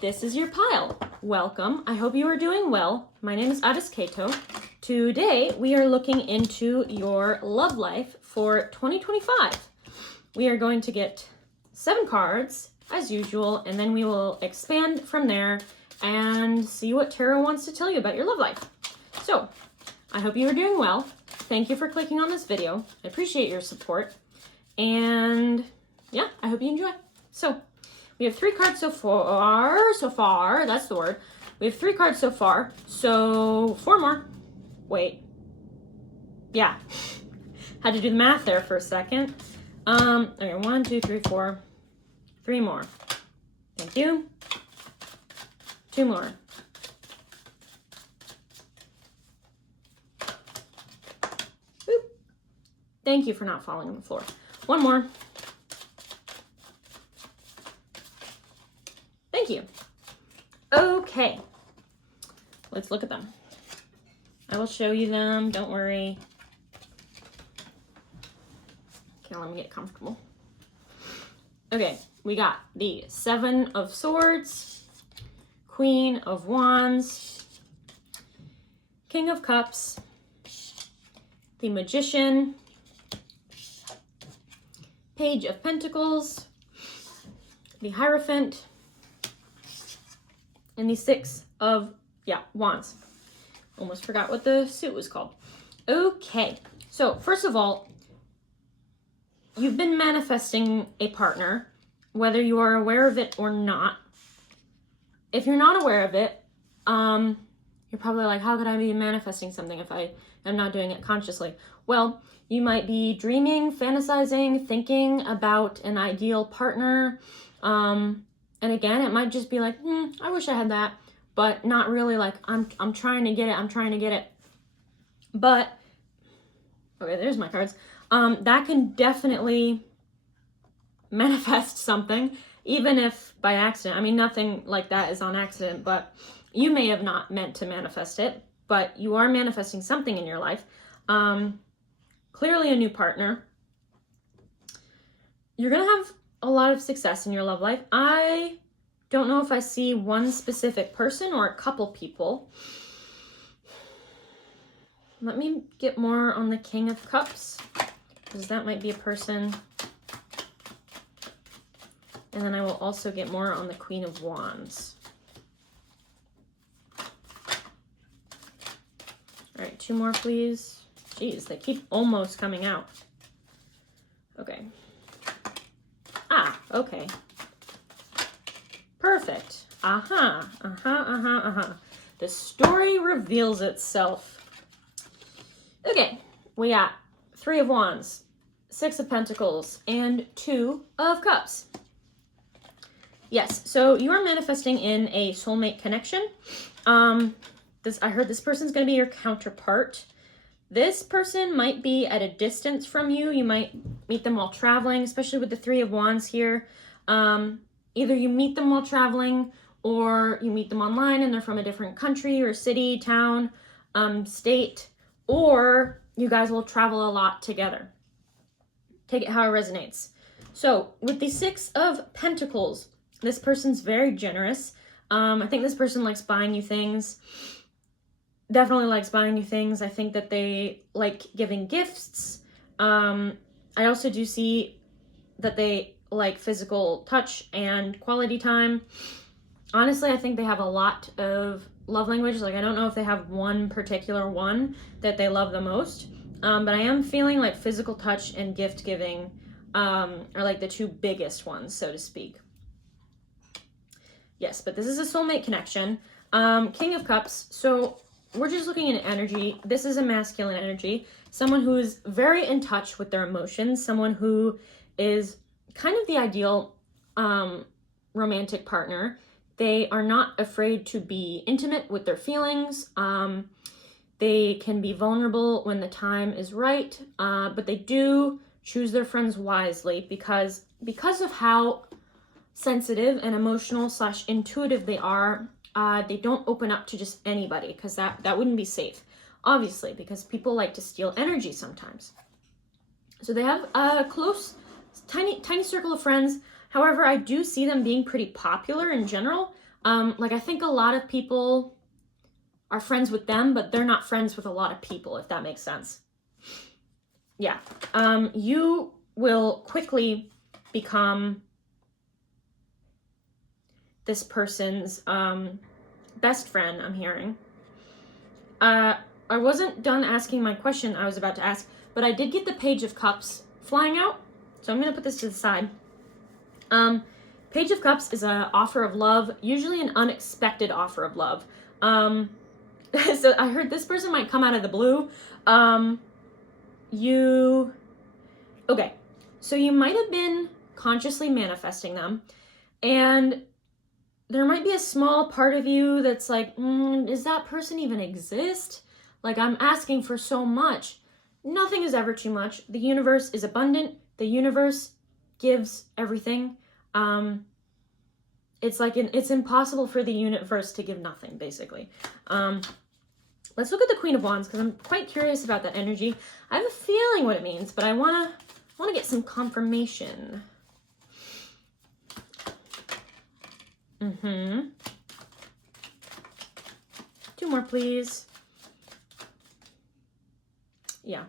this is your pile. Welcome. I hope you are doing well. My name is Kato. Today, we are looking into your love life for 2025. We are going to get 7 cards, as usual, and then we will expand from there and see what tarot wants to tell you about your love life. So, I hope you are doing well. Thank you for clicking on this video. I appreciate your support. And yeah, I hope you enjoy. So, we have 3 cards so far, that's the word. We have 3 cards so far, so 4 more. Wait. Yeah. Had to do the math there for a second. Okay, 1, 2, 3, 4. 3 more. Thank you. 2 more. Boop. Thank you for not falling on the floor. 1 more. Thank you. Okay. Let's look at them. I will show you them. Don't worry. Okay, let me get comfortable. Okay, we got the 7 of Swords, Queen of Wands, King of Cups, the Magician, Page of Pentacles, the Hierophant, and the 6 of, Wands. Almost forgot what the suit was called. Okay, so first of all, you've been manifesting a partner, whether you are aware of it or not. If you're not aware of it, you're probably like, how could I be manifesting something if I am not doing it consciously? Well, you might be dreaming, fantasizing, thinking about an ideal partner. And again, it might just be like, I wish I had that, but not really like, I'm trying to get it, But, okay, there's my cards. That can definitely manifest something, even if by accident. I mean, nothing like that is on accident, but you may have not meant to manifest it, but you are manifesting something in your life. Clearly a new partner. You're going to have a lot of success in your love life. I don't know if I see one specific person or a couple people. Let me get more on the King of Cups, because that might be a person. And then I will also get more on the Queen of Wands. All right, 2 more, please. Jeez, they keep almost coming out. Okay. Okay. Perfect. The story reveals itself. Okay, we got 3 of Wands, 6 of Pentacles, and 2 of Cups. Yes, so you are manifesting in a soulmate connection. I heard this person's going to be your counterpart. This person might be at a distance from you. You might meet them while traveling, especially with the 3 of Wands here. Either you meet them while traveling, or you meet them online and they're from a different country or city, town, state, or you guys will travel a lot together. Take it how it resonates. So with the 6 of Pentacles, this person's very generous. I think this person likes buying you things. Definitely likes buying you things. I think that they like giving gifts. I also do see that they like physical touch and quality time. Honestly, I think they have a lot of love languages. Like, I don't know if they have one particular one that they love the most. But I am feeling like physical touch and gift giving are like the two biggest ones, so to speak. Yes, but this is a soulmate connection. King of Cups. So we're just looking at energy. This is a masculine energy. Someone who is very in touch with their emotions. Someone who is kind of the ideal romantic partner. They are not afraid to be intimate with their feelings. They can be vulnerable when the time is right, but they do choose their friends wisely because of how sensitive and emotional / intuitive they are. They don't open up to just anybody because that wouldn't be safe, obviously, because people like to steal energy sometimes. So they have a close, tiny circle of friends. However, I do see them being pretty popular in general. Like, I think a lot of people are friends with them, but they're not friends with a lot of people, if that makes sense. Yeah. You will quickly become this person's best friend, I'm hearing. I wasn't done asking my question I was about to ask, but I did get the Page of Cups flying out, so I'm going to put this to the side. Page of Cups is an offer of love, usually an unexpected offer of love. So I heard this person might come out of the blue. Okay, so you might have been consciously manifesting them, and there might be a small part of you that's like, does that person even exist? Like, I'm asking for so much. Nothing is ever too much. The universe is abundant. The universe gives everything. It's like it's impossible for the universe to give nothing, basically. Let's look at the Queen of Wands because I'm quite curious about that energy. I have a feeling what it means, but I wanna get some confirmation. Two more, please. Yeah.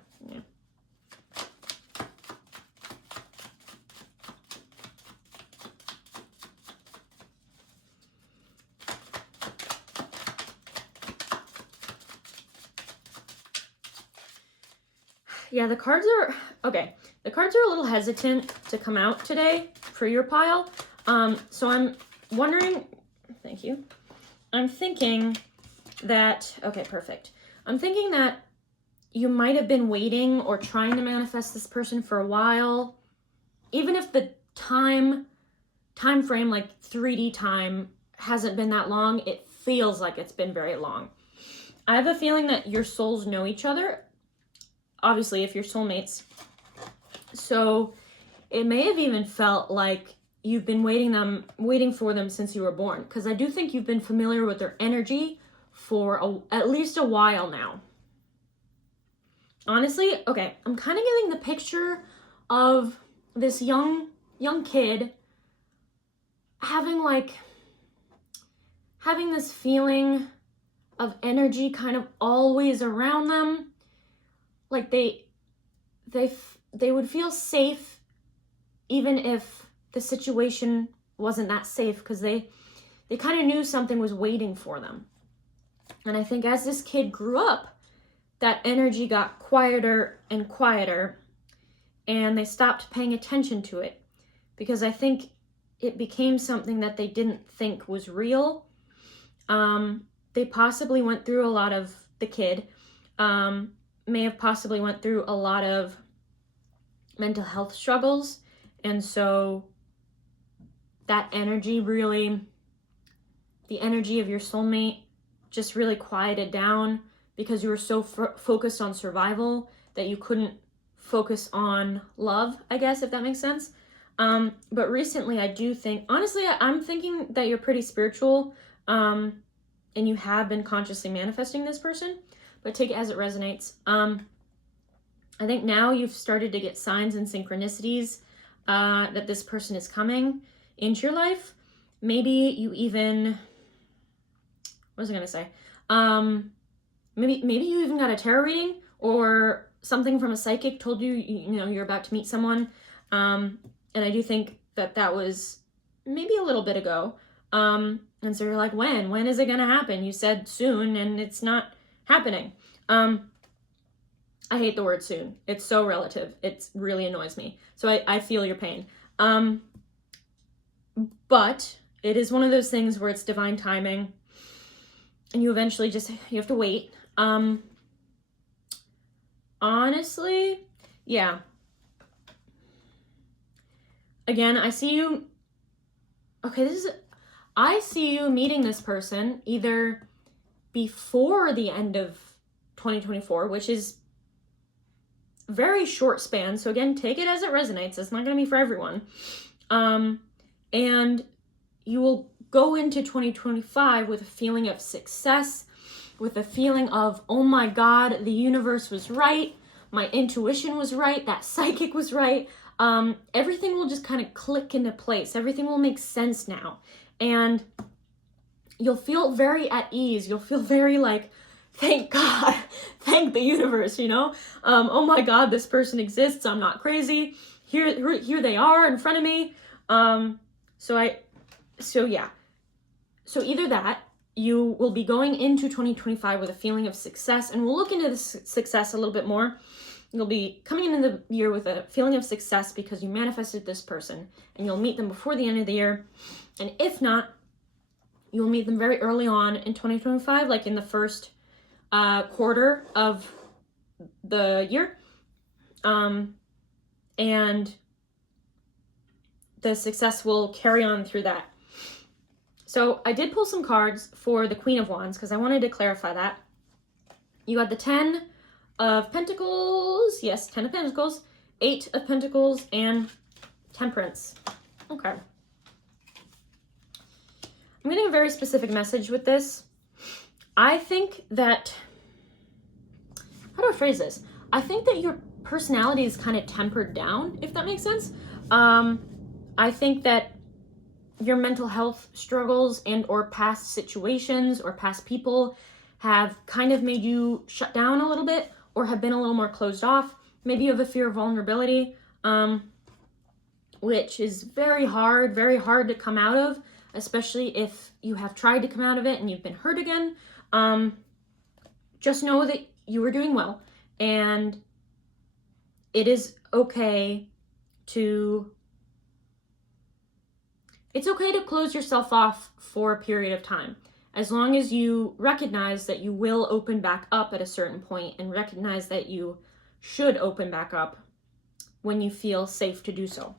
Yeah, the cards are, okay. The cards are a little hesitant to come out today for your pile. So I'm wondering, thank you. I'm thinking that, okay, perfect. I'm thinking that you might have been waiting or trying to manifest this person for a while. Even if the time frame, like 3D time, hasn't been that long, it feels like it's been very long. I have a feeling that your souls know each other, obviously, if you're soulmates. So it may have even felt like you've been waiting for them since you were born, because I do think you've been familiar with their energy for at least a while now. Honestly, okay, I'm kind of getting the picture of this young kid having this feeling of energy kind of always around them. Like they would feel safe even if the situation wasn't that safe, because they kind of knew something was waiting for them. And I think as this kid grew up, that energy got quieter and quieter, and they stopped paying attention to it, because I think it became something that they didn't think was real. They possibly went through a lot of, the kid may have possibly went through a lot of mental health struggles, and so that energy really, the energy of your soulmate just really quieted down, because you were so focused on survival that you couldn't focus on love, I guess, if that makes sense. But recently I do think, honestly, I'm thinking that you're pretty spiritual, and you have been consciously manifesting this person, but take it as it resonates. I think now you've started to get signs and synchronicities that this person is coming into your life. Maybe you even what was I gonna say? Maybe you even got a tarot reading, or something from a psychic told you, you know, you're about to meet someone. And I do think that that was maybe a little bit ago. And so you're like, when is it gonna happen? You said soon, and it's not happening. I hate the word soon. It's so relative. It really annoys me. So I feel your pain. But it is one of those things where it's divine timing, and you eventually you have to wait. Honestly, yeah. Again, I see you. Okay, I see you meeting this person either before the end of 2024, which is very short span. So again, take it as it resonates. It's not going to be for everyone. And you will go into 2025 with a feeling of success, with a feeling of, oh my God, the universe was right. My intuition was right. That psychic was right. Everything will just kind of click into place. Everything will make sense now. And you'll feel very at ease. You'll feel very like, thank God, thank the universe, you know? Oh my God, this person exists. I'm not crazy. Here they are in front of me. So yeah. So either that, you will be going into 2025 with a feeling of success, and we'll look into the success a little bit more. You'll be coming into the year with a feeling of success because you manifested this person, and you'll meet them before the end of the year. And if not, you'll meet them very early on in 2025, like in the first quarter of the year. And the success will carry on through that. So I did pull some cards for the Queen of Wands because I wanted to clarify that. You got the 10 of Pentacles. Yes, 10 of Pentacles, 8 of Pentacles, and Temperance. Okay. I'm getting a very specific message with this. I think that, how do I phrase this? I think that your personality is kind of tempered down, if that makes sense. I think that your mental health struggles and or past situations or past people have kind of made you shut down a little bit or have been a little more closed off. Maybe you have a fear of vulnerability, which is very hard to come out of, especially if you have tried to come out of it and you've been hurt again. Just know that you are doing well, and it is okay to close yourself off for a period of time, as long as you recognize that you will open back up at a certain point and recognize that you should open back up when you feel safe to do so.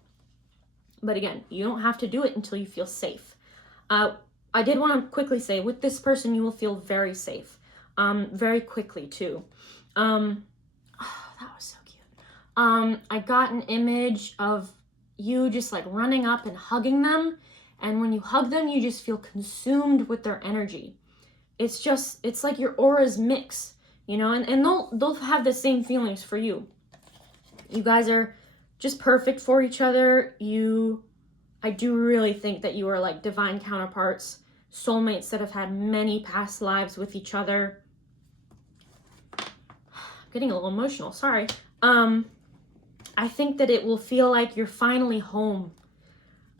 But again, you don't have to do it until you feel safe. I did want to quickly say, with this person, you will feel very safe, very quickly too. Oh, that was so cute. I got an image of you just like running up and hugging them. And when you hug them, you just feel consumed with their energy. It's like your auras mix, you know, and they'll have the same feelings for you. You guys are just perfect for each other. I do really think that you are like divine counterparts, soulmates that have had many past lives with each other. I'm getting a little emotional, sorry. I think that it will feel like you're finally home.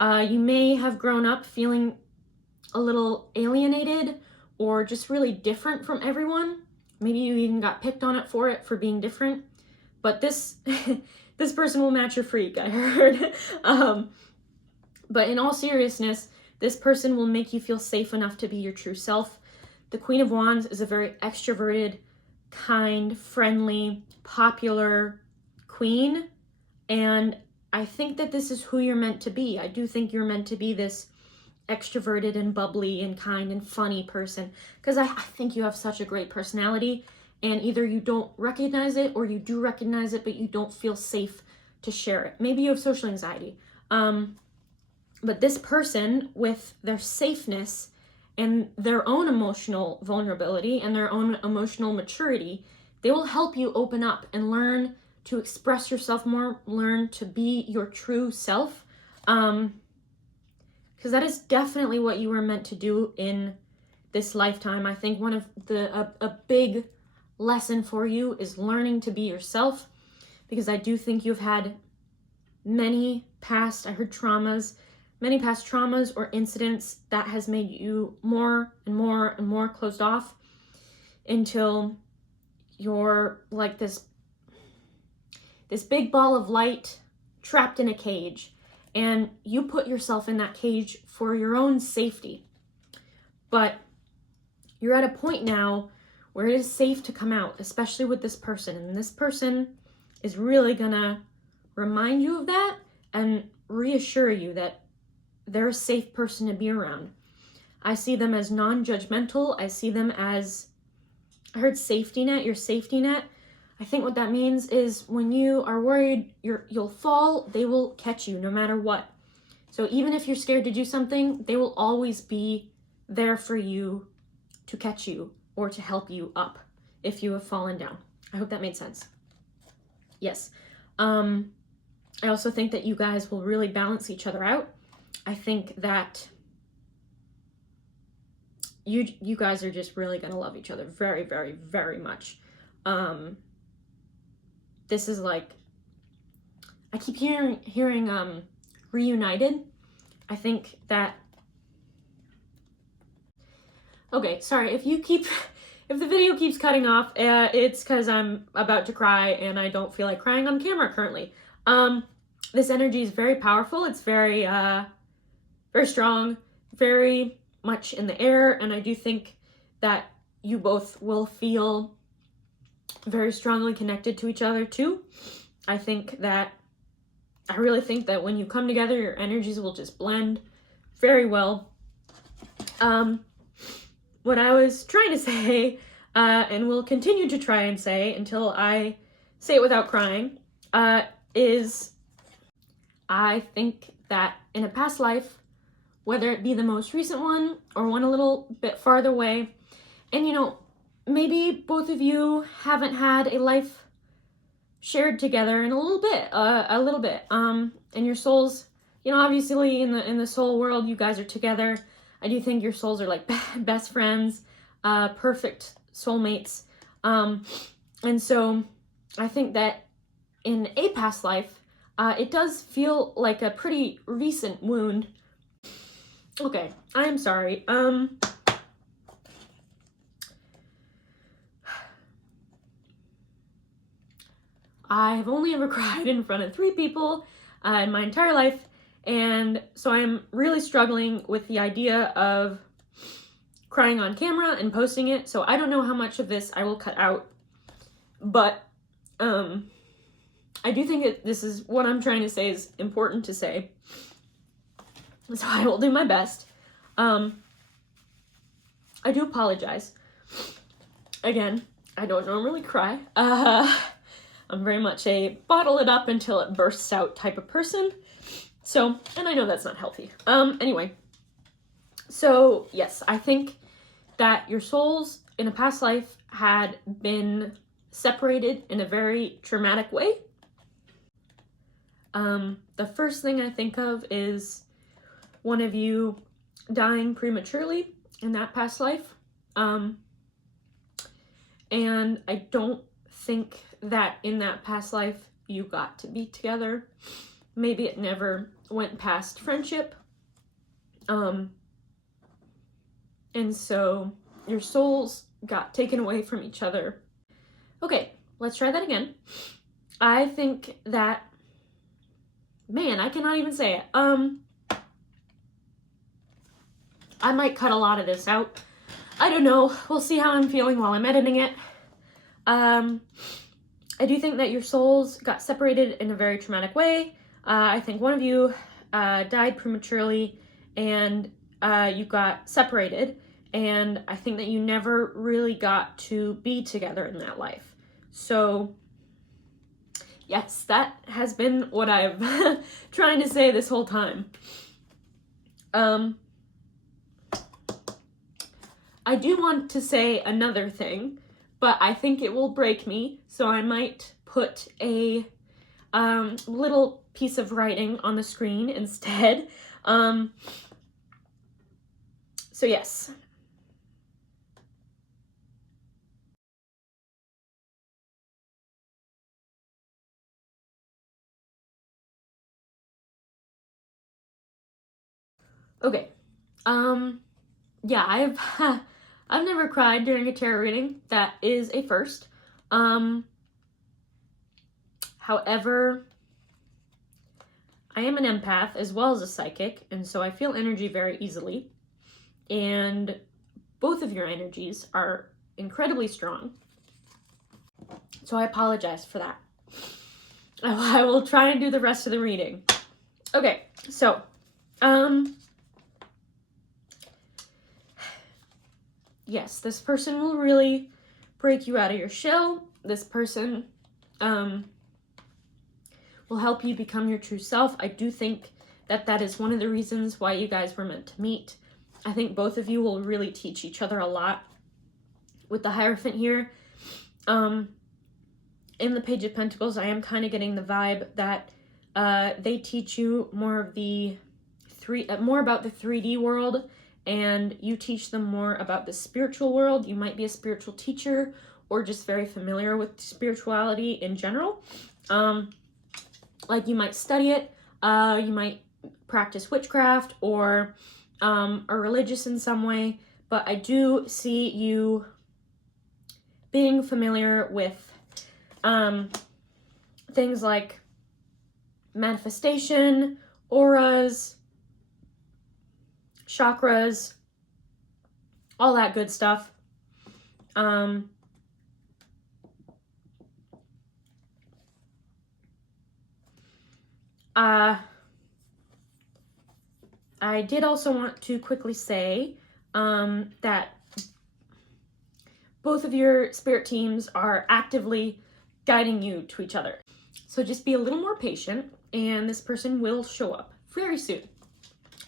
You may have grown up feeling a little alienated or just really different from everyone. Maybe you even got picked on it for being different. But this this person will match your freak, I heard. But in all seriousness, this person will make you feel safe enough to be your true self. The Queen of Wands is a very extroverted, kind, friendly, popular queen. And I think that this is who you're meant to be. I do think you're meant to be this extroverted and bubbly and kind and funny person, because I think you have such a great personality, and either you don't recognize it or you do recognize it, but you don't feel safe to share it. Maybe you have social anxiety. But this person, with their safeness and their own emotional vulnerability and their own emotional maturity, they will help you open up and learn to express yourself more, learn to be your true self. Because that is definitely what you were meant to do in this lifetime. I think one of a big lesson for you is learning to be yourself, because I do think you've had many past traumas or incidents that has made you more and more and more closed off until you're like this big ball of light trapped in a cage, and you put yourself in that cage for your own safety. But you're at a point now where it is safe to come out, especially with this person, and this person is really gonna remind you of that and reassure you that they're a safe person to be around. I see them as non-judgmental. I see them as, I heard safety net, your safety net. I think what that means is when you are worried you'll fall, they will catch you no matter what. So even if you're scared to do something, they will always be there for you to catch you or to help you up if you have fallen down. I hope that made sense. Yes. I also think that you guys will really balance each other out. I think that you guys are just really gonna love each other very, very, very much. This is like, I keep hearing reunited. I think that, okay, sorry, if the video keeps cutting off, it's because I'm about to cry and I don't feel like crying on camera currently. This energy is very powerful. It's very, very strong, very much in the air, and I do think that you both will feel very strongly connected to each other too. I really think that when you come together, your energies will just blend very well. What I was trying to say, and will continue to try and say until I say it without crying, is I think that in a past life, whether it be the most recent one or one a little bit farther away, and you know, maybe both of you haven't had a life shared together in a little bit, and your souls, you know, obviously in the soul world, you guys are together. I do think your souls are like best friends, perfect soulmates, and so I think that in a past life, it does feel like a pretty recent wound. Okay, I'm sorry. I've only ever cried in front of 3 people in my entire life, and so I'm really struggling with the idea of crying on camera and posting it, so I don't know how much of this I will cut out, but I do think this is what I'm trying to say is important to say, so I will do my best. I do apologize. Again, I don't normally cry. I'm very much a bottle it up until it bursts out type of person. So, and I know that's not healthy. Anyway. So, yes, I think that your souls in a past life had been separated in a very traumatic way. The first thing I think of is one of you dying prematurely in that past life. And I don't think that in that past life you got to be together. Maybe it never went past friendship. And so your souls got taken away from each other. Okay, let's try that again. I think that, man, I cannot even say it. I might cut a lot of this out. I don't know. We'll see how I'm feeling while I'm editing it. I do think that your souls got separated in a very traumatic way. I think one of you died prematurely and you got separated, and I think that you never really got to be together in that life. So yes, that has been what I've trying to say this whole time. I do want to say another thing, but I think it will break me, so I might put a little piece of writing on the screen instead. So yes, Okay. Yeah, I've never cried during a tarot reading. That is a first. However, I am an empath as well as a psychic, and so I feel energy very easily. And both of your energies are incredibly strong. So I apologize for that. I will try and do the rest of the reading. Okay, so, yes, this person will really break you out of your shell. This person, will help you become your true self. I do think that that is one of the reasons why you guys were meant to meet. I think both of you will really teach each other a lot. With the Hierophant here, in the Page of Pentacles, I am kind of getting the vibe that they teach you more of the more about the 3D world, and you teach them more about the spiritual world. You might be a spiritual teacher or just very familiar with spirituality in general. Like you might study it, you might practice witchcraft or are religious in some way, but I do see you being familiar with things like manifestation, auras, chakras, all that good stuff. I did also want to quickly say that both of your spirit teams are actively guiding you to each other. So just be a little more patient, and this person will show up very soon.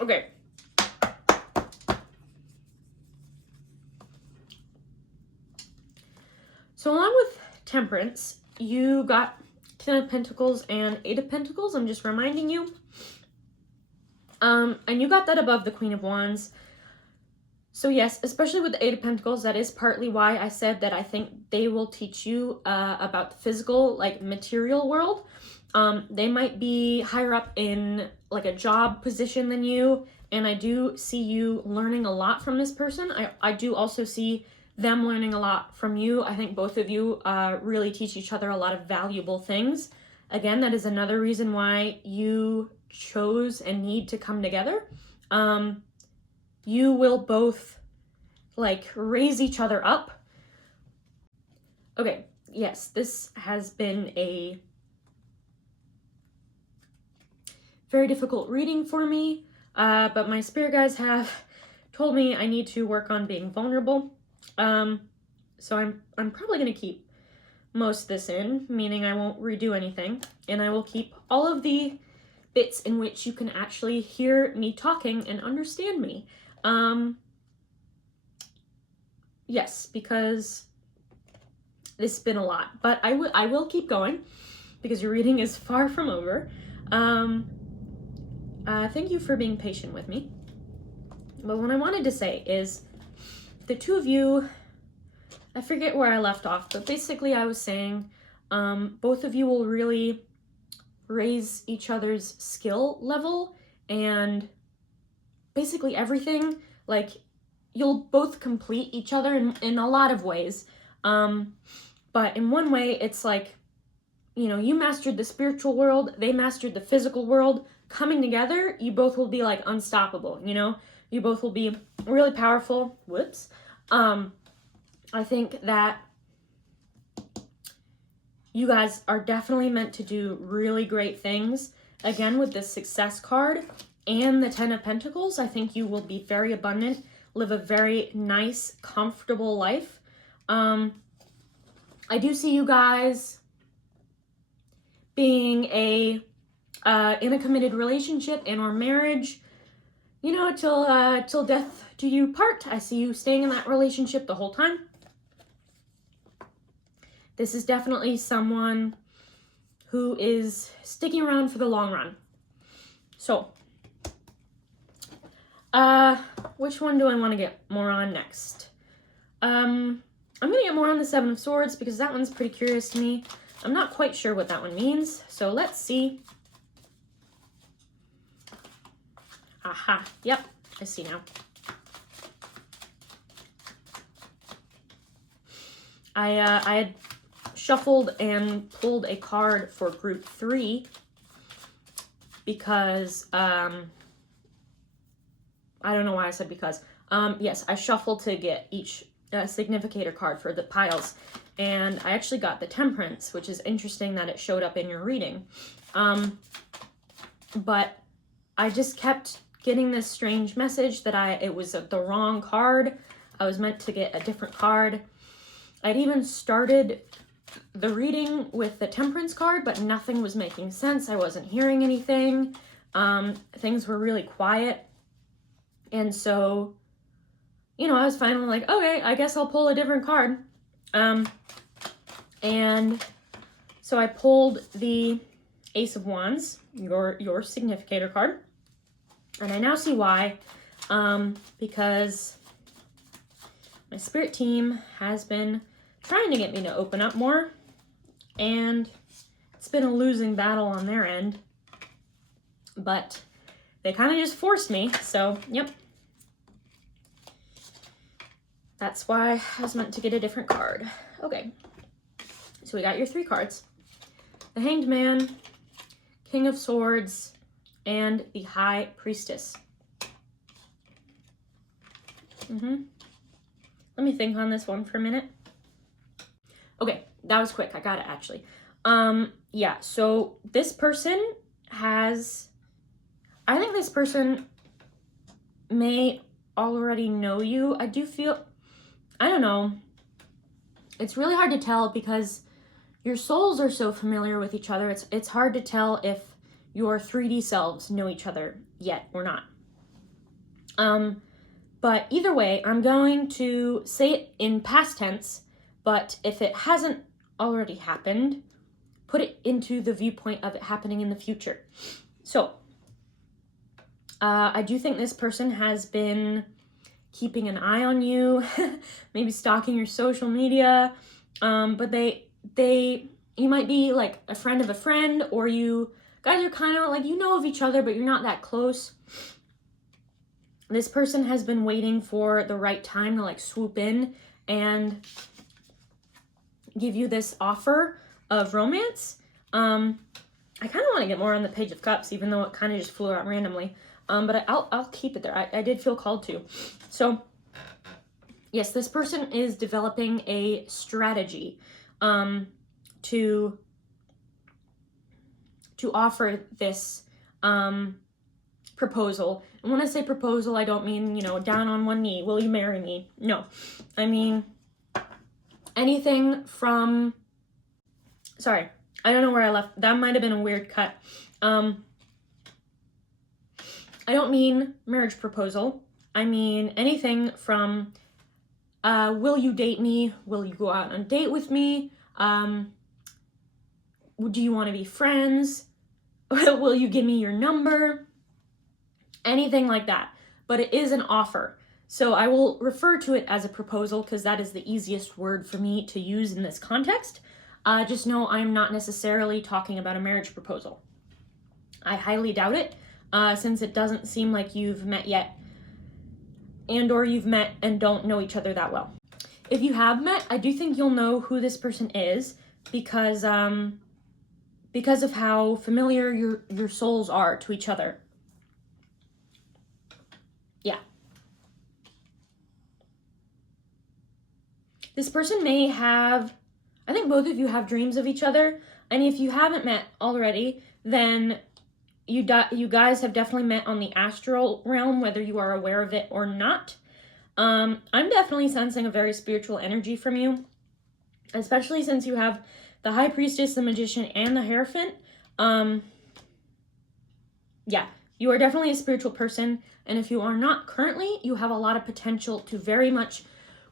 Okay. So along with Temperance, you got 10 of Pentacles and 8 of Pentacles. I'm just reminding you. And you got that above the Queen of Wands. So yes, especially with the 8 of Pentacles, that is partly why I said that I think they will teach you about the physical, like material world. They might be higher up in like a job position than you, and I do see you learning a lot from this person. I do also see them learning a lot from you. I think both of you really teach each other a lot of valuable things. Again, that is another reason why you chose and need to come together. You will both like raise each other up. Okay, yes, this has been a very difficult reading for me, but my spirit guides have told me I need to work on being vulnerable. So I'm probably gonna keep most of this in, meaning I won't redo anything, and I will keep all of the bits in which you can actually hear me talking and understand me. Yes, because this has been a lot, but I will keep going because your reading is far from over. Thank you for being patient with me. But what I wanted to say is the two of you, I forget where I left off, but basically I was saying both of you will really raise each other's skill level and basically everything. Like you'll both complete each other in a lot of ways. But in one way, it's like, you know, you mastered the spiritual world, they mastered the physical world. Coming together, you both will be like unstoppable, you know? You both will be really powerful. Whoops. I think that you guys are definitely meant to do really great things. Again, with the Success card and the 10 of Pentacles, I think you will be very abundant, live a very nice, comfortable life. I do see you guys being in a committed relationship and or marriage, you know, till death do you part. I see you staying in that relationship the whole time. This is definitely someone who is sticking around for the long run. So, which one do I want to get more on next? I'm going to get more on the 7 of Swords because that one's pretty curious to me. I'm not quite sure what that one means, so let's see. Aha, yep. I see now. I had shuffled and pulled a card for group 3 because, I don't know why I said because. Yes, I shuffled to get each significator card for the piles, and I actually got the Temperance, which is interesting that it showed up in your reading. But I just kept getting this strange message that it was the wrong card. I was meant to get a different card. I'd even started the reading with the Temperance card, but nothing was making sense. I wasn't hearing anything. Things were really quiet. And so, you know, I was finally like, okay, I guess I'll pull a different card. And so I pulled the Ace of Wands, your significator card. And I now see why, because my spirit team has been trying to get me to open up more, and it's been a losing battle on their end, but they kind of just forced me, so yep. That's why I was meant to get a different card. Okay, so we got your 3 cards. The Hanged Man, King of Swords, and the High Priestess. Let me think on this one for a minute. Okay, that was quick. I got it, actually. Yeah, so this person has... I think this person may already know you. I do feel... I don't know. It's really hard to tell because your souls are so familiar with each other. It's hard to tell if your 3D selves know each other yet or not. But either way, I'm going to say it in past tense, but if it hasn't already happened, put it into the viewpoint of it happening in the future. So, I do think this person has been keeping an eye on you, maybe stalking your social media, but you might be like a friend of a friend, or you guys are kind of like, you know of each other, but you're not that close. This person has been waiting for the right time to like swoop in and give you this offer of romance. I kind of want to get more on the Page of Cups, even though it kind of just flew out randomly. But I'll keep it there. I did feel called to. So, yes, this person is developing a strategy to offer this proposal. And when I say proposal, I don't mean, you know, down on one knee, will you marry me? No. I mean anything from... Sorry, I don't know where I left. That might have been a weird cut. I don't mean marriage proposal. I mean anything from, will you date me? Will you go out on a date with me? Do you want to be friends? Will you give me your number? Anything like that. But it is an offer. So I will refer to it as a proposal because that is the easiest word for me to use in this context. Just know I'm not necessarily talking about a marriage proposal. I highly doubt it. Since it doesn't seem like you've met yet, and or you've met and don't know each other that well. If you have met, I do think you'll know who this person is because of how familiar your souls are to each other. Yeah. This person may have, I think both of you have dreams of each other, and if you haven't met already, then you guys have definitely met on the astral realm, whether you are aware of it or not. I'm definitely sensing a very spiritual energy from you, especially since you have the High Priestess, the Magician, and the Hierophant. Yeah, you are definitely a spiritual person, and if you are not currently, you have a lot of potential to very much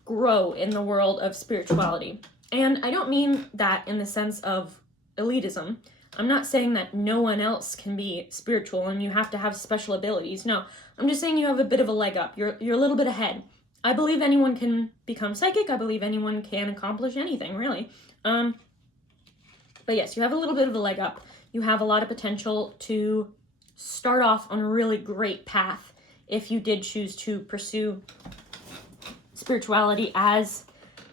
grow in the world of spirituality. And I don't mean that in the sense of elitism. I'm not saying that no one else can be spiritual and you have to have special abilities. No, I'm just saying you have a bit of a leg up. You're a little bit ahead. I believe anyone can become psychic. I believe anyone can accomplish anything, really. But yes, you have a little bit of a leg up. You have a lot of potential to start off on a really great path if you did choose to pursue spirituality as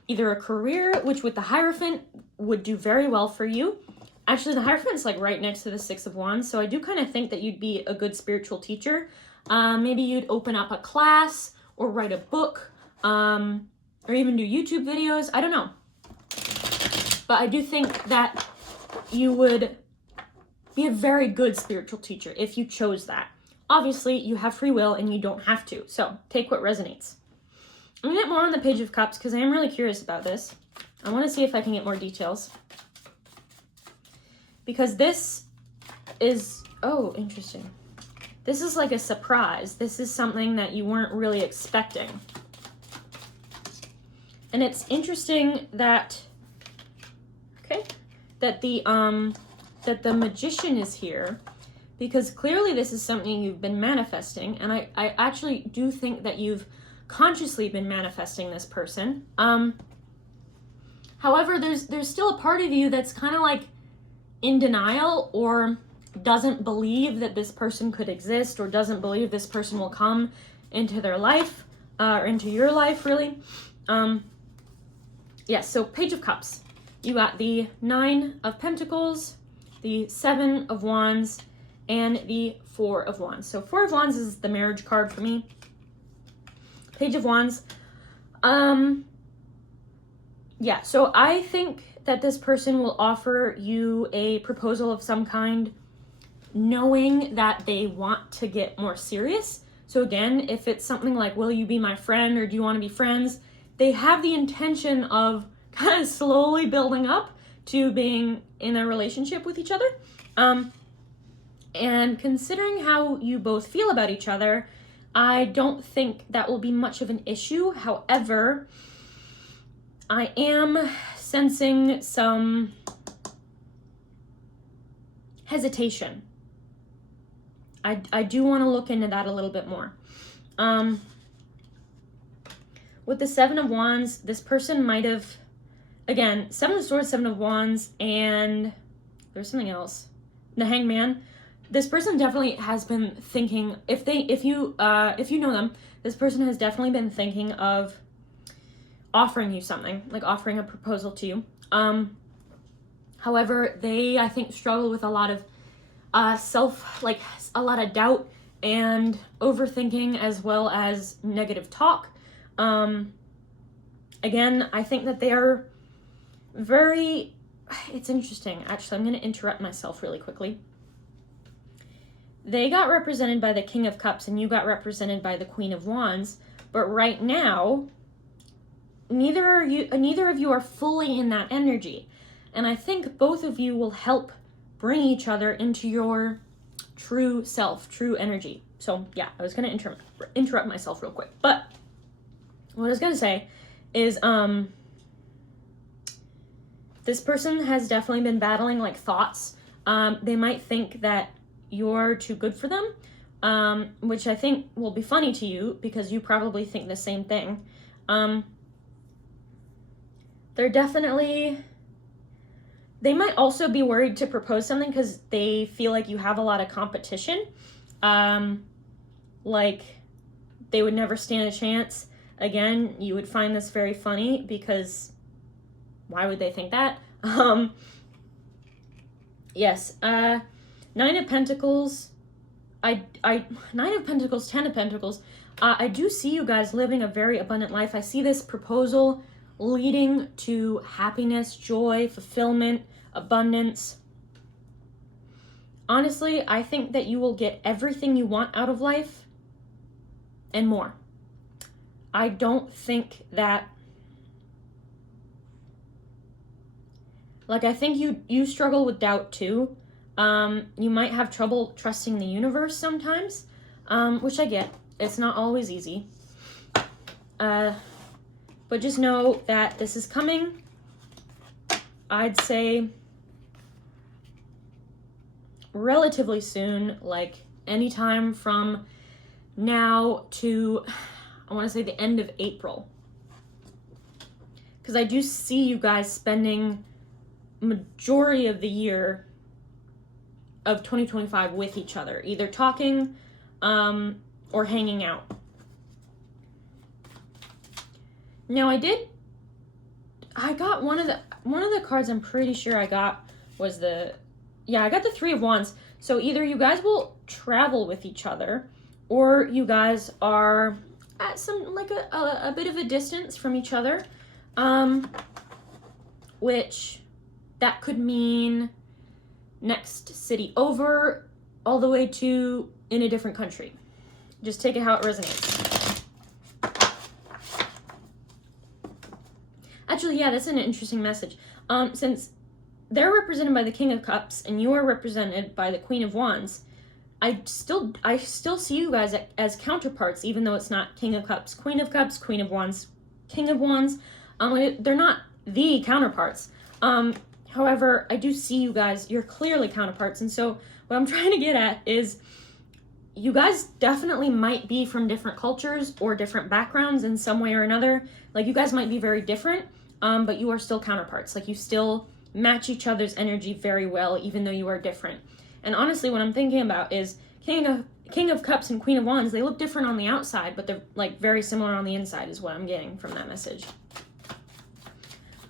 either a career, which with the Hierophant would do very well for you. Actually, the Hierophant's like right next to the Six of Wands, so I do kind of think that you'd be a good spiritual teacher. Maybe you'd open up a class or write a book, or even do YouTube videos. I don't know. But I do think that you would be a very good spiritual teacher if you chose that. Obviously, you have free will and you don't have to, so take what resonates. I'm gonna get more on the Page of Cups because I am really curious about this. I want to see if I can get more details. Because this is, oh, interesting. This is like a surprise. This is something that you weren't really expecting. And it's interesting that, okay, that the Magician is here, because clearly this is something you've been manifesting, and I actually do think that you've consciously been manifesting this person. However, there's still a part of you that's kind of like in denial, or doesn't believe that this person could exist, or doesn't believe this person will come into their life, or into your life, really. Yes, so Page of Cups. You got the Nine of Pentacles, the Seven of Wands, and the Four of Wands. So Four of Wands is the marriage card for me. Page of Wands. Yeah, so I think that this person will offer you a proposal of some kind, knowing that they want to get more serious. So again, if it's something like, will you be my friend, or do you want to be friends? They have the intention of kind of slowly building up to being in a relationship with each other. And considering how you both feel about each other, I don't think that will be much of an issue. However, I am sensing some hesitation. I do want to look into that a little bit more. With the Seven of Wands, this person might have, again, Seven of Swords, Seven of Wands, and there's something else. The Hangman. This person definitely has been thinking, if you know them, this person has definitely been thinking of offering you something, like offering a proposal to you. However, they, I think, struggle with a lot of a lot of doubt and overthinking, as well as negative talk. Again, I think that they are very, it's interesting. Actually, I'm going to interrupt myself really quickly. They got represented by the King of Cups and you got represented by the Queen of Wands, but right now, neither of you are fully in that energy. And I think both of you will help bring each other into your true self, true energy. So yeah, I was going to interrupt myself real quick. But what I was going to say is this person has definitely been battling like thoughts. They might think that you're too good for them, which I think will be funny to you because you probably think the same thing. They're definitely, they might also be worried to propose something because they feel like you have a lot of competition. Like they would never stand a chance. Again, you would find this very funny because why would they think that? Yes, Nine of Pentacles, Nine of Pentacles, Ten of Pentacles. I do see you guys living a very abundant life. I see this proposal leading to happiness, joy, fulfillment, abundance. Honestly, I think that you will get everything you want out of life and more. I don't think that, like, I think you struggle with doubt too. You might have trouble trusting the universe sometimes, which I get. It's not always easy. But just know that this is coming. I'd say relatively soon, like anytime from now to, I want to say the end of April. Because I do see you guys spending majority of the year of 2025 with each other, either talking, or hanging out. Now I got one of the cards I'm pretty sure I got was I got the Three of Wands. So either you guys will travel with each other, or you guys are at some, like a bit of a distance from each other, which that could mean next city over, all the way to in a different country. Just take it how it resonates. Actually, yeah, that's an interesting message. Since they're represented by the King of Cups and you are represented by the Queen of Wands, I still see you guys as counterparts, even though it's not King of Cups, Queen of Cups, Queen of Wands, King of Wands. They're not the counterparts. However, I do see you guys, you're clearly counterparts. And so what I'm trying to get at is you guys definitely might be from different cultures or different backgrounds in some way or another. Like, you guys might be very different, but you are still counterparts. Like, you still match each other's energy very well, even though you are different. And honestly, what I'm thinking about is King of Cups and Queen of Wands, they look different on the outside, but they're like very similar on the inside is what I'm getting from that message.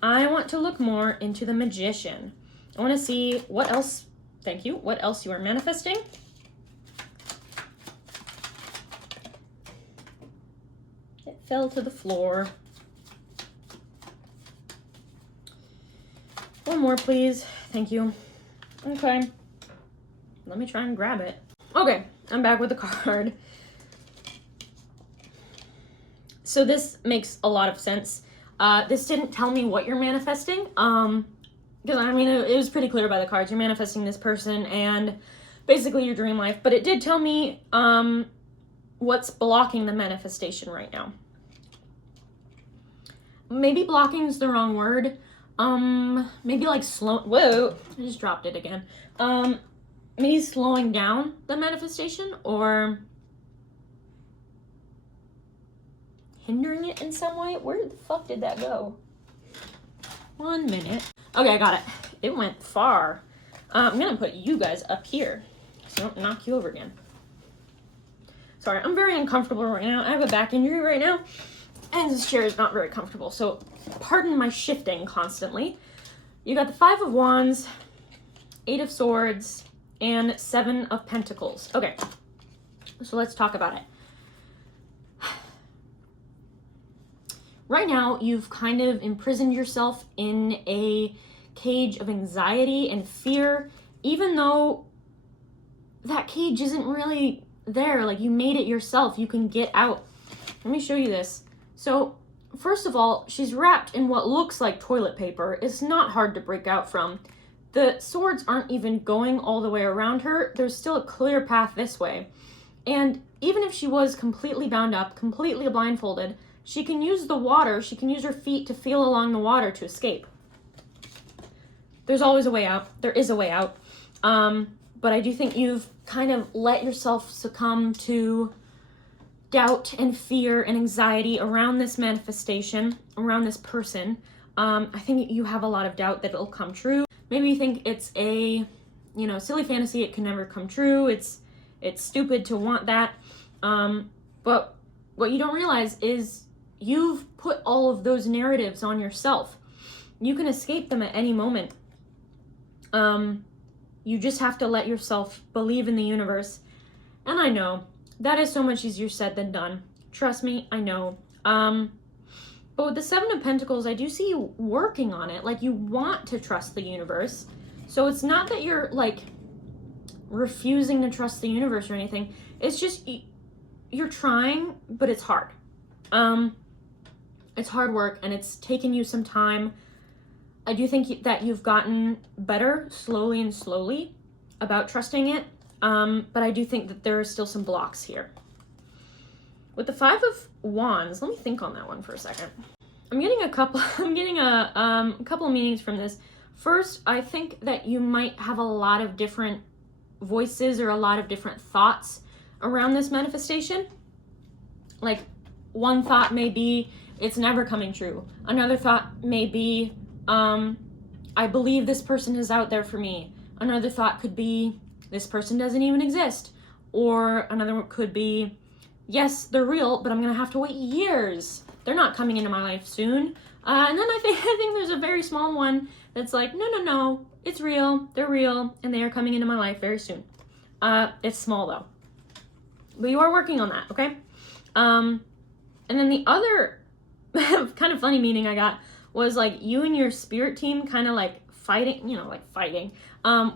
I want to look more into the Magician. I want to see what else, thank you, what else you are manifesting. It fell to the floor. One more, please. Thank you. Okay. Let me try and grab it. Okay, I'm back with the card. So this makes a lot of sense. This didn't tell me what you're manifesting. Because I mean, it was pretty clear by the cards. You're manifesting this person and basically your dream life. But it did tell me what's blocking the manifestation right now. Maybe blocking is the wrong word. Maybe like whoa, I just dropped it again. Maybe slowing down the manifestation or hindering it in some way. Where the fuck did that go? 1 minute. Okay, I got it. It went far. I'm gonna put you guys up here so I don't knock you over again. Sorry, I'm very uncomfortable right now. I have a back injury right now, and this chair is not very comfortable, so pardon my shifting constantly. You got the Five of Wands, Eight of Swords, and Seven of Pentacles. Okay, so let's talk about it. Right now, you've kind of imprisoned yourself in a cage of anxiety and fear, even though that cage isn't really there. Like, you made it yourself. You can get out. Let me show you this. So, first of all, she's wrapped in what looks like toilet paper. It's not hard to break out from. The swords aren't even going all the way around her. There's still a clear path this way. And even if she was completely bound up, completely blindfolded, she can use the water, she can use her feet to feel along the water to escape. There's always a way out. There is a way out. But I do think you've kind of let yourself succumb to doubt and fear and anxiety around this manifestation, around this person. I think you have a lot of doubt that it'll come true. Maybe you think it's a, silly fantasy. It can never come true. It's stupid to want that. But what you don't realize is you've put all of those narratives on yourself. You can escape them at any moment. You just have to let yourself believe in the universe. And I know that is so much easier said than done. Trust me, I know. But with the Seven of Pentacles, I do see you working on it. Like, you want to trust the universe. So it's not that you're, like, refusing to trust the universe or anything. It's just you're trying, but it's hard. It's hard work, and it's taken you some time. I do think that you've gotten better slowly and slowly about trusting it. But I do think that there are still some blocks here. With the Five of Wands, let me think on that one for a second. I'm getting a couple of meanings from this. First, I think that you might have a lot of different voices or a lot of different thoughts around this manifestation. Like, one thought may be, it's never coming true. Another thought may be, I believe this person is out there for me. Another thought could be, this person doesn't even exist. Or another one could be, yes, they're real, but I'm gonna have to wait years. They're not coming into my life soon. And then I think there's a very small one that's like, no, it's real, they're real, and they are coming into my life very soon. It's small though. But you are working on that, okay? And then the other kind of funny meaning I got was like you and your spirit team kind of like fighting,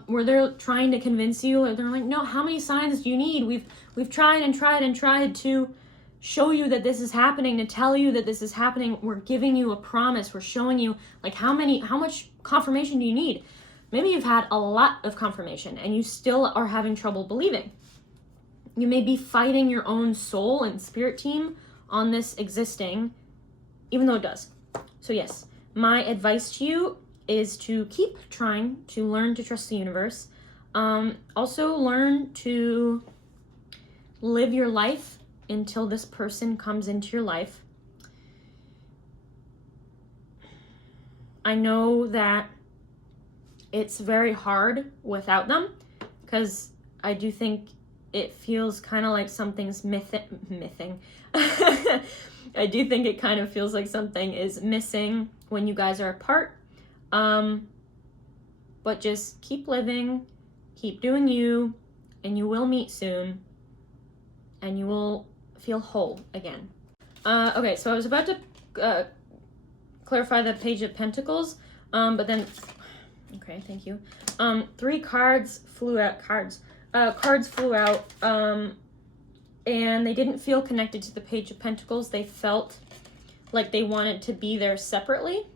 where they're trying to convince you, or they're like, no, how many signs do you need? We've tried and tried and tried to show you that this is happening, to tell you that this is happening. We're giving you a promise. We're showing you like how much confirmation do you need? Maybe you've had a lot of confirmation and you still are having trouble believing. You may be fighting your own soul and spirit team on this existing, even though it does. So yes, my advice to you is to keep trying to learn to trust the universe. Also learn to live your life until this person comes into your life. I know that it's very hard without them, because I do think it feels kind of like something's missing. I do think it kind of feels like something is missing when you guys are apart. But just keep living, keep doing you, and you will meet soon, and you will feel whole again. Okay, so I was about to clarify the Page of Pentacles, but then, okay, thank you. 3 cards flew out, cards flew out, and they didn't feel connected to the Page of Pentacles. They felt like they wanted to be there separately.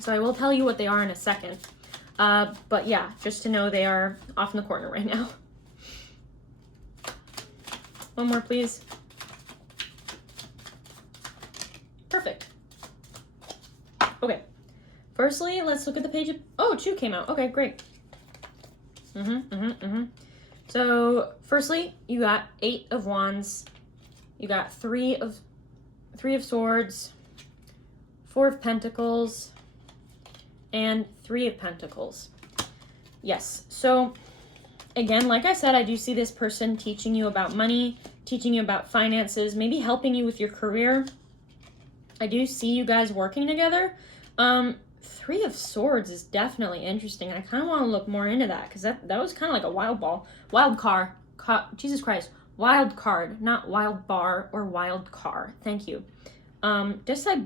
So I will tell you what they are in a second. But yeah, just to know they are off in the corner right now. One more, please. Perfect. Okay. Firstly, let's look at the Page of... Oh, 2 came out. Okay, great. So, firstly, you got 8 of Wands. You got 3 of Swords, 4 of Pentacles, and 3 of Pentacles. Yes, so again, like I said, I do see this person teaching you about money, teaching you about finances, maybe helping you with your career. I do see you guys working together. 3 of Swords is definitely interesting. I kind of want to look more into that, because that was kind of like a wild card. Jesus Christ, wild card, not wild bar or wild car. Thank you. Did I say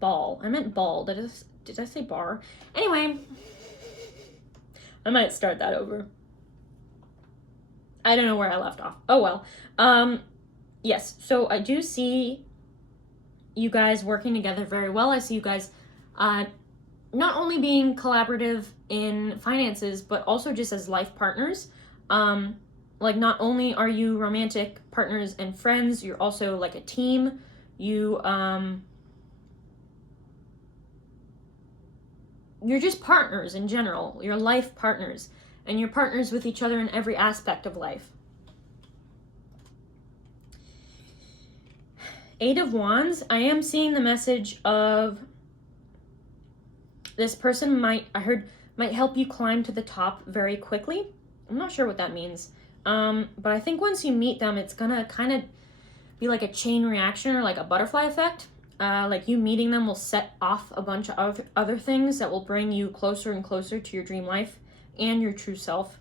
ball? I meant ball. Did I say bar? Anyway, I might start that over. I don't know where I left off. Oh well. Yes, so I do see you guys working together very well. I see you guys not only being collaborative in finances, but also just as life partners. Like, not only are you romantic partners and friends, you're also like a team. You're just partners in general. You're life partners, and you're partners with each other in every aspect of life. 8 of Wands, I am seeing the message of this person might help you climb to the top very quickly. I'm not sure what that means. But I think once you meet them, it's gonna kind of be like a chain reaction, or like a butterfly effect. Like, you meeting them will set off a bunch of other things that will bring you closer and closer to your dream life and your true self.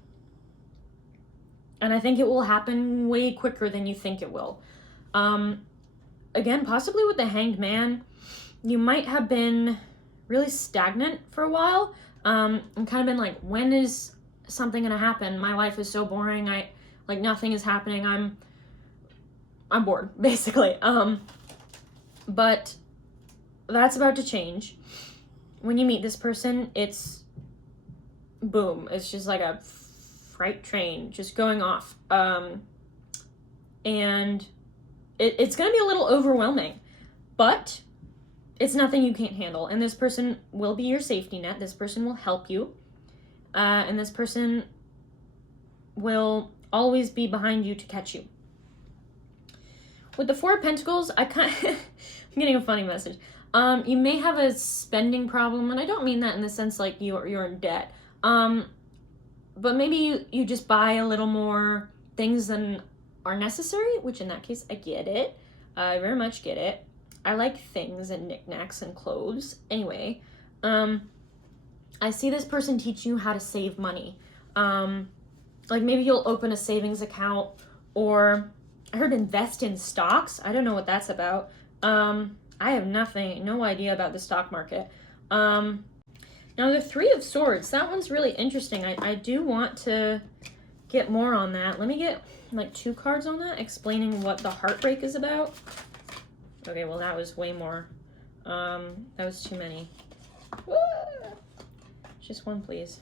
And I think it will happen way quicker than you think it will. Again, possibly with the Hanged Man, you might have been really stagnant for a while, and kind of been like, when is something gonna happen? My life is so boring. Nothing is happening. I'm bored, basically. But that's about to change. When you meet this person, it's boom. It's just like a freight train just going off. And it's going to be a little overwhelming, but it's nothing you can't handle. And this person will be your safety net. This person will help you. And this person will always be behind you to catch you. With the 4 of Pentacles, I'm getting a funny message. You may have a spending problem, and I don't mean that in the sense like you're in debt. But maybe you just buy a little more things than are necessary, which in that case, I get it. I very much get it. I like things and knickknacks and clothes. Anyway, I see this person teach you how to save money. Like maybe you'll open a savings account, or I heard invest in stocks. I don't know what that's about. I have no idea about the stock market. Now the Three of Swords, that one's really interesting. I do want to get more on that. Let me get like 2 cards on that, explaining what the heartbreak is about. Okay, well that was way more. That was too many. Just one, please.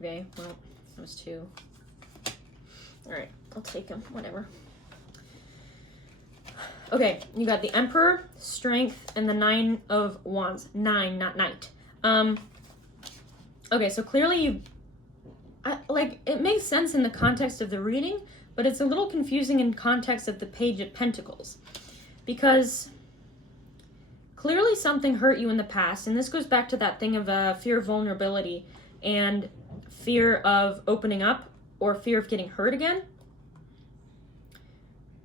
Okay, well, that was 2. All right, I'll take them, whatever. Okay, you got the Emperor, Strength, and the 9 of Wands. 9, not Knight. Okay, so clearly it makes sense in the context of the reading, but it's a little confusing in context of the Page of Pentacles. Because clearly something hurt you in the past, and this goes back to that thing of fear of vulnerability and fear of opening up or fear of getting hurt again.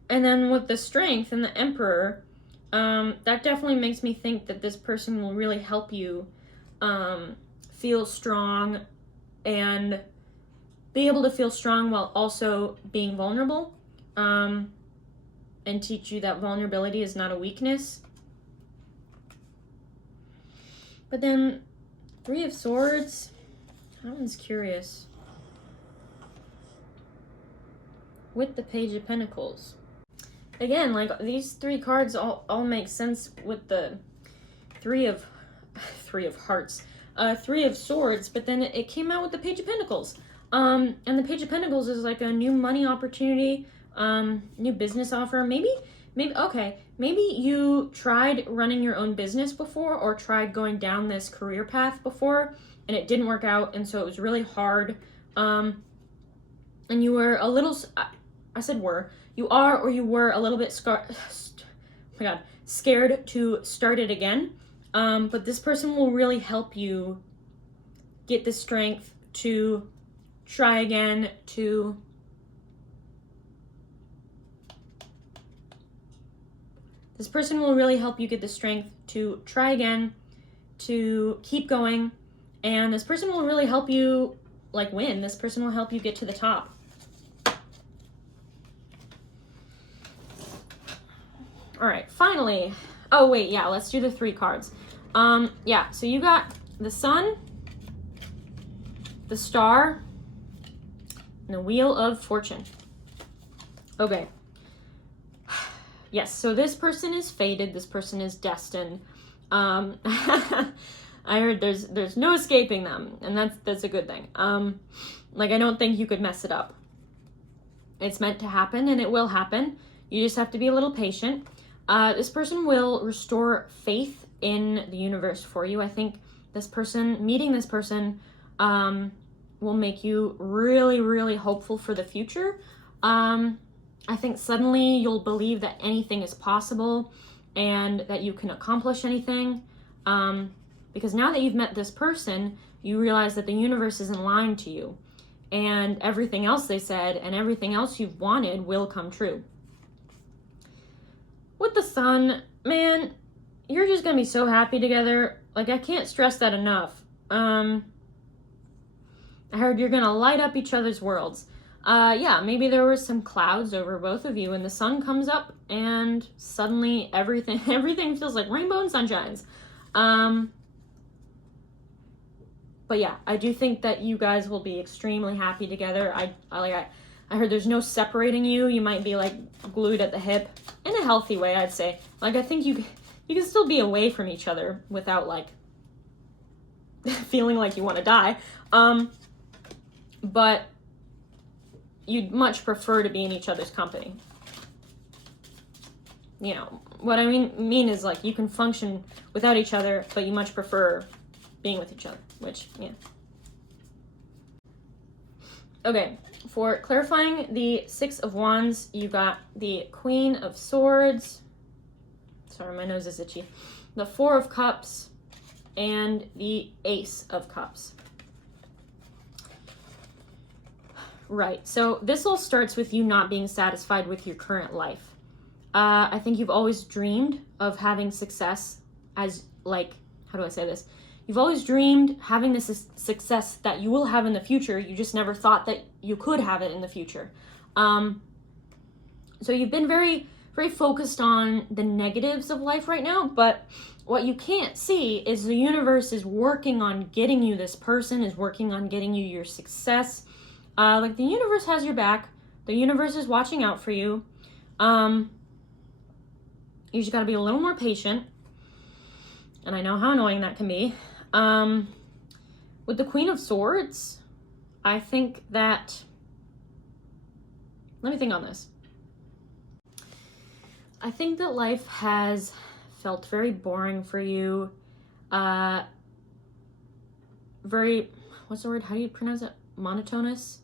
And then with the Strength and the Emperor, that definitely makes me think that this person will really help you feel strong and be able to feel strong while also being vulnerable, and teach you that vulnerability is not a weakness. But then 3 of Swords, that one's curious. With the Page of Pentacles. Again, like these 3 cards all make sense with the 3 of Hearts, 3 of Swords, but then it came out with the Page of Pentacles. And the Page of Pentacles is like a new money opportunity, new business offer. Maybe you tried running your own business before, or tried going down this career path before, and it didn't work out, and so it was really hard. And you were a little, you are or you were a little bit scared to start it again. But this person will really help you get the strength to try again, This person will really help you get the strength to try again, to keep going, and this person will really help you like win. This person will help you get to the top. All right, finally. Oh wait, yeah, let's do the 3 cards. Yeah, so you got the Sun, the Star, and the Wheel of Fortune. Okay. Yes, so this person is fated. This person is destined. I heard there's no escaping them, and that's a good thing. Like I don't think you could mess it up. It's meant to happen, and it will happen. You just have to be a little patient. This person will restore faith in the universe for you. I think meeting this person will make you really, really hopeful for the future. I think suddenly you'll believe that anything is possible and that you can accomplish anything. Because now that you've met this person, you realize that the universe isn't lying to you. And everything else they said and everything else you've wanted will come true. With the Sun, man, you're just gonna be so happy together. Like, I can't stress that enough. I heard you're gonna light up each other's worlds. Yeah, maybe there were some clouds over both of you, and the sun comes up, and suddenly everything feels like rainbow and sunshines. But yeah, I do think that you guys will be extremely happy together. I heard there's no separating you. You might be like glued at the hip in a healthy way, I'd say. Like, I think you can still be away from each other without like feeling like you want to die. But you'd much prefer to be in each other's company. You know, what I mean is like you can function without each other, but you much prefer being with each other, which, yeah. Okay, for clarifying the 6 of Wands, you got the Queen of Swords. Sorry, my nose is itchy. The 4 of Cups and the Ace of Cups. Right. So this all starts with you not being satisfied with your current life. I think you've always dreamed of having success as, like, how do I say this? You've always dreamed having this success that you will have in the future. You just never thought that you could have it in the future. So you've been very, very focused on the negatives of life right now, but what you can't see is the universe is working on getting you this person, is working on getting you your success. Like, the universe has your back. The universe is watching out for you. You just gotta be a little more patient. And I know how annoying that can be. With the Queen of Swords, I think that... Let me think on this. I think that life has felt very boring for you. Very... What's the word? How do you pronounce it? Monotonous?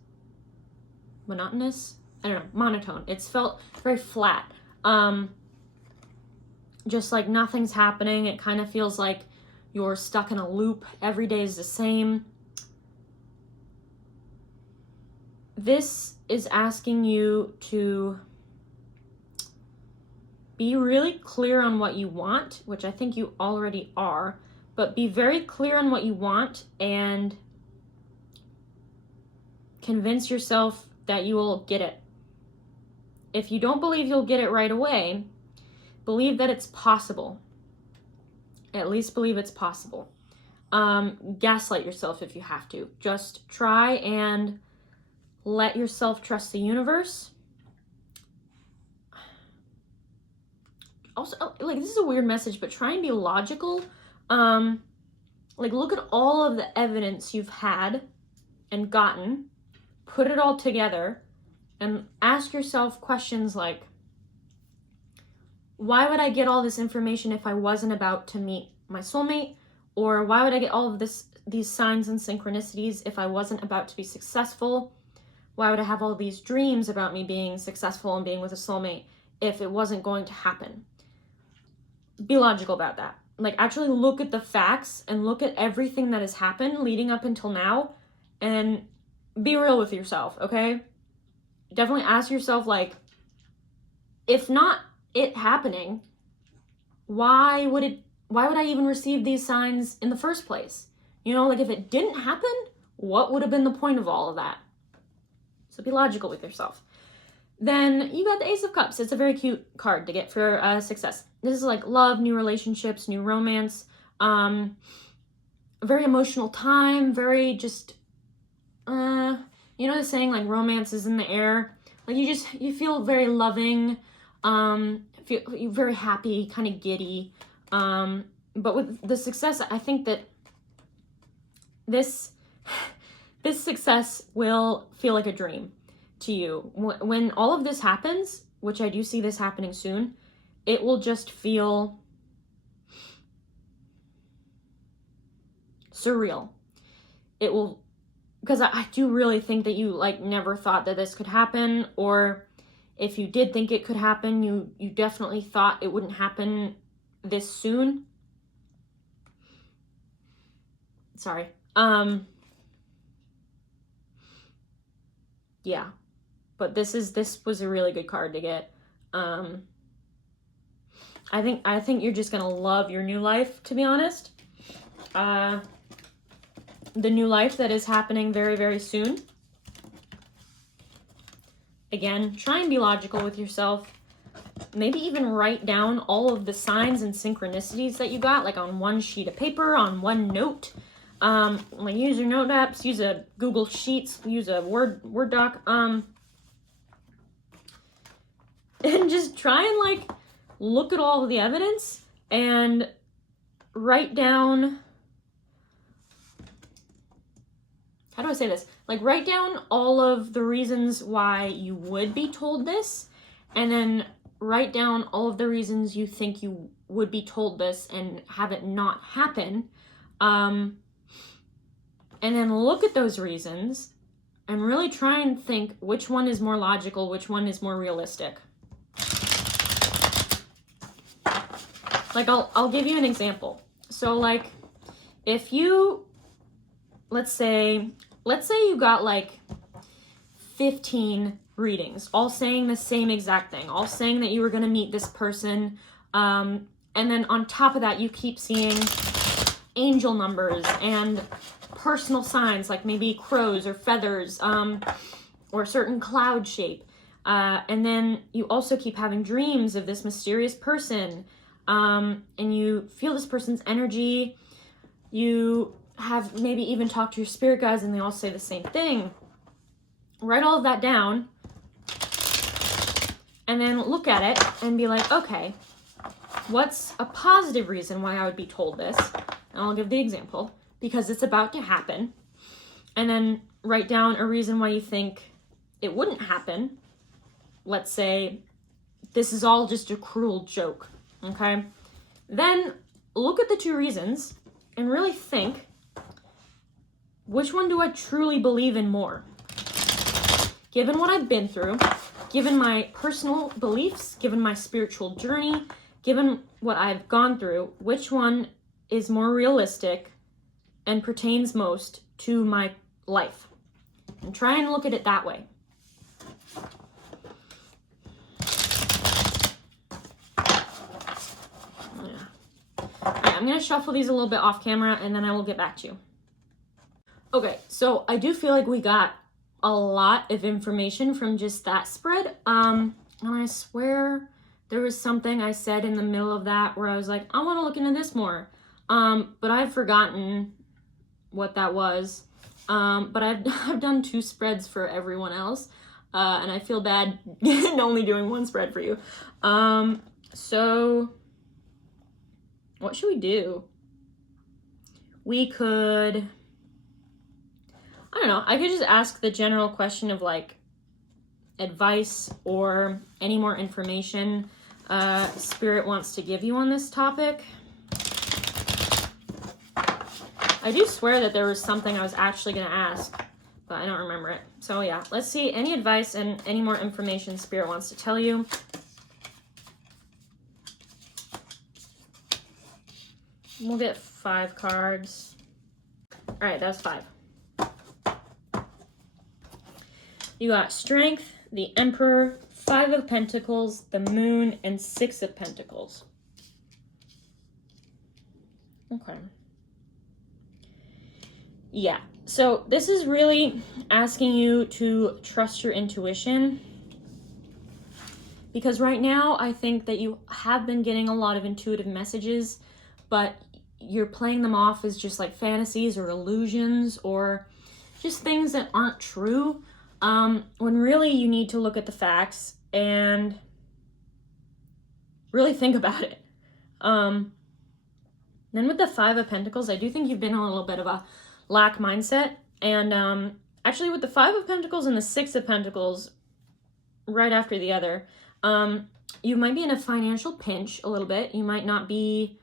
Monotonous? I don't know. Monotone. It's felt very flat. Just like nothing's happening. It kind of feels like you're stuck in a loop. Every day is the same. This is asking you to be really clear on what you want, which I think you already are, but be very clear on what you want and convince yourself that you will get it. If you don't believe you'll get it right away, believe that it's possible. At least believe it's possible. Gaslight yourself if you have to. Just try and let yourself trust the universe. Also, like, this is a weird message, but try and be logical. Like, look at all of the evidence you've had and gotten, put it all together, and ask yourself questions like, why would I get all this information if I wasn't about to meet my soulmate? Or why would I get all of these signs and synchronicities if I wasn't about to be successful? Why would I have all these dreams about me being successful and being with a soulmate if it wasn't going to happen? Be logical about that. Like, actually look at the facts and look at everything that has happened leading up until now and be real with yourself, okay? Definitely ask yourself, like, if not it happening, why would I even receive these signs in the first place? You know, like, if it didn't happen, what would have been the point of all of that? So be logical with yourself. Then you got the Ace of Cups. It's a very cute card to get for success. This is like love, new relationships, new romance, a very emotional time, very just, you know the saying, like, romance is in the air? Like, you feel very loving, feel very happy, kind of giddy. But with the success, I think that this success will feel like a dream to you. When all of this happens, which I do see this happening soon, it will just feel surreal. It will, because I do really think that you, like, never thought that this could happen, or if you did think it could happen, you definitely thought it wouldn't happen this soon. Sorry. Yeah. But this was a really good card to get. I think you're just gonna love your new life, to be honest. The new life that is happening very, very soon. Again, try and be logical with yourself. Maybe even write down all of the signs and synchronicities that you got, like on one sheet of paper, on one note. Like, use your note apps, use a Google Sheets, use a Word doc, and just try and, like, look at all of the evidence and write down, how do I say this? Like, write down all of the reasons why you would be told this, and then write down all of the reasons you think you would be told this and have it not happen. And then look at those reasons and really try and think which one is more logical, which one is more realistic. Like, I'll give you an example. So, like, if you, let's say you got, like, 15 readings, all saying the same exact thing, all saying that you were going to meet this person. And then on top of that, you keep seeing angel numbers and personal signs, like maybe crows or feathers, or a certain cloud shape. And then you also keep having dreams of this mysterious person, and you feel this person's energy. You have maybe even talked to your spirit guides and they all say the same thing. Write all of that down and then look at it and be like, okay, what's a positive reason why I would be told this? And I'll give the example, because it's about to happen. And then write down a reason why you think it wouldn't happen. Let's say this is all just a cruel joke, okay? Then look at the two reasons and really think, which one do I truly believe in more? Given what I've been through, given my personal beliefs, given my spiritual journey, given what I've gone through, which one is more realistic and pertains most to my life? And try and look at it that way. I'm going to shuffle these a little bit off camera and then I will get back to you. Okay, so I do feel like we got a lot of information from just that spread. And I swear there was something I said in the middle of that where I was like, I want to look into this more. But I've forgotten what that was. But I've done 2 spreads for everyone else. And I feel bad only doing 1 spread for you. So what should we do? We could, I don't know, I could just ask the general question of like advice or any more information Spirit wants to give you on this topic. I do swear that there was something I was actually going to ask, but I don't remember it. So yeah, let's see any advice and any more information Spirit wants to tell you. We'll get 5 cards. All right, that's 5. You got Strength, the Emperor, 5 of Pentacles, the Moon, and 6 of Pentacles. Okay. Yeah, so this is really asking you to trust your intuition. Because right now, I think that you have been getting a lot of intuitive messages, but you're playing them off as just like fantasies or illusions or just things that aren't true, when really you need to look at the facts and really think about it. Then with the 5 of Pentacles, I do think you've been in a little bit of a lack mindset, and actually with the 5 of Pentacles and the 6 of Pentacles right after the other, you might be in a financial pinch a little bit. You might not be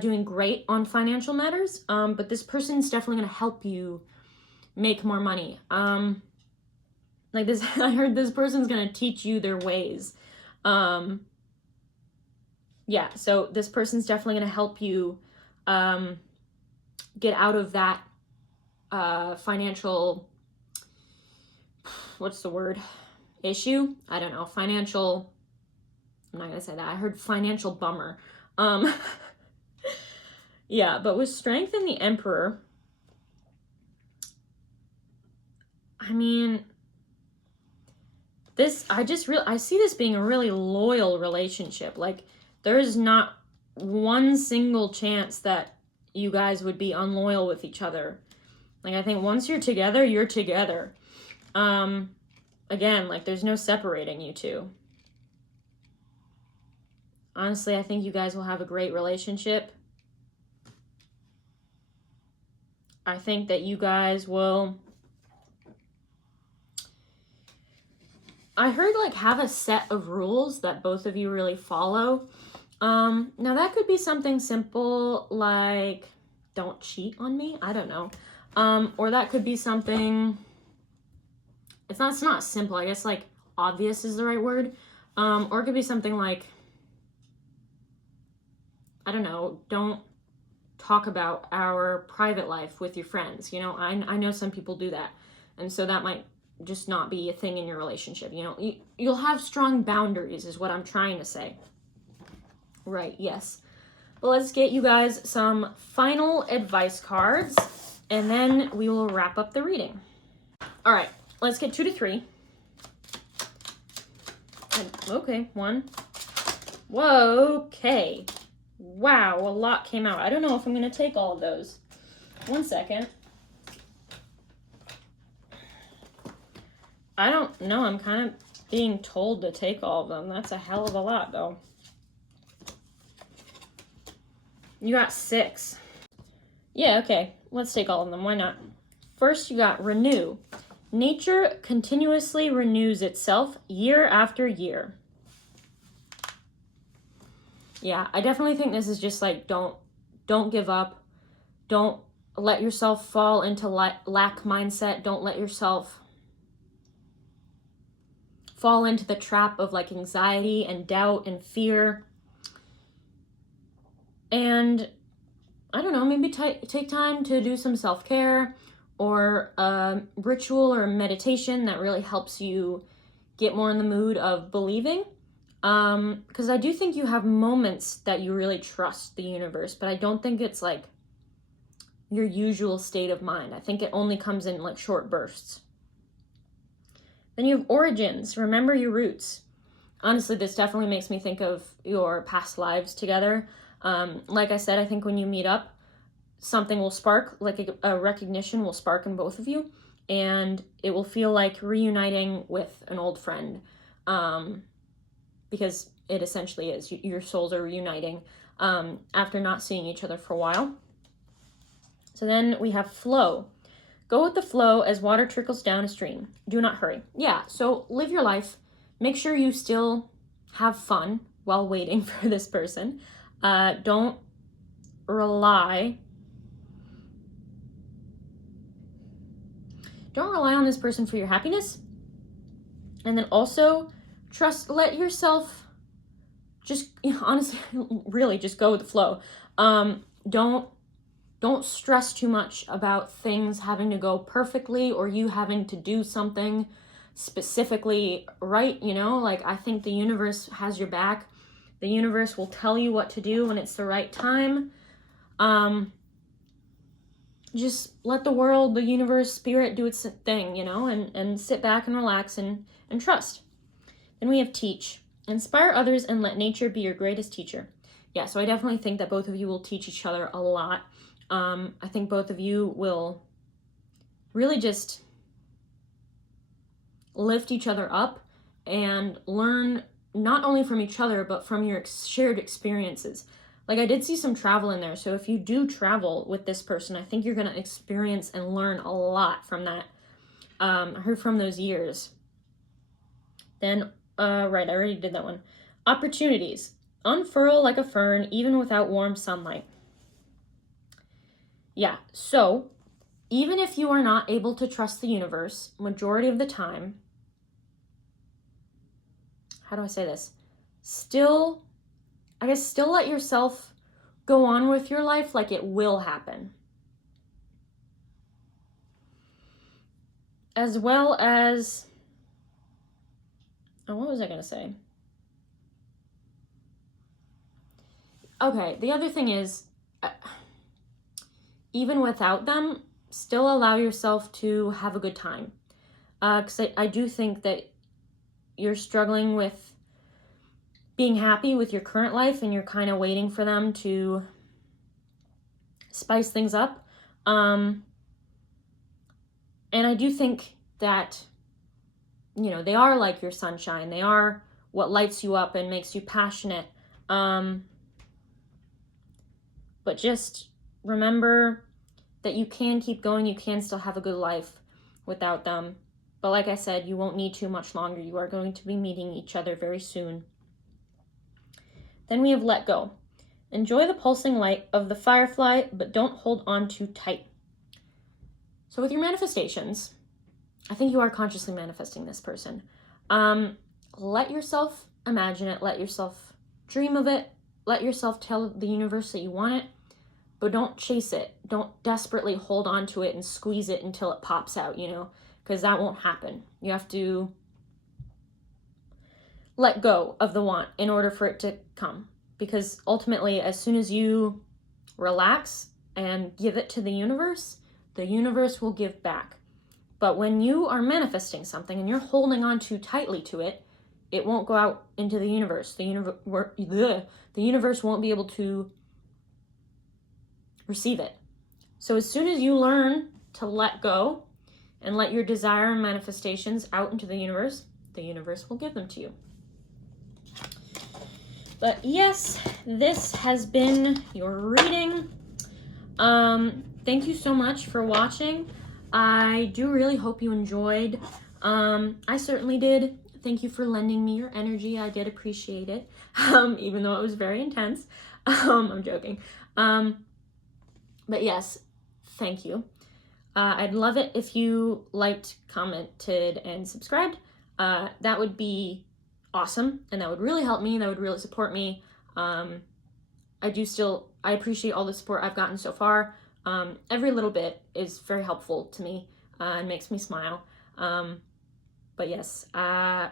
doing great on financial matters, but this person's definitely going to help you make more money. Like this, I heard this person's going to teach you their ways. Yeah, so this person's definitely going to help you get out of that financial, what's the word? Issue? I don't know. Financial, I'm not going to say that. I heard financial bummer. Yeah, but with Strength and the Emperor, I mean, I see this being a really loyal relationship. Like, there is not one single chance that you guys would be unloyal with each other. Like, I think once you're together, you're together. Again, like, there's no separating you two. Honestly, I think you guys will have a great relationship. I think that you guys will, I heard like have a set of rules that both of you really follow. Now that could be something simple like don't cheat on me. I don't know. Or that could be something, it's not simple. I guess like obvious is the right word. Or it could be something like, I don't know, don't talk about our private life with your friends. You know, I know some people do that. And so that might just not be a thing in your relationship. You know, you'll have strong boundaries is what I'm trying to say. Right, yes. But let's get you guys some final advice cards, and then we will wrap up the reading. All right, let's get 2 to 3. Okay, 1. Whoa, okay. Wow, a lot came out. I don't know if I'm going to take all of those. 1 second. I don't know. I'm kind of being told to take all of them. That's a hell of a lot, though. You got 6. Yeah, okay. Let's take all of them. Why not? First, you got renew. Nature continuously renews itself year after year. Yeah, I definitely think this is just like, don't give up. Don't let yourself fall into lack mindset. Don't let yourself fall into the trap of like anxiety and doubt and fear. And I don't know, maybe take time to do some self-care or a ritual or meditation that really helps you get more in the mood of believing. Because I do think you have moments that you really trust the universe, but I don't think it's like your usual state of mind. I think it only comes in like short bursts. Then you have origins. Remember your roots. Honestly, this definitely makes me think of your past lives together. Like I said, I think when you meet up, something will spark, like a recognition will spark in both of you, and it will feel like reuniting with an old friend, because it essentially is. Your souls are reuniting after not seeing each other for a while. So then we have flow. Go with the flow as water trickles down a stream. Do not hurry. Yeah, so live your life. Make sure you still have fun while waiting for this person. Don't rely on this person for your happiness. And then also let yourself just, honestly, really just go with the flow. Don't stress too much about things having to go perfectly or you having to do something specifically right, like I think the universe has your back. The universe will tell you what to do when it's the right time. Just let the world, the universe, spirit do its thing, and sit back and relax and trust. Then we have teach. Inspire others and let nature be your greatest teacher. Yeah, so I definitely think that both of you will teach each other a lot. I think both of you will really just lift each other up and learn not only from each other, but from your shared experiences. Like I did see some travel in there. So if you do travel with this person, I think you're going to experience and learn a lot from that, from those years. Then, right, I already did that one. Opportunities. Unfurl like a fern, even without warm sunlight. Yeah, so even if you are not able to trust the universe, majority of the time, how do I say this? Still let yourself go on with your life like it will happen. As well as, what was I going to say? Okay, the other thing is, even without them, still allow yourself to have a good time. Because I do think that you're struggling with being happy with your current life and you're kind of waiting for them to spice things up. And I do think that, they are like your sunshine. They are what lights you up and makes you passionate. But just remember that you can keep going. You can still have a good life without them. But like I said, you won't need too much longer. You are going to be meeting each other very soon. Then we have let go. Enjoy the pulsing light of the firefly, but don't hold on too tight. So with your manifestations, I think you are consciously manifesting this person. Let yourself imagine it. Let yourself dream of it. Let yourself tell the universe that you want it. But don't chase it. Don't desperately hold on to it and squeeze it until it pops out, because that won't happen. You have to let go of the want in order for it to come, because ultimately, as soon as you relax and give it to the universe will give back. But when you are manifesting something and you're holding on too tightly to it, it won't go out into the universe. The universe won't be able to receive it. So as soon as you learn to let go and let your desire and manifestations out into the universe will give them to you. But yes, this has been your reading. Thank you so much for watching. I do really hope you enjoyed. I certainly did. Thank you for lending me your energy. I did appreciate it, even though it was very intense. I'm joking. But yes, thank you. I'd love it if you liked, commented, and subscribed. That would be awesome, and that would really help me. That would really support me. I appreciate all the support I've gotten so far. Every little bit is very helpful to me and makes me smile. But yes, my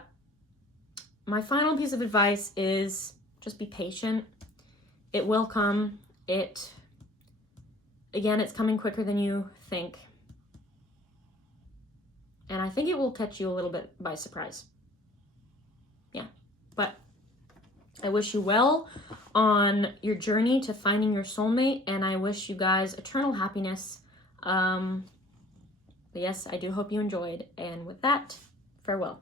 final piece of advice is just be patient. It will come. Again, it's coming quicker than you think. And I think it will catch you a little bit by surprise. Yeah, but I wish you well on your journey to finding your soulmate, and I wish you guys eternal happiness. But yes, I do hope you enjoyed. And with that, farewell.